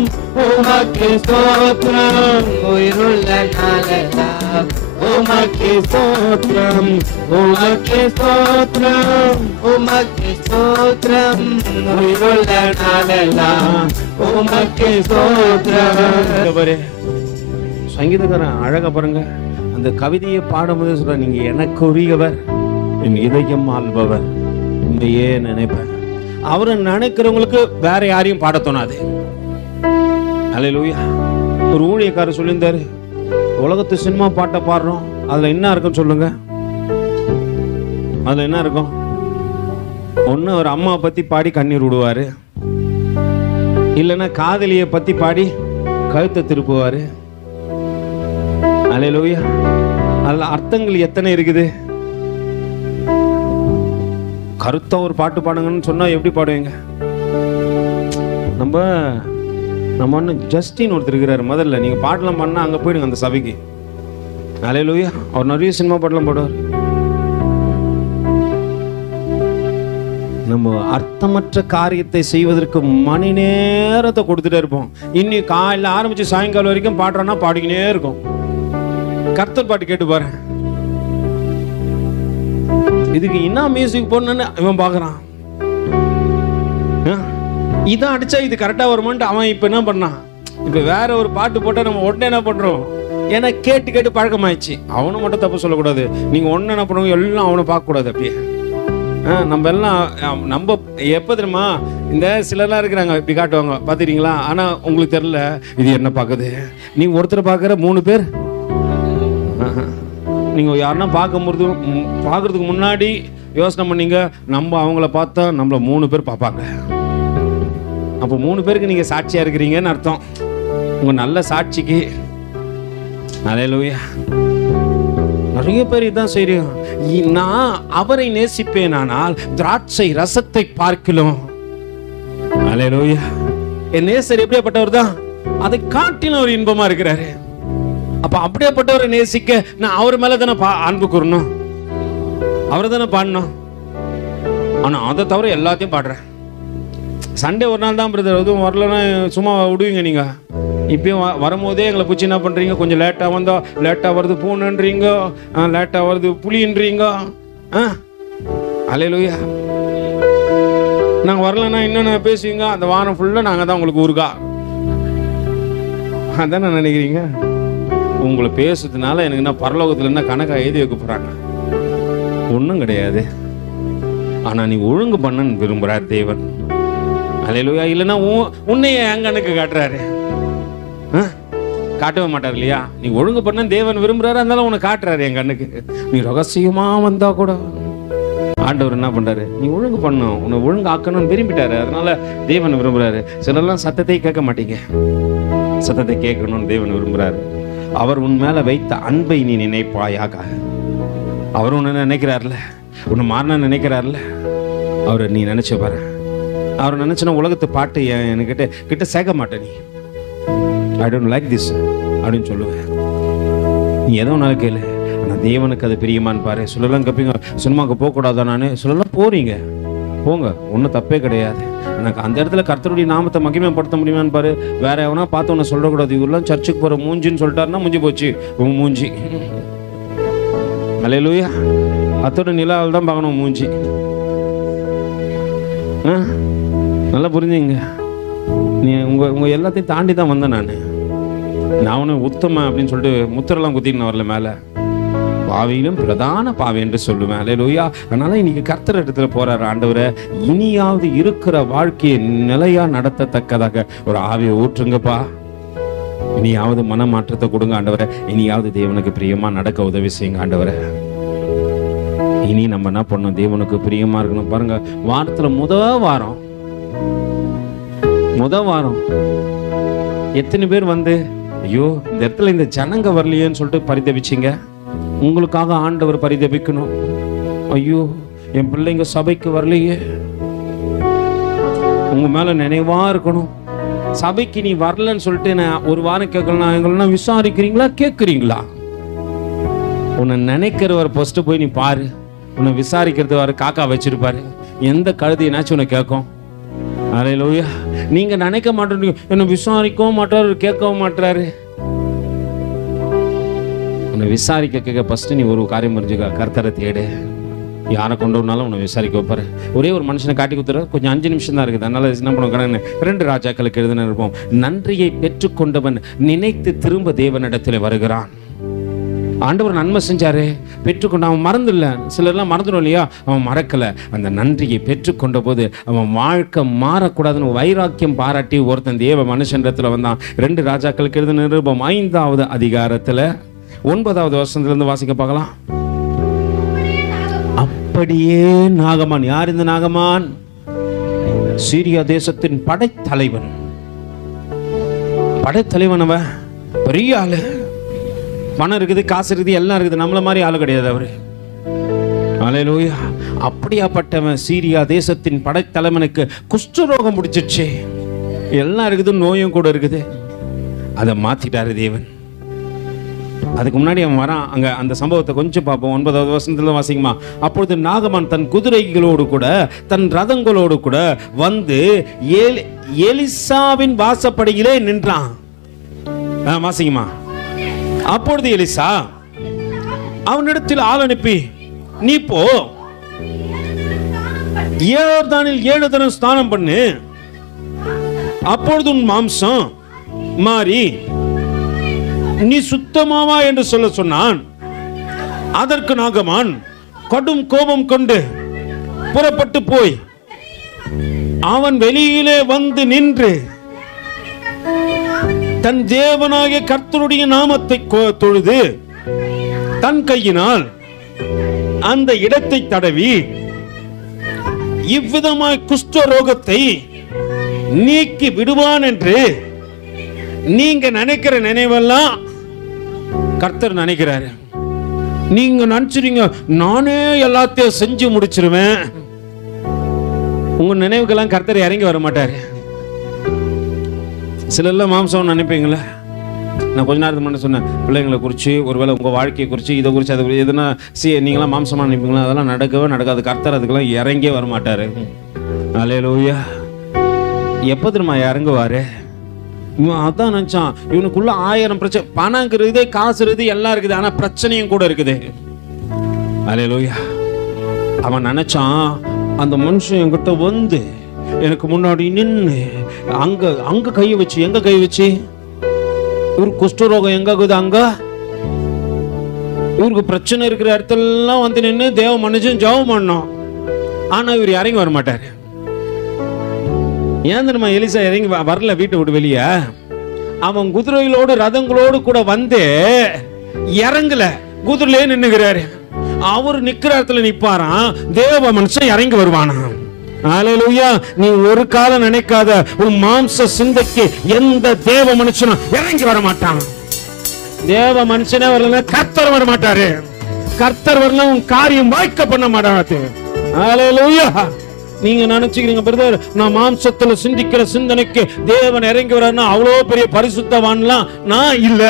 உமக்கு ஸ்தோத்திரம், உயிருள்ள நாளெல்லாம் உமக்கு ஸ்தோத்திரம், உமக்கு ஸ்தோத்திரம், உமக்கு ஸ்தோத்திரம், உயிருள்ள நாளெல்லாம் உமக்கு ஸ்தோத்திரம். சங்கீதக்காரன் அழகா பாருங்க, அந்த கவிதையை பாடும்போது சொல்ற, நீங்க எனக்கு உரியவர், என் இதயம் ஆள்பவர், உண்மையே நினைப்பேன். அவரை நினைக்கிறவங்களுக்கு வேற யாரையும் பாட தோணாது. அல்லேலூயா. ஒரு ஊழியக்காரர் சொல்லியிருந்தாரு, உலகத்து சினிமா பாட்டை பாடுறோம், அதுல என்ன இருக்கும் சொல்லுங்க? அதுல என்ன இருக்கும்? ஒண்ணு ஒரு அம்மா பத்தி பாடி கண்ணீர் விடுவாரு, இல்லைன்னா காதலியை பத்தி பாடி கழுத்தை திருப்புவாரு. அல்லேலூயா. அதுல அர்த்தங்கள் எத்தனை இருக்குது? கருத்தா ஒரு பாட்டு பாடுங்கன்னு சொன்னா எப்படி பாடுவீங்க? நம்ம அண்ணன் ஜஸ்டின் ஒருத்தர் இருக்கிறாரு. முதல்ல நீங்க பாட்டெல்லாம் பண்ணா அங்க போயிடுங்க அந்த சபைக்கு. அல்லேலூயா. அவர் நிறைய சினிமா பாட்டெல்லாம் பாடுவார். நம்ம அர்த்தமற்ற காரியத்தை செய்வதற்கு மணி நேரத்தை கொடுத்துட்டே இருப்போம். இன்னைக்கு காலையில் ஆரம்பிச்சு சாயங்காலம் வரைக்கும் பாடுறோன்னா பாடிக்கினே இருக்கும். கர்த்தர் பாட்டு கேட்டு பாரு. இதுக்கு என்ன மியூசிக் போடணும்னு இவன் பாக்குறான். இதான் அடிச்சா இது கரெக்டா வருமான்ட்டு அவன் இப்ப என்ன பண்ணான், இப்ப வேற ஒரு பாட்டு போட்டா நம்ம உடனே என்ன பண்றோம், ஏன்னா கேட்டு கேட்டு பழக்கமாயிடுச்சு. அவனை மட்டும் தப்பு சொல்லக்கூடாது. நீங்க ஒன்னு என்ன பண்ணுவோம், எல்லாம் அவனை பார்க்க கூடாது. அப்படியே நம்ம எல்லாம் நம்ம எப்ப தெரியுமா, இந்த சிலர்லாம் இருக்கிறாங்க இப்படி காட்டுவாங்க பாத்துறீங்களா, ஆனா உங்களுக்கு தெரியல இது என்ன பாக்குது. நீங்க ஒருத்தர் பாக்குற 3 பேர், நீங்க யாருன்னா பாக்குறதுக்கு முன்னாடி யோசனை பண்ணீங்க, நம்ம அவங்கள பார்த்தா நம்மள 3 பேர் பார்ப்பாங்க. அப்போ 3 பேருக்கு நீங்க சாட்சியா இருக்கிறீங்கன்னு அர்த்தம். உங்க நல்ல சாட்சிக்கு அல்லேலூயா. நிறைய பேர் இதான் செய்றீங்க. நான் அவரை நேசிப்பேனானால் திராட்சை ரசத்தை பார்க்கலாம். அல்லேலூயா. என் நேசர் எப்படியாப்பட்டவர் தான், அதை காட்டிலும் ஒரு இன்பமா இருக்கிறாரு. அப்ப அப்படியேப்பட்டவரை நேசிக்க நான் அவர் மேல தானே அன்பு கூறணும், அவரை தானே பாடணும். ஆனா அதை தவிர எல்லாத்தையும் பாடுறேன். சண்டே ஒரு நாள் தான் பிரதர், எதுவும் வரலன்னா சும்மா விடுவீங்க நீங்க. இப்பயும் வரும்போதே எங்களை பிடிச்சி என்ன பண்றீங்க, கொஞ்சம் லேட்டா வந்தா லேட்டா வருது பூனைன்றீங்க, லேட்டா வருது புலின்றீங்க. அல்லேலூயா. நாங்க வரலன்னா என்னென்ன பேசுவீங்க, அந்த வாரம் ஃபுல்லா நாங்க தான் உங்களுக்கு ஊருகா. அதான் நான் நினைக்கிறீங்க. உங்களை பேசுறதுனால எனக்கு என்ன பரலோகத்துல என்ன கணக்கா எழுதி வைக்க போறாங்க? ஒன்றும் கிடையாது. ஆனா நீ ஒழுங்கு பண்ணன்னு விரும்புறார் தேவன். அல்லேலூயா. இல்லைன்னா உன்னைய என் கணக்கு காட்டுறாரு, காட்டவே மாட்டார் இல்லையா? நீ ஒழுங்கு பண்ண தேவன் விரும்புறாரு, அதனால உன்னை காட்டுறாரு என் கண்ணுக்கு. நீ ரகசியமா வந்தா கூட ஆண்டவர் என்ன பண்றாரு, நீ ஒழுங்கு பண்ணும், உன்னை ஒழுங்கு ஆக்கணும்னு விரும்பிட்டாரு. அதனால தேவன் விரும்புறாரு. சிலர்லாம் சத்தத்தை கேட்க மாட்டீங்க, சத்தத்தை கேட்கணும்னு தேவன் விரும்புறாரு. அவர் உன் மேல வைத்த அன்பை நீ நினைப்பாயாக. அவர் உன்னை நினைக்கிறார்ல, உன்னை மாறின நினைக்கிறார்ல, அவரை நீ நினைச்சு பாரு. அவர் நினைச்சுன்னா உலகத்து பாட்டு என்கிட்ட சேர்க்க மாட்டேன். நீ ஐ டோன்ட் லைக் திஸ் அப்படின்னு சொல்லுவேன். நீ எதோ நாள் கேளு, ஆனால் தேவனுக்கு அது பிரியமான்னு பாரு. சொல்லலாம் கேட்பீங்க, சினிமாவுக்கு போகக்கூடாதான்? நான் சொல்லலாம், போறீங்க போங்க, ஒன்றும் தப்பே கிடையாது. எனக்கு அந்த இடத்துல கர்த்தருடைய நாமத்தை மகிமைப்படுத்த முடியுமான்னு பாரு. வேற எவனா பார்த்து ஒன்று சொல்லக்கூடாது, இவரெல்லாம் சர்ச்சுக்கு போகிற மூஞ்சின்னு சொல்லிட்டாருன்னா முடிஞ்சு போச்சு உன் மூஞ்சி. அல்லேலூயா. அத்தோட நிலாவில் தான் பார்க்கணும் மூஞ்சி. நல்லா புரிஞ்சுங்க. நீ உங்க எல்லாத்தையும் தாண்டி தான் வந்தேன். நான் ஒன்று உத்தம அப்படின்னு சொல்லிட்டு முத்திரெல்லாம் குத்திட்டு வரல மேலே. பாவியிலும் பிரதான பாவி என்று சொல்லுவேன். அல்லேலூயா. அதனால இன்னைக்கு கர்த்தர் இடத்துல போறாரு. ஆண்டவரை இனியாவது இருக்கிற வாழ்க்கையை நிலையா நடத்தத்தக்கதாக ஒரு ஆவியை ஊற்றுங்கப்பா. இனியாவது மனமாற்றத்தை கொடுங்க ஆண்டவரை. இனியாவது தேவனுக்கு பிரியமா நடக்க உதவி செய்யுங்க ஆண்டவரை. இனி நம்ம என்ன பண்ணோம், தேவனுக்கு பிரியமா இருக்கணும். பாருங்க, வாரத்துல முதல் வாரம் எத்தனை பேர் வந்து ஐயோ இந்த இடத்துல இந்த ஜனங்க வரலையேன்னு சொல்லிட்டு பரிதபிச்சிங்க. உங்களுக்காக ஆண்டவர் பரிதபிக்கணும். ஐயோ என் பிள்ளைங்க சபைக்கு வரலையே, உங்க மேல நினைவா இருக்கணும். சபைக்கு நீ வரலன்னு சொல்லிட்டு நான் ஒரு வாரம் கேட்கலாம், எங்களா விசாரிக்கிறீங்களா கேட்குறீங்களா? உன்னை நினைக்கிறவர் ஃபர்ஸ்ட் போய் நீ பாரு. உன்னை விசாரிக்கிறது வர காக்கா வச்சிருப்பாரு. எந்த கழுதினாச்சும் உன்னை கேட்கும். அல்லேலூயா. நீங்க நினைக்க மாட்டேங்க, என்ன விசாரிக்கவும் மாட்டாரு, கேட்கவும் மாட்டாரு. உன்னை விசாரிக்க ஃபர்ஸ்ட் நீ ஒரு காரியம் புரிஞ்சுக்க, கர்த்தரை தேடு. யாரை கொண்டு வந்தாலும் உன்னை விசாரிக்க வைப்பாரு. ஒரே ஒரு மனுஷனை காட்டி கொடுத்துரு, கொஞ்சம் 5 நிமிஷம் தான் இருக்குது. அதனால என்ன பண்ணுவோம், 2 ராஜாக்களுக்கு எழுதுன இருப்போம். நன்றியை பெற்றுக்கொண்டவன் நினைத்து திரும்ப தேவனிடத்தில் வருகிறான். ஆண்டவர் நன்மை செஞ்சாரு, பெற்றுக்கொண்டு அவன் மறந்துடல. சிலர்லாம் மறந்துடும் இல்லையா, அவன் மறக்கல. அந்த நன்றியை பெற்றுக்கொண்ட போது அவன் வாழ்க்கை மாறக்கூடாதுன்னு வைராக்கியம் பாராட்டி ஒருத்தன் தேவ மனுஷன்றத்துல வந்தான். 2 ராஜாக்களுக்கு எழுதின நிருபம் 5வது அதிகாரத்துல 9வது வசனத்திலிருந்து வாசிக்க பார்க்கலாம். அப்படியே நாகமான், யார் இந்த நாகமான்? சீரியா தேசத்தின் படைத்தலைவன். அவன் பெரிய ஆளு, பணம் இருக்குது, காசு இருக்குது, எல்லாம் இருக்குது. நம்மள மாதிரி ஆளு கிடையாது அவரு. அல்லேலூயா. அப்படியாப்பட்டவன் சீரியா தேசத்தின் படைத்தலைவனுக்கு குஷ்டரோகம் முடிச்சிடுச்சு. எல்லாம் இருக்குது, நோயும் கூட இருக்குது. அதை மாத்திட்டாரு தேவன். அதுக்கு முன்னாடி அவன் வரான். அங்க அந்த சம்பவத்தை கொஞ்சம் பார்ப்போம். 9வது வசனத்துல வாசிக்குமா, அப்பொழுது நாகமான் தன் குதிரைகளோடு கூட தன் ரதங்களோடு கூட வந்து எலிசாவின் வாசப்படியிலே நின்றான். வாசிக்குமா, அப்பொழுது எலிசா அவனிடத்தில் ஆள் அனுப்பி, நீ போ, யோர்தானில் 7 தரம் ஸ்நானம் பண்ணு, அப்பொழுது உன் மாம்சம் மாறி நீ சுத்தமாவா என்று சொல்ல சொன்னான். அதற்கு நாகமான் கடும் கோபம் கொண்டு புறப்பட்டு போய் அவன் வெளியிலே வந்து நின்று தன் தேவனாகிய கர்த்தருடைய நாமத்தை தொழுது தன் கையினால் அந்த இடத்தை தடவி இவ்விதமாய் குஷ்ட ரோகத்தை நீக்கி விடுவான் என்று நீங்க நினைக்கிற நினைவெல்லாம் கர்த்தர் நினைக்கிறாரு. நீங்க நினைச்சிருங்க நானே எல்லாத்தையும் செஞ்சு முடிச்சிருவேன். உங்க நினைவுக்கெல்லாம் கர்த்தர் இறங்கி வர மாட்டாரு. சிலர்லாம் மாம்சம் நினைப்பீங்களா? நான் கொஞ்ச நேரத்துக்கு முன்னாடி சொன்னேன், பிள்ளைங்களை குறித்து, ஒருவேளை உங்கள் வாழ்க்கையை குறித்து, இதை குறித்து, அதை குறித்து எதுனா நீங்களாம் மாம்சமாக நினைப்பீங்களா? அதெல்லாம் நடக்கவே நடக்காது. கர்த்தர் அதுக்கெல்லாம் இறங்கே வர மாட்டார். அல்லேலூயா. எப்போ திரும்ப இறங்குவார்? இவன் அதான் நினச்சான், இவனுக்குள்ள 1000 பிரச்சனை, பணம் இருக்குது, காசு இருக்குது, எல்லாம் இருக்குது, ஆனால் பிரச்சனையும் கூட இருக்குது. அல்லேலூயா. அவன் நினச்சான், அந்த மனுஷன் என்கிட்ட வந்து எனக்கு முன்னாடி நின்று அங்க கையை வச்சு, எங்க கை வச்சு, இவருக்கு குஷ்டரோகம் எங்க இருக்குது, அங்க இவருக்கு பிரச்சனை இருக்கிற இடத்துல வந்து நின்று தேவ மனுஷன் ஜெபம் பண்ணோம். ஆனா இவர் இறங்கி வர மாட்டாரு. ஏன் தெரியுமா? எலிசா இறங்கி வரல வீட்டை விட்டு வெளியே. அவன் குதிரைகளோடு ரதங்களோடு கூட வந்து இறங்கல, குதிரையிலே நின்னுகிறாரு. அவர் நிக்கிற இடத்துல நிப்பாராம், தேவ மனுஷன் இறங்கி வருவானா. அல்லேலூயா. நீ ஒரு காலம் நினைக்காத, உன் மாம்ச சிந்தைக்கு எந்த தேவ மனுஷனும் இறங்கி வர மாட்டான். தேவ மனுஷனே வரல, கர்த்தர் வர மாட்டாரு. கர்த்தர் வரல, உன் காரியம் வாய்க்க பண்ண மாட்டாது. அல்லேலூயா. நீங்க நினைச்சுக்கிறீங்க, பிரதர், நான் மாம்சத்துல சிந்திக்கிற சிந்தனைக்கு தேவன் இறங்கி வர்றாருன்னா அவ்வளோ பெரிய பரிசுத்தவான்லாம் நான் இல்ல.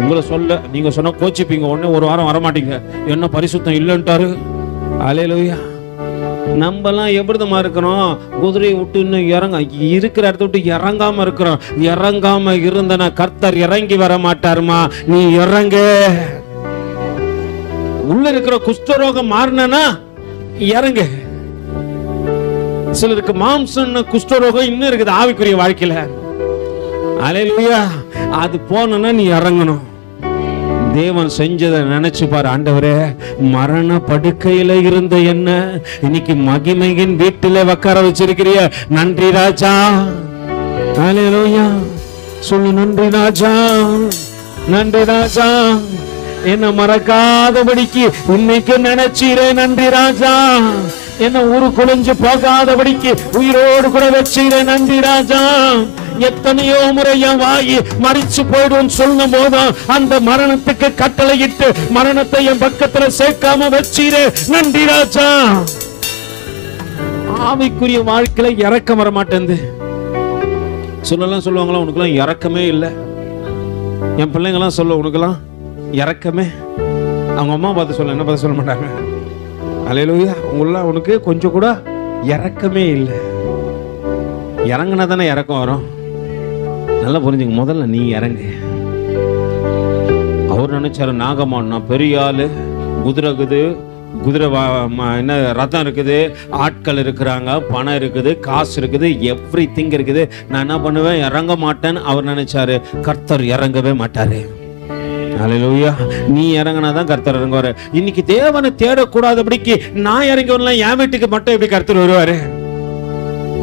உங்களை சொல்ல, நீங்க சொன்ன கோச்சிப்பீங்க, உடனே ஒரு வாரம் வரமாட்டீங்க, என்ன பரிசுத்தம் இல்லைன்ட்டாரு. அல்லேலூயா. நம்மலாம் எப்படிதமா இருக்கிறோம்? குதிரையை விட்டு இன்னும் இருக்கிற இடத்த விட்டு இறங்காம இருக்கிறோம். இறங்காம இருந்தனா கர்த்தர் இறங்கி வர மாட்டாருமா. நீ இறங்க. உள்ள இருக்கிற குஷ்டரோகம் மாறினா இறங்க. சிலருக்கு மாம்சம் குஷ்டரோகம் இன்னும் இருக்குது ஆவிக்குரிய வாழ்க்கையில. அல்லேலூயா. அது போனா நீ இறங்கணும். தேவன் செஞ்சதை நினைச்சு பாரு. ஆண்டவரே, மரண படுக்கையில இருந்த என்ன இன்னைக்கு மகிமையின் வீட்டில உட்கார வச்சிருக்கிறிய, நன்றி ராஜா. அல்லேலூயா. சொல்லு, நன்றி ராஜா, நன்றி ராஜா. என்ன மறக்காதபடிக்கு இன்னைக்கு நினைச்சீரே, நன்றி ராஜா. என்ன ஊரு குளிஞ்சு போகாதபடிக்கு உயிரோடு கூட வச்சீரே, நன்றி ராஜா. எத்தனையோ முறை என் வாயி மறிச்சு போயிடும் சொல்லும் போதும் அந்த மரணத்துக்கு கட்டளையிட்டு மரணத்தை என் பக்கத்துல சேர்க்காம வச்சீரே, நன்றி ராஜா. ஆவிக்குரிய வாழ்க்கையில இறக்கம் வர மாட்டேங்குது. சொல்லலாம் சொல்லுவாங்களா, உனக்குலாம் இறக்கமே இல்லை. என் பிள்ளைங்கெல்லாம் சொல்ல, உனக்குலாம் இறக்கமே. அவங்க அம்மா பார்த்து சொல்ல, என்ன பார்த்து சொல்ல மாட்டாங்க. அல்லேலூயா. உனக்கு கொஞ்சம் கூட இறக்கமே இல்லை. இறங்குனா தானே இறக்கம் வரும். நல்லா புரிஞ்சுங்க. முதல்ல நீ இறங்கு. அவர் நினைச்சாரு, நாகமான் பெரிய ஆளு, குதிரை என்ன ரதம் இருக்குது, ஆட்கள் இருக்கிறாங்க, பணம் இருக்குது, காசு இருக்குது, எவ்ரி திங் இருக்குது, நான் என்ன பண்ணுவேன், இறங்க மாட்டேன்னு அவர் நினைச்சாரு. கர்த்தர் இறங்கவே மாட்டாரு. அல்லேலூயா. நீ இறங்கினாதான் கர்த்தர் இறங்குவாரு. இன்னைக்கு தேவனை தேடக்கூடாதபடிக்கு நான் இறங்கி வரலாம், என் வீட்டுக்கு மட்டும் எப்படி கர்த்தர் வருவாரு?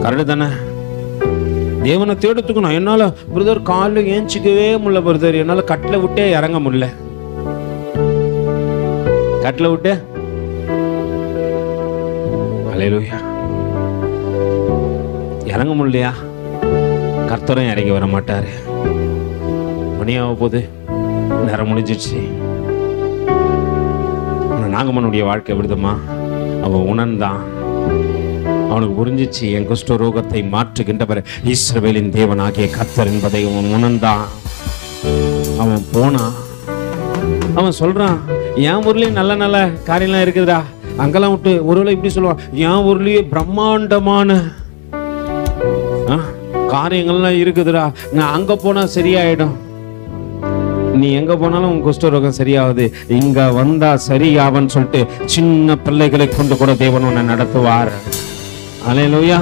கரெக்டு தானே? தேவனை தேடத்துக்கு நான் என்னால பிரதர் காலில் ஏஞ்சிக்கவே முடியல பிரதர், என்னால கட்டில விட்டே இறங்க முடியல. கட்டில விட்டு அல்லேலூயா இறங்க முடியலையா? கர்த்தரும் இறங்கி வர மாட்டாரு. மணியாக போகுது, நேரம் முடிஞ்சிடுச்சு. நாகமனுடைய வாழ்க்கை விடுதமா, அவன் உணர்ந்தான். அவனுக்கு புரிஞ்சிச்சு, என் குஷ்டரோகத்தை மாற்றுகின்றவர் இஸ்ரவேலின் தேவனாகிய கர்த்தர் என்பதை அவன் உணர்ந்தான். அவன் போனான். அவன் சொல்றான், என் ஊர்லயும் நல்ல நல்ல காரியம்லாம் இருக்குதுடா, அங்கெல்லாம் விட்டு ஒருவேளை இப்படி சொல்லுவான், என் ஊர்லயே பிரம்மாண்டமான காரியங்கள்லாம் இருக்குதுடா, நான் அங்க போனா சரியாயிடும். நீ எங்க போனாலும் உன் குஷ்டரோகம் சரியாகுது, இங்க வந்தா சரியாவன்னு சொல்லிட்டு சின்ன பிள்ளைகளை கொண்டு கூட தேவன் உன்னை நடத்துவார். அல்லேலூயா.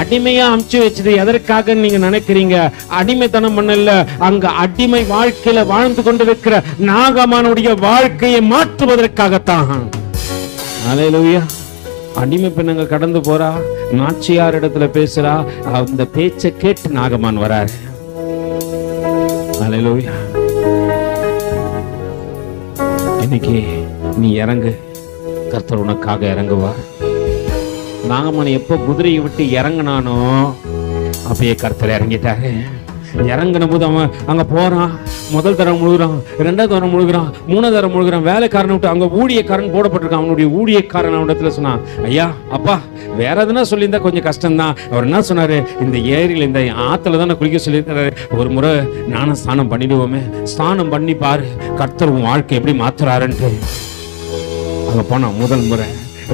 அடிமையா அமுச்சு வச்சது எதற்காக நீங்க நினைக்கிறீங்க? அடிமைத்தனம் பண்ணல, அங்க அடிமை வாழ்க்கையில வாழ்ந்து கொண்டிருக்கிற நாகமானுடைய வாழ்க்கையை மாற்றுவதற்காகத்தான். அல்லேலூயா. அடிமை பெண்ணுங்க கடந்து போறா, நாச்சியார் இடத்துல பேசுறா, அந்த பேச்சை கேட்டு நாகமான் வராரு. அல்லேலூயா. இன்னைக்கு நீ இறங்கு, கர்த்தர் உனக்காக இறங்குவார். நாகமான் எப்போ குதிரையை விட்டு இறங்கினானோ அப்பயே கர்த்தர் இறங்கிட்டாரு. இறங்கின போது அவன் அங்க போறான், முதல் தரம் முழுகிறான், ரெண்டாவது தரம் முழுகிறான், மூணாவது தரம் முழுகிறான். வேலைக்காரனை விட்டு அங்க ஊழியக்காரன் போடப்பட்டிருக்கான். அவனுடைய ஊழியக்காரன் அவனிடத்துல சொன்னான், ஐயா அப்பா வேற எதுனா சொல்லியிருந்தா கொஞ்சம் கஷ்டம்தான். அவர் என்ன சொன்னாரு, இந்த ஏரியில் இந்த ஆத்துல தான் குளிக்க சொல்லியிருக்காரு, ஒரு முறை நானும் ஸ்நானம் பண்ணிடுவோமே, ஸ்நானம் பண்ணி பாரு கர்த்தர் உன் வாழ்க்கை எப்படி மாத்துறாருன்ட்டு. அங்க போனான். முதல் முறை,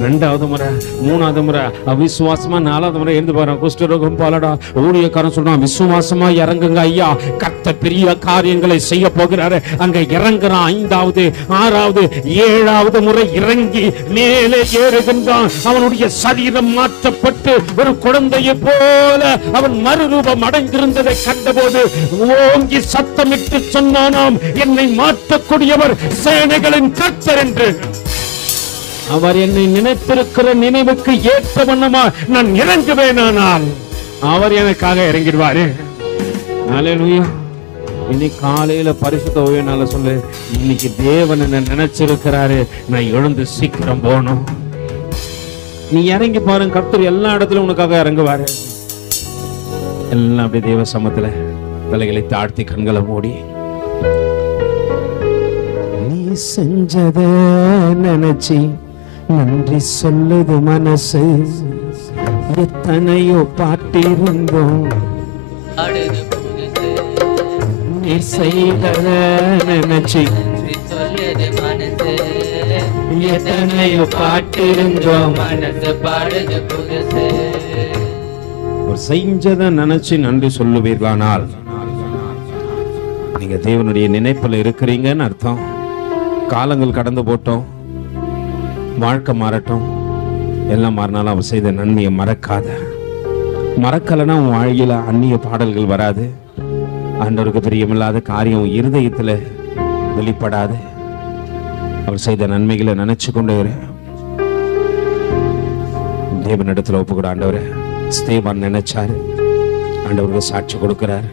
ரெண்டாவது முறை, மூணாவது முறை, அவிசுவாசமா நாலாவது முறை எழுந்து பாரு, குஷ்டரோகம் போலடா. ஊழியக்காரன் சொல்றான், விசுவாசமா இறங்குங்க ஐயா, கர்த்தர் பெரிய காரியங்களை செய்ய போகிறாரு. அங்க இறங்குறான். ஐந்தாவது, ஆறாவது, ஏழாவது முறை இறங்கி மேலே ஏறுகின்றான். அவனுடைய சரீரம் மாற்றப்பட்டு ஒரு குழந்தையை போல அவன் மறுரூபம் அடைந்திருந்ததை கண்டபோது ஓங்கி சத்தமிட்டு சொன்னானாம், என்னை மாற்றக்கூடியவர் சேனைகளின் கர்த்தர் என்று. அவர் என்னை நினைத்திருக்கிற நினைவுக்கு ஏற்ற வண்ணமா நான் இறங்குவேனானால் அவர் எனக்காக இறங்கிடுவாரு. அல்லேலூயா. இன்னைக்கு காலையில பரிசுத்த ஓய்வுனால சொல்லு, இன்னைக்கு தேவன் என்ன நினைச்சிருக்கிறாரு, நான் எழுந்து சீக்கிரம் போகணும். நீ இறங்கி பாருங்க, கர்த்தர் எல்லா இடத்துலயும் உனக்காக இறங்குவாரு. எல்லாம் அப்படி தேவ சமத்துல தலைகளை தாழ்த்தி கண்களை மூடி, நீ செஞ்சத நினைச்சி நன்றி சொல்லுது மனசு. எத்தனையோ பாட்டிருந்தோம், நீ செய்தத நினைச்சி எத்தனையோ பாட்டிருந்தோம், மனசு பாடுது புதுசு. ஒரு செஞ்சத நினைச்சு நன்றி சொல்லுவீர்களானால் நீங்க தேவனுடைய நினைப்புல இருக்கிறீங்கன்னு அர்த்தம். காலங்கள் கடந்து போட்டோம், வாழ்க்கை மாறட்டும், எல்லாம் மாறினாலும் அவர் செய்த நன்மையை மறக்காத. மறக்கலைன்னா உன் வாழ்க்கையில அந்நிய பாடல்கள் வராது, ஆண்டவருக்கு பிரியமில்லாத காரியம் இருதயத்துல வெளிப்படாது. அவர் செய்த நன்மைகளை நினைச்சு கொண்டு தேவனிடத்துல ஒப்புக்கூட. ஆண்டவரை ஸ்தேவான் நினைச்சாரு, ஆண்டவருக்கு சாட்சி கொடுக்கிறார்.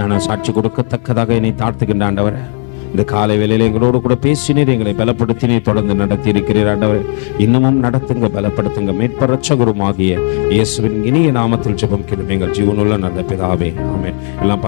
நான் சாட்சி கொடுக்கத்தக்கதாக என்னை தாழ்த்துக்கின்ற ஆண்டவரை, இந்த காலை வேளையில எங்களோடு கூட பேசினீர், எங்களை பலப்படுத்தினீர், தொடர்ந்து நடத்தி இருக்கிறீர். ஆண்டவரே இன்னமும் நடத்துங்க, பலப்படுத்துங்க. மீட்பர் இரட்சகருமாகிய இயேசுவின் இனிய நாமத்தில் ஜெபம் கேளும் எங்கள் ஜீவனுள்ள நல்ல பிதாவே, ஆமென். எல்லாம்